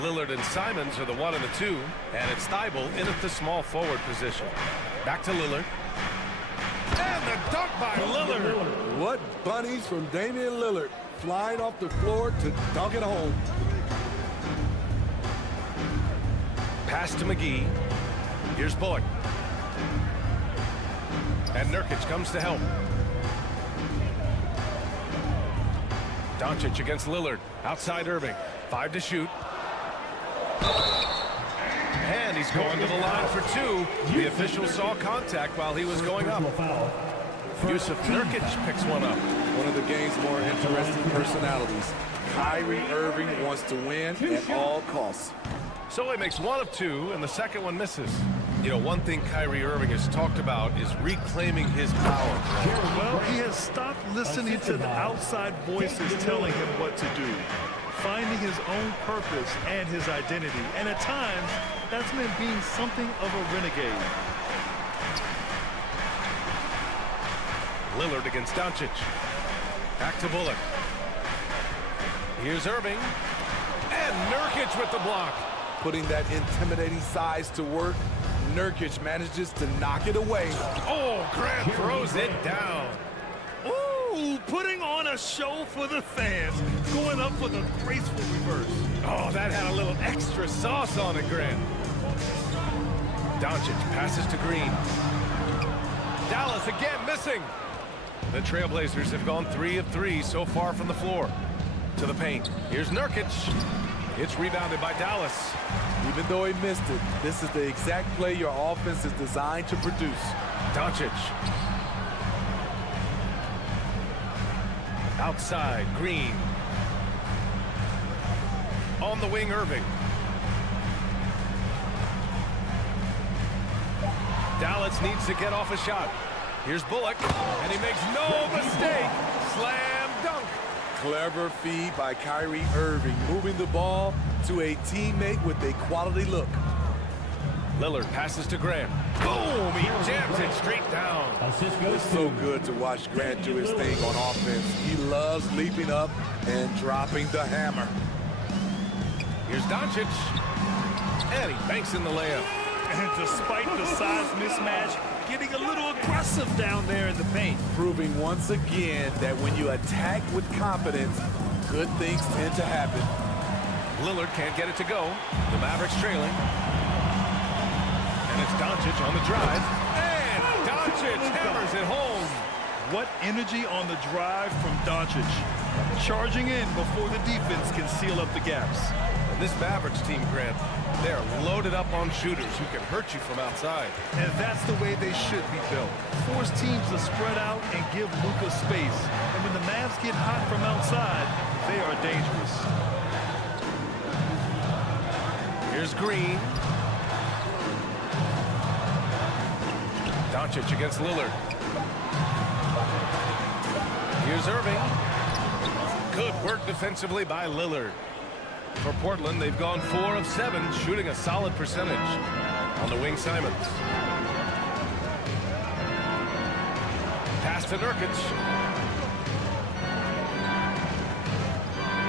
Lillard and Simons are the 1 and the 2, and it's Thibault in at the small forward position. Back to Lillard. And the dunk by Lillard. What bunnies from Damian Lillard, flying off the floor to dunk it home. Pass to McGee. Here's Bullock. And Nurkic comes to help. Doncic against Lillard. Outside Irving. 5 to shoot. And he's going to the line for 2. The official saw contact while he was going up. Yusuf Nurkic picks one up. One of the game's more interesting personalities. Kyrie Irving wants to win at all costs. So he makes 1 of 2, and the second one misses. You know, one thing Kyrie Irving has talked about is reclaiming his power. Well, he has stopped listening to the outside voices telling him what to do, finding his own purpose and his identity. And at times, that's meant being something of a renegade. Lillard against Doncic. Back to Bullock. Here's Irving. And Nurkic with the block. Putting that intimidating size to work, Nurkic manages to knock it away. Oh, Grant throws it down. Ooh, putting on a show for the fans, going up with a graceful reverse. Oh, that had a little extra sauce on it, Grant. Doncic passes to Green. Dallas again missing. The Trailblazers have gone 3 of 3 so far from the floor. To the paint. Here's Nurkic. It's rebounded by Dallas. Even though he missed it, this is the exact play your offense is designed to produce. Doncic. Outside, Green. On the wing, Irving. Dallas needs to get off a shot. Here's Bullock, and he makes no mistake. Slam dunk. Clever feed by Kyrie Irving, moving the ball to a teammate with a quality look. Lillard passes to Grant. Boom! He jams it straight down. It's so good to watch Grant do his thing on offense. He loves leaping up and dropping the hammer. Here's Doncic. And he banks in the layup. And despite the size mismatch, getting a little aggressive down there in the paint. Proving once again that when you attack with confidence, good things tend to happen. Lillard can't get it to go. The Mavericks trailing. And it's Doncic on the drive. And Doncic hammers it home. What energy on the drive from Doncic. Charging in before the defense can seal up the gaps. And this Mavericks team, Grant, they're loaded up on shooters who can hurt you from outside. And that's the way they should be built. Force teams to spread out and give Luka space. And when the Mavs get hot from outside, they are dangerous. Here's Green. Doncic against Lillard. Here's Irving. Good work defensively by Lillard. For Portland, they've gone 4 of 7, shooting a solid percentage. On the wing, Simons. Pass to Nurkic.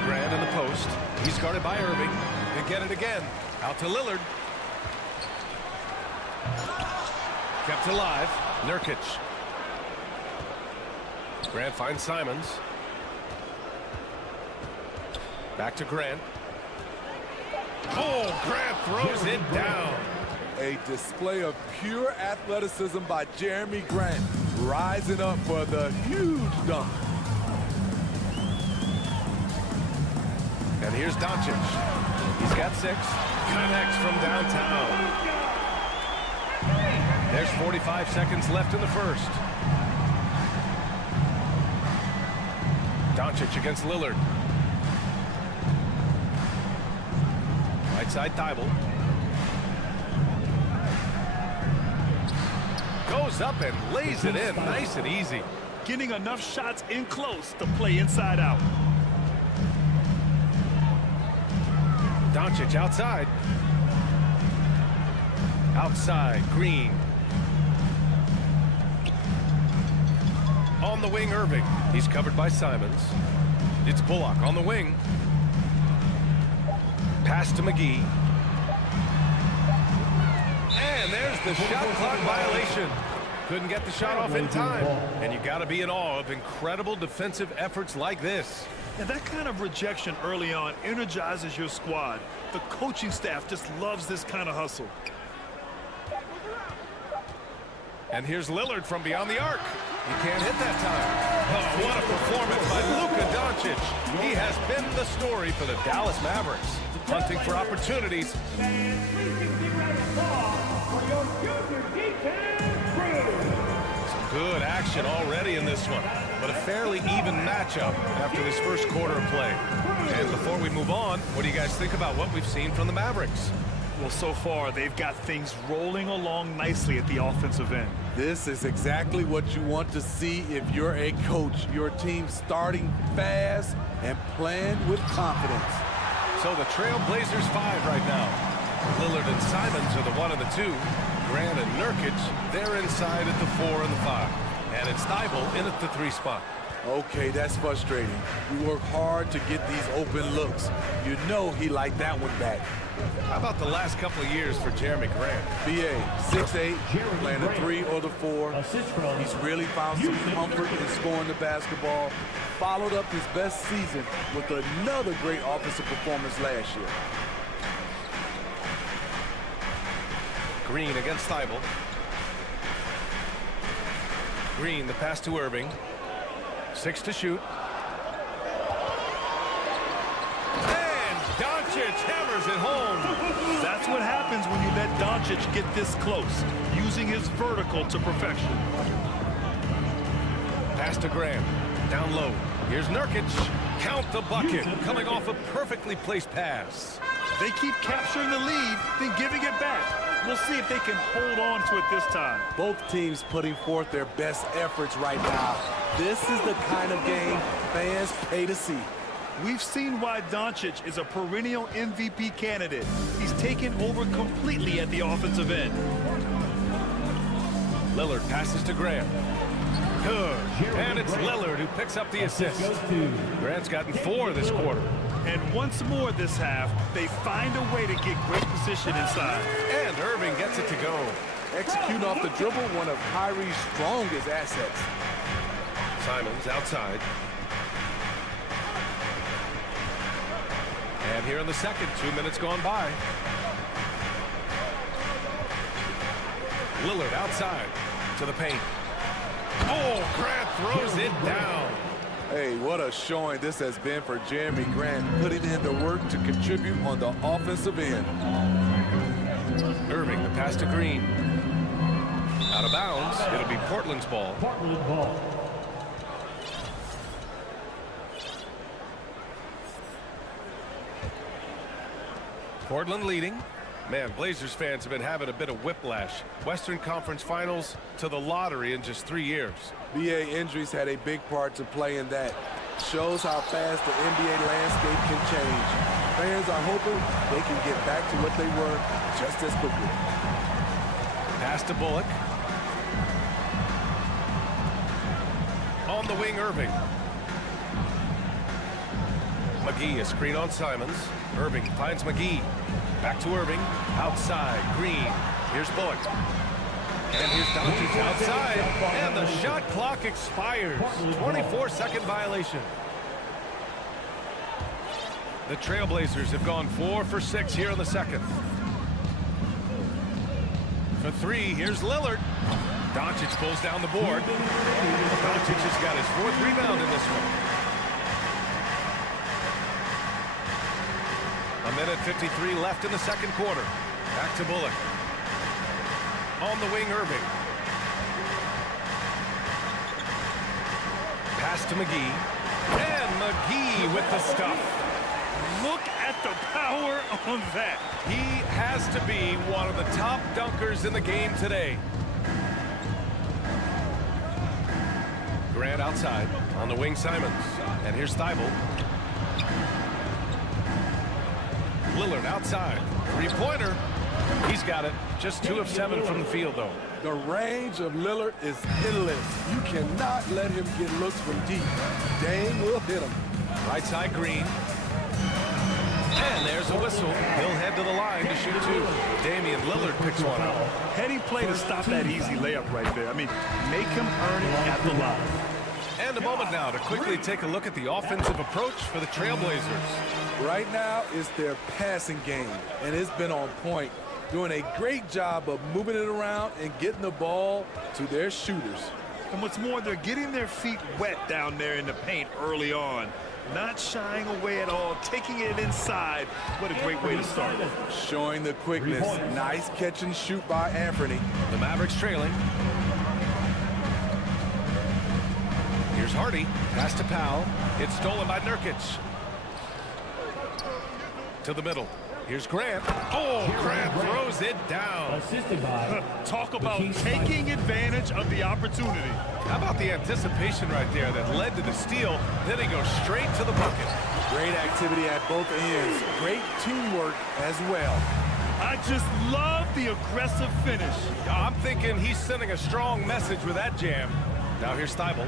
Grant in the post. He's guarded by Irving. They get it again. Out to Lillard. Kept alive. Nurkic. Grant finds Simons. Back to Grant. Oh, Grant throws it down. A display of pure athleticism by Jeremy Grant, rising up for the huge dunk. And here's Doncic. He's got 6. Connects from downtown. There's 45 seconds left in the first. Doncic against Lillard. Right side Thibault. Goes up and lays it in nice and easy. Getting enough shots in close to play inside out. Doncic outside. Outside, Green. On the wing, Irving. He's covered by Simons. It's Bullock on the wing. Pass to McGee. And there's the shot clock violation. Couldn't get the shot off in time. And you got to be in awe of incredible defensive efforts like this. And that kind of rejection early on energizes your squad. The coaching staff just loves this kind of hustle. And here's Lillard from beyond the arc. He can't hit that time. Oh, what a performance by Luka Doncic. He has been the story for the Dallas Mavericks. Hunting for opportunities. Some good action already in this one. But a fairly even matchup after this first quarter of play. And before we move on, what do you guys think about what we've seen from the Mavericks? Well, so far, they've got things rolling along nicely at the offensive end. This is exactly what you want to see if you're a coach. Your team starting fast and playing with confidence. So the Trail Blazers 5 right now. Lillard and Simons are the 1 and the 2. Grant and Nurkic, they're inside at the 4 and the 5. And it's Thibault in at the 3 spot. Okay, that's frustrating. We work hard to get these open looks. You know he liked that one back. How about the last couple of years for Jeremy Grant? BA, 6'8", playing the 3 or the 4. He's really found some comfort in scoring the basketball. Followed up his best season with another great offensive performance last year. Green against Thibault. Green, the pass to Irving. 6 to shoot. And Doncic hammers it home. That's what happens when you let Doncic get this close, using his vertical to perfection. Pass to Graham. Down low. Here's Nurkic. Count the bucket. Coming off a perfectly placed pass. They keep capturing the lead, then giving it back. We'll see if they can hold on to it this time. Both teams putting forth their best efforts right now. This is the kind of game fans pay to see. We've seen why Doncic is a perennial MVP candidate. He's taken over completely at the offensive end. Lillard passes to Graham. Good. And it's Lillard who picks up the assist. Grant's gotten 4 this quarter. And once more this half, they find a way to get great position inside. And Irving gets it to go. Execute off the dribble, one of Kyrie's strongest assets. Simons outside. And here in the second, 2 minutes gone by. Lillard outside to the paint. Oh, Grant throws it down. Hey, what a showing this has been for Jeremy Grant, putting in the work to contribute on the offensive end. Irving, the pass to Green. Out of bounds. It'll be Portland's ball. Portland ball. Portland leading. Man, Blazers fans have been having a bit of whiplash. Western Conference Finals to the lottery in just 3 years. BA injuries had a big part to play in that. Shows how fast the NBA landscape can change. Fans are hoping they can get back to what they were just as quickly. Pass to Bullock. On the wing, Irving. McGee, a screen on Simons. Irving finds McGee. Back to Irving. Outside. Green. Here's Bullock. And here's Doncic outside. And the shot clock expires. 24-second violation. The Trailblazers have gone 4 for 6 here in the second. For 3, here's Lillard. Doncic pulls down the board. Doncic has got his 4th rebound in this one. A minute 53 left in the second quarter. Back to Bullock. On the wing, Irving. Pass to McGee. And McGee with the stuff. Look at the power on that. He has to be one of the top dunkers in the game today. Grant outside. On the wing, Simons. And here's Thibault. Lillard outside. Three-pointer. He's got it. Just 2 of 7 from the field, though. The range of Lillard is endless. You cannot let him get looks from deep. Dame will hit him. Right side, Green. And there's a whistle. He'll head to the line to shoot 2. Damian Lillard picks one up. Heady play to stop that easy layup right there. I mean, make him earn it at the line. And a moment now to quickly take a look at the offensive approach for the Trailblazers. Right now, it's their passing game, and it's been on point. Doing a great job of moving it around and getting the ball to their shooters. And what's more, they're getting their feet wet down there in the paint early on. Not shying away at all, taking it inside. What a great way to start. Showing the quickness. Nice catch and shoot by Anthony. The Mavericks trailing. Here's Hardy. Pass to Powell. It's stolen by Nurkic. To the middle. Here's Grant. Oh, Grant throws it down. Assisted by. Talk about taking advantage of the opportunity. How about the anticipation right there that led to the steal? Then he goes straight to the bucket. Great activity at both ends. Great teamwork as well. I just love the aggressive finish. I'm thinking he's sending a strong message with that jam. Now here's Thibault.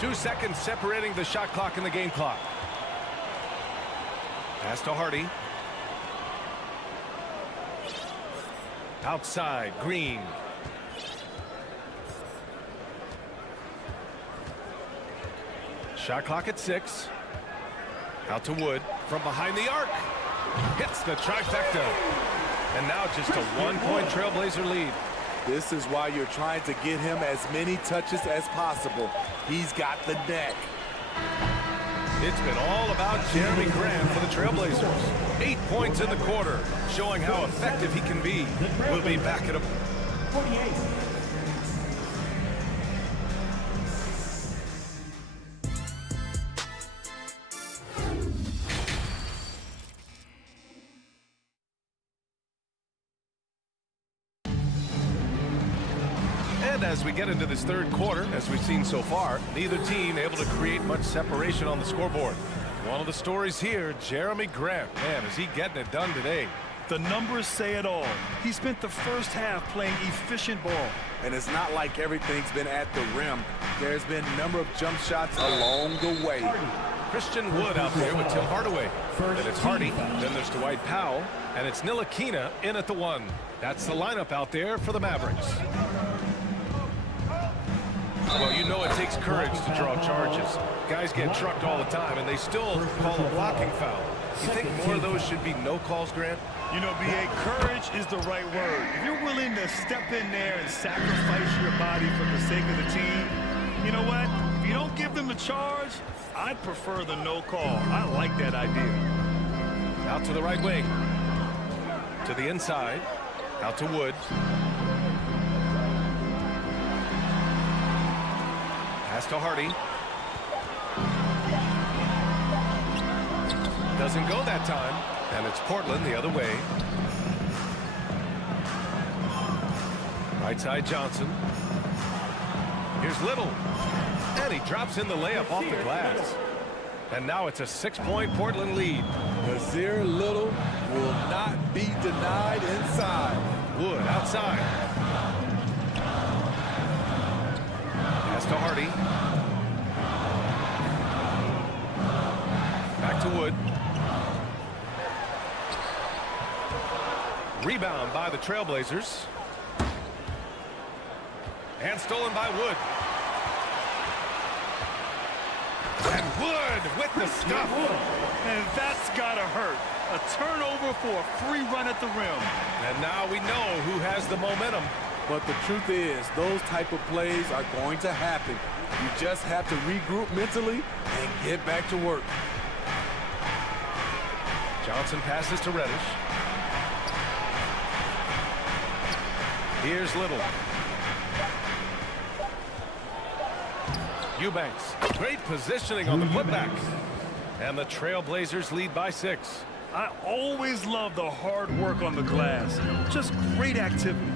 2 seconds separating the shot clock and the game clock. Pass to Hardy. Outside, Green. Shot clock at 6. Out to Wood from behind the arc. Hits the trifecta. And now just a 1-point Trailblazer lead. This is why you're trying to get him as many touches as possible. He's got the neck. It's been all about Jeremy Grant for the Trailblazers. 8 points in the quarter, showing how effective he can be. We'll be back at a 48. And as we get into this third quarter, as we've seen so far, neither team able to create much separation on the scoreboard. One of the stories here, Jeremy Grant. Man, is he getting it done today? The numbers say it all. He spent the first half playing efficient ball. And it's not like everything's been at the rim. There's been a number of jump shots along the way. Christian Wood out there with Tim Hardaway. Then it's Hardy. Then there's Dwight Powell. And it's Ntilikina in at the 1. That's the lineup out there for the Mavericks. Well, you know it takes courage to draw charges. Guys get trucked all the time, and they still call a blocking foul. You think more of those should be no calls, Grant? You know, B.A., courage is the right word. If you're willing to step in there and sacrifice your body for the sake of the team, you know what? If you don't give them a charge, I'd prefer the no call. I like that idea. Out to the right wing. To the inside. Out to Wood. Pass to Hardy. Doesn't go that time. And it's Portland the other way. Right side Johnson. Here's Little. And he drops in the layup off the glass. And now it's a 6-point Portland lead. Nasir Little will not be denied inside. Wood outside. Pass to Hardy. Back to Wood. Rebound by the Trailblazers. And stolen by Wood. And Wood with the stuff. And that's gotta hurt. A turnover for a free run at the rim. And now we know who has the momentum. But the truth is, those type of plays are going to happen. You just have to regroup mentally and get back to work. Johnson passes to Reddish. Here's Little. Eubanks, great positioning on the putback. And the Trailblazers lead by 6. I always love the hard work on the glass. Just great activity.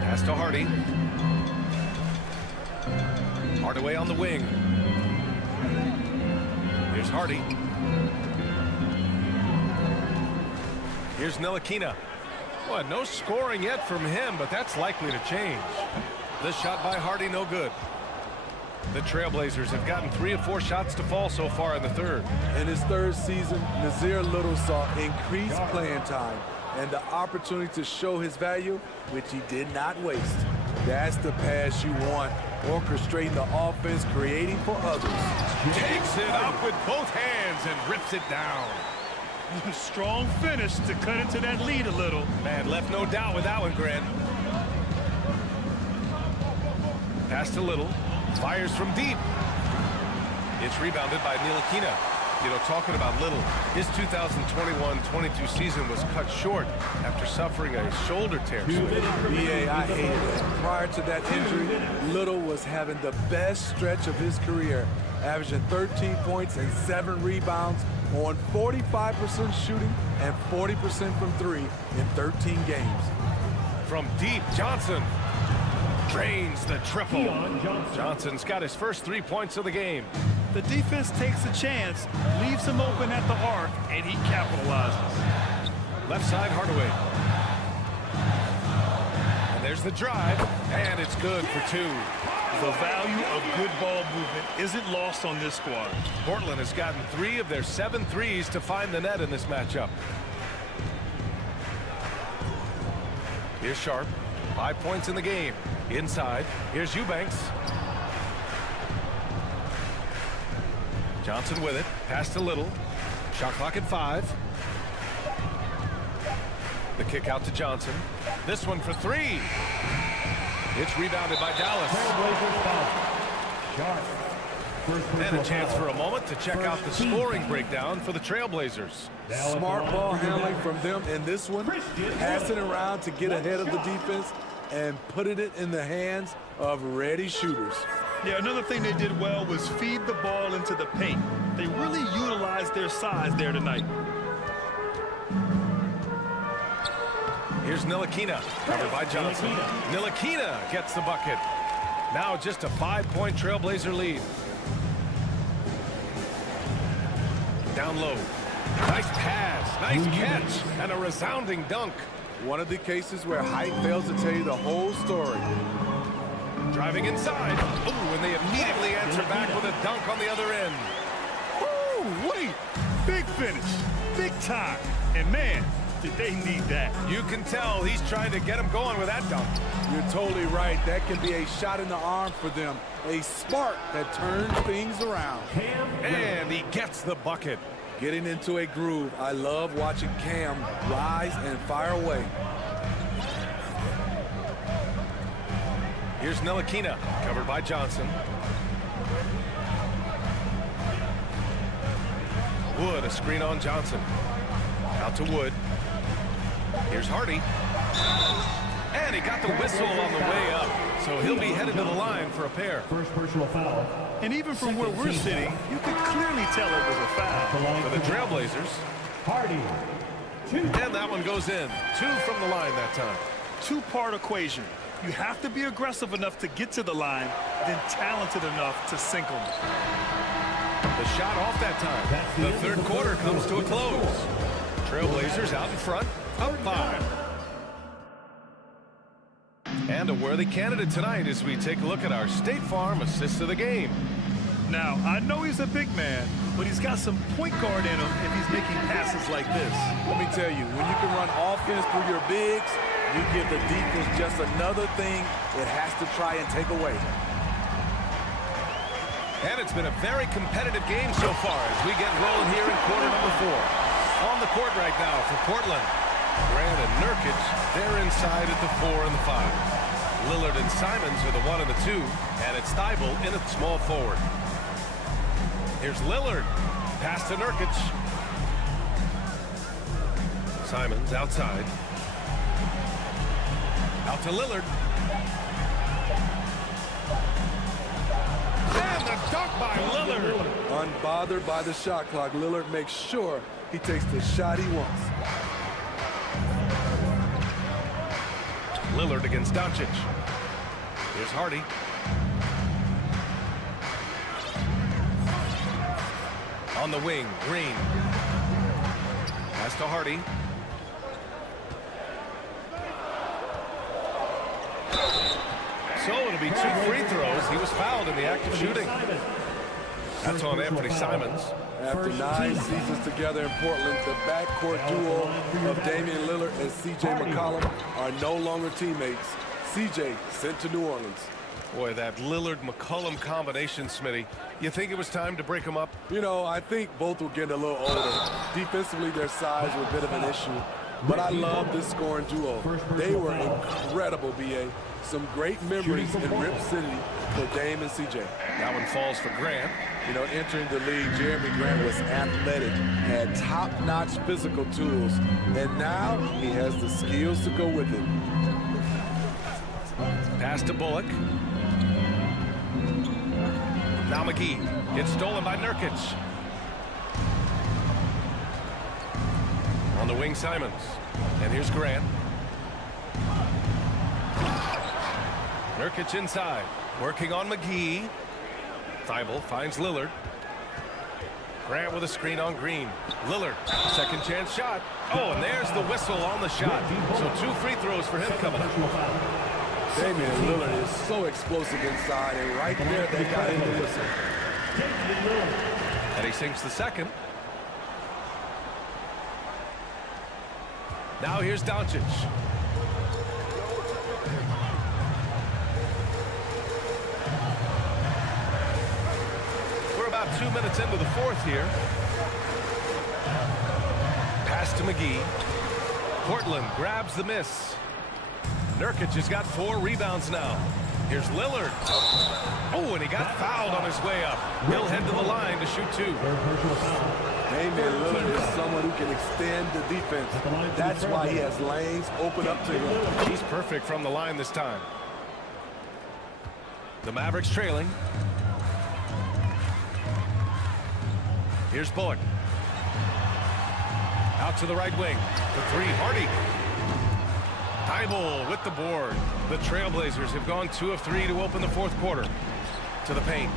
Pass to Hardy. Hardaway on the wing. Here's Hardy. Here's Ntilikina. Well, no scoring yet from him, but that's likely to change. This shot by Hardy, no good. The Trailblazers have gotten 3 of 4 shots to fall so far in the third. In his third season, Nazir Little saw increased playing time and the opportunity to show his value, which he did not waste. That's the pass you want, orchestrating the offense, creating for others. Takes it up with both hands and rips it down. Strong finish to cut into that lead a little. Man, left no doubt with that one, Grant. Pass to Little. Fires from deep. It's rebounded by Ntilikina. You know, talking about Little, his 2021-22 season was cut short after suffering a shoulder tear. BA, I hated it. Prior to that injury, Little was having the best stretch of his career, averaging 13 points and 7 rebounds on 45% shooting and 40% from 3 in 13 games. From deep, Johnson drains the triple. Johnson's got his first 3 points of the game. The defense takes a chance, leaves him open at the arc, and he capitalizes. Left side, Hardaway. And there's the drive, and it's good for 2. The value of good ball movement isn't lost on this squad. Portland has gotten 3 of their 7 threes to find the net in this matchup. Here's Sharp. 5 points in the game. Inside, here's Eubanks. Johnson with it. Pass to Little. Shot clock at 5. The kick out to Johnson. This one for 3. It's rebounded by Dallas. And a chance for a moment to check out the scoring breakdown for the Trailblazers. Smart ball handling from them in this one. Passing around to get ahead of the defense and putting it in the hands of ready shooters. Yeah, another thing they did well was feed the ball into the paint. They really utilized their size there tonight. Here's Ntilikina, covered by Johnson. Ntilikina gets the bucket. Now just a 5-point Trailblazer lead. Down low. Nice pass, nice catch, and a resounding dunk. One of the cases where height fails to tell you the whole story. Driving inside. Ooh, and they immediately answer back with a dunk on the other end. Ooh, wait. Big finish. Big time. And man, did they need that. You can tell he's trying to get him going with that dunk. You're totally right. That can be a shot in the arm for them. A spark that turns things around. And he gets the bucket. Getting into a groove. I love watching Cam rise and fire away. Here's Ntilikina, covered by Johnson. Wood, a screen on Johnson. Out to Wood. Here's Hardy. And he got the whistle on the way up. So he'll be headed to the line for a pair. First personal foul. And even from where we're sitting, you could clearly tell it was a foul. For the Trailblazers. Hardy. 2. And that one goes in. 2 from the line that time. Two-part equation. You have to be aggressive enough to get to the line, then talented enough to sink them. The shot off that time. The third quarter comes to a close. Trailblazers out in front, up 5. And a worthy candidate tonight as we take a look at our State Farm assist of the game. Now, I know he's a big man, but he's got some point guard in him if he's making passes like this. Let me tell you, when you can run offense through your bigs, you give the defense just another thing it has to try and take away. And it's been a very competitive game so far as we get rolling here in quarter number 4. On the court right now for Portland. Grant and Nurkic, they're inside at the 4 and the 5. Lillard and Simons are the 1 and the 2, and it's Thibault in at small forward. Here's Lillard. Pass to Nurkic. Simons outside. Out to Lillard. Unbothered by the shot clock, Lillard makes sure he takes the shot he wants. Lillard against Doncic. Here's Hardy. On the wing, Green. Pass to Hardy. So it'll be 2 free throws. He was fouled in the act of shooting. That's on Anthony Simons. After 9 seasons together in Portland, the backcourt duo of Damian Lillard and C.J. McCollum are no longer teammates. C.J. sent to New Orleans. Boy, that Lillard-McCollum combination, Smitty. You think it was time to break them up? You know, I think both were getting a little older. Defensively, their size was a bit of an issue. But I love this scoring duo. They were incredible, B.A. Some great memories in Rip City for Dame and C.J. That one falls for Grant. You know, entering the league, Jeremy Grant was athletic, had top-notch physical tools, and now he has the skills to go with it. Pass to Bullock. Now McGee gets stolen by Nurkic. On the wing, Simons. And here's Grant. Nurkic inside. Working on McGee. Thibault finds Lillard. Grant with a screen on Green. Lillard, second chance shot. Oh, and there's the whistle on the shot. So 2 free throws for him coming up. Damian Lillard is so explosive inside, and right there they got him the whistle. And he sinks the second. Now here's Doncic. We're about 2 minutes into the fourth here. Pass to McGee. Portland grabs the miss. Nurkic has got 4 rebounds now. Here's Lillard. Oh, and he got fouled on his way up. He'll head to the line to shoot 2. Damian Lillard is someone who can extend the defense. That's why he has lanes open up to him. He's perfect from the line this time. The Mavericks trailing. Here's Bullock. Out to the right wing. For 3, Hardy. Thibault with the board. The Trailblazers have gone 2 of 3 to open the fourth quarter. To the paint.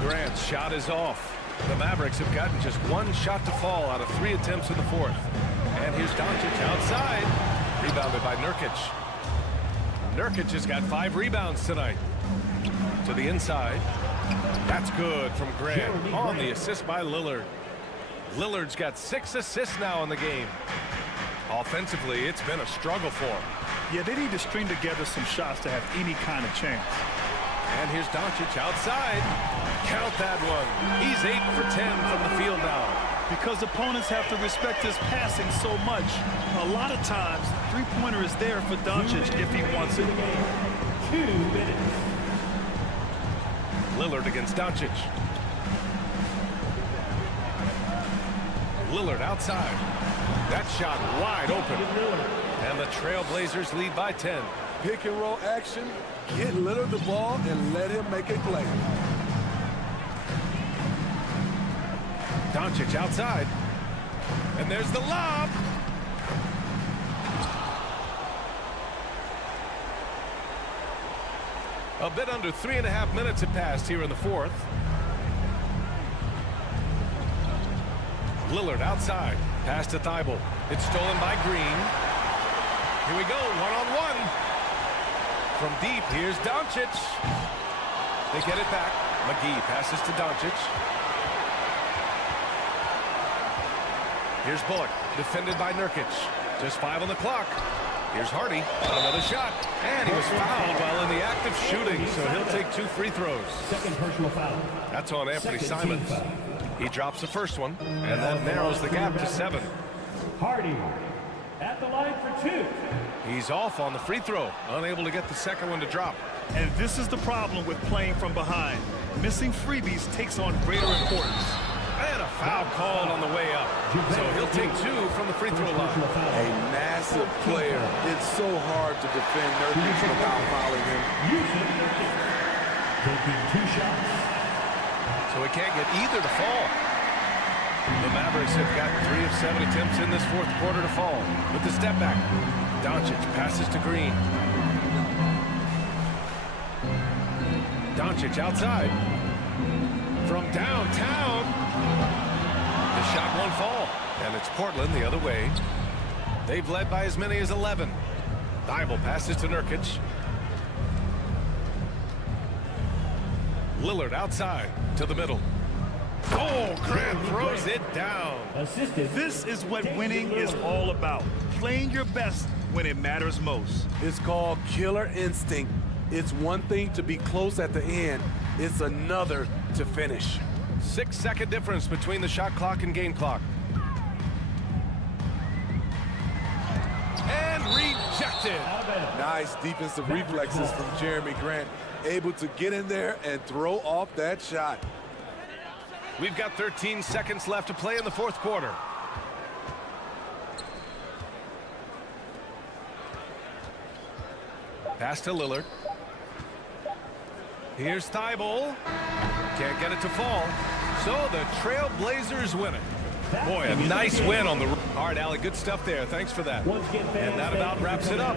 Grant's shot is off. The Mavericks have gotten just 1 shot to fall out of 3 attempts in the fourth. And here's Doncic outside. Rebounded by Nurkic. Nurkic has got 5 rebounds tonight. To the inside. That's good from Grant on the assist by Lillard. Lillard's got 6 assists now in the game. Offensively, it's been a struggle for him. Yeah, they need to string together some shots to have any kind of chance. And here's Doncic outside. Count that one. He's 8 for 10 from the field now. Because opponents have to respect his passing so much. A lot of times, three-pointer is there for Doncic if he wants it. 2 minutes. Lillard against Doncic. Lillard outside. That shot wide open. And the Trailblazers lead by 10. Pick and roll action. Get Lillard the ball and let him make a play. Doncic outside. And there's the lob. A bit under 3.5 minutes have passed here in the fourth. Lillard outside. Pass to Thibault. It's stolen by Green. Here we go, one-on-one. From deep, here's Doncic. They get it back. McGee passes to Doncic. Here's Bullock, defended by Nurkic. Just 5 on the clock. Here's Hardy, another shot. And he was fouled while in the act of shooting, so he'll take 2 free throws. Second personal foul. That's on Anthony Second Simons. He drops the first one, and that narrows the gap to 7. Hardy at the line for 2. He's off on the free throw, unable to get the second one to drop. And this is the problem with playing from behind. Missing freebies takes on greater importance. And a foul called on the way up. So he'll take 2 from the free throw line. A massive player. It's so hard to defend Nurkic without fouling him. Taking 2 shots. So he can't get either to fall. The Mavericks have got 3 of 7 attempts in this fourth quarter to fall. With the step back, Doncic passes to Green. Doncic outside. From downtown. The shot won't fall. And it's Portland the other way. They've led by as many as 11. Thibault passes to Nurkic. Lillard outside to the middle. Oh, Grant throws it down. This is what winning is all about. Playing your best when it matters most. It's called killer instinct. It's one thing to be close at the end. It's another to finish. 6-second difference between the shot clock and game clock. And rejected. Nice defensive reflexes from Jeremy Grant. Able to get in there and throw off that shot. We've got 13 seconds left to play in the fourth quarter. Pass to Lillard. Here's Thibault. Can't get it to fall. So the Trail Blazers win it. Boy, a nice win on the... All right, Allie, good stuff there. Thanks for that. And that about wraps it up.